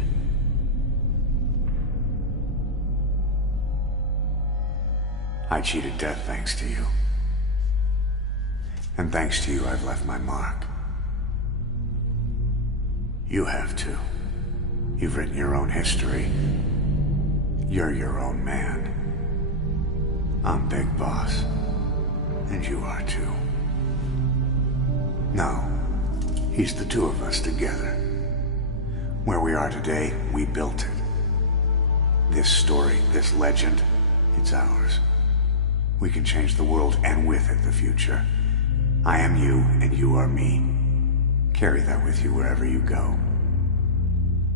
I cheated death thanks to you. And thanks to you, I've left my mark. You have too. You've written your own history. You're your own man. I'm Big Boss. And you are too. No. He's the two of us together. Where we are today, we built it. This story, this legend, it's ours. We can change the world and with it the future. I am you and you are me. Carry that with you wherever you go.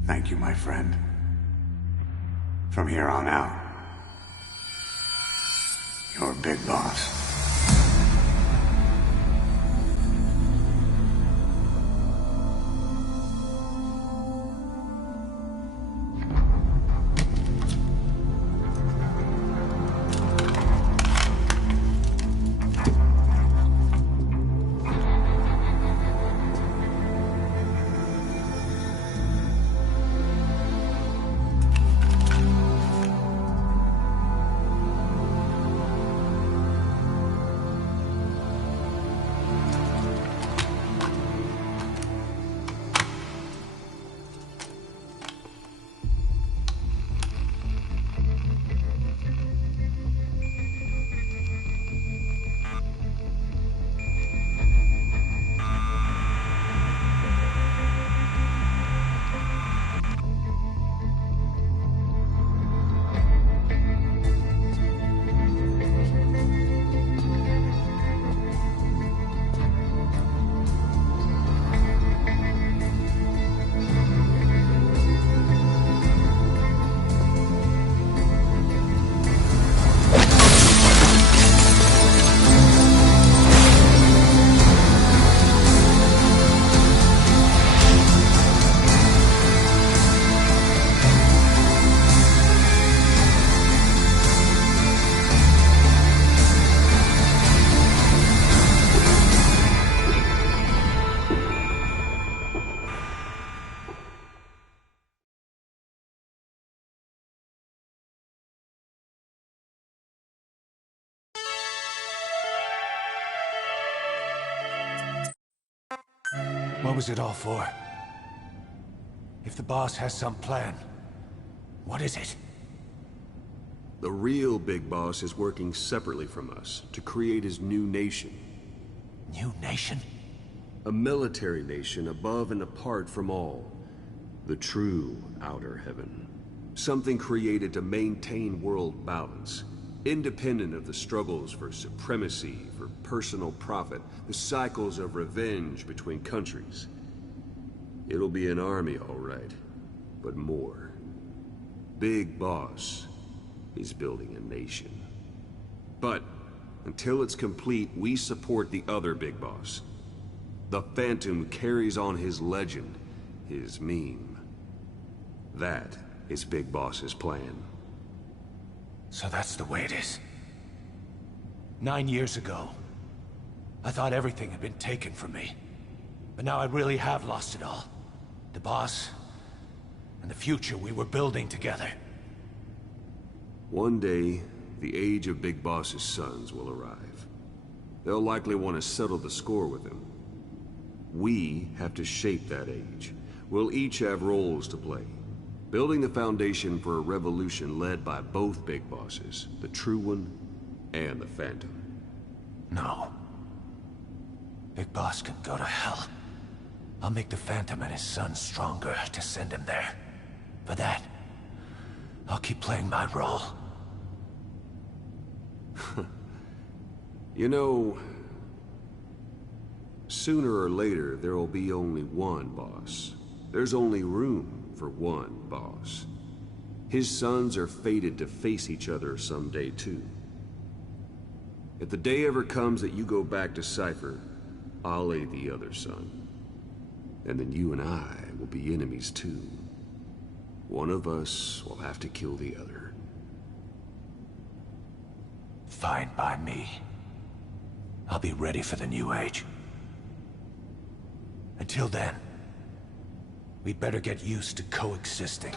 Thank you, my friend. From here on out, you're Big Boss. What was it all for? If the boss has some plan, what is it? The real Big Boss is working separately from us to create his new nation. New nation? A military nation above and apart from all. The true outer heaven. Something created to maintain world balance. Independent of the struggles for supremacy, for personal profit, the cycles of revenge between countries. It'll be an army, all right, but more. Big Boss is building a nation. But until it's complete, we support the other Big Boss. The Phantom carries on his legend, his meme. That is Big Boss's plan. So that's the way it is. 9 years ago, I thought everything had been taken from me. But now I really have lost it all. The boss, and the future we were building together. One day, the age of Big Boss's sons will arrive. They'll likely want to settle the score with him. We have to shape that age. We'll each have roles to play. Building the foundation for a revolution led by both Big Bosses, the true one And the Phantom. No. Big Boss can go to hell. I'll make the Phantom and his son stronger to send him there. For that, I'll keep playing my role. You know, sooner or later, there will be only one boss. There's only room for one boss. His sons are fated to face each other someday, too. If the day ever comes that you go back to Cypher, I'll aid the other son. And then you and I will be enemies, too. One of us will have to kill the other. Fine by me. I'll be ready for the New Age. Until then, we'd better get used to coexisting.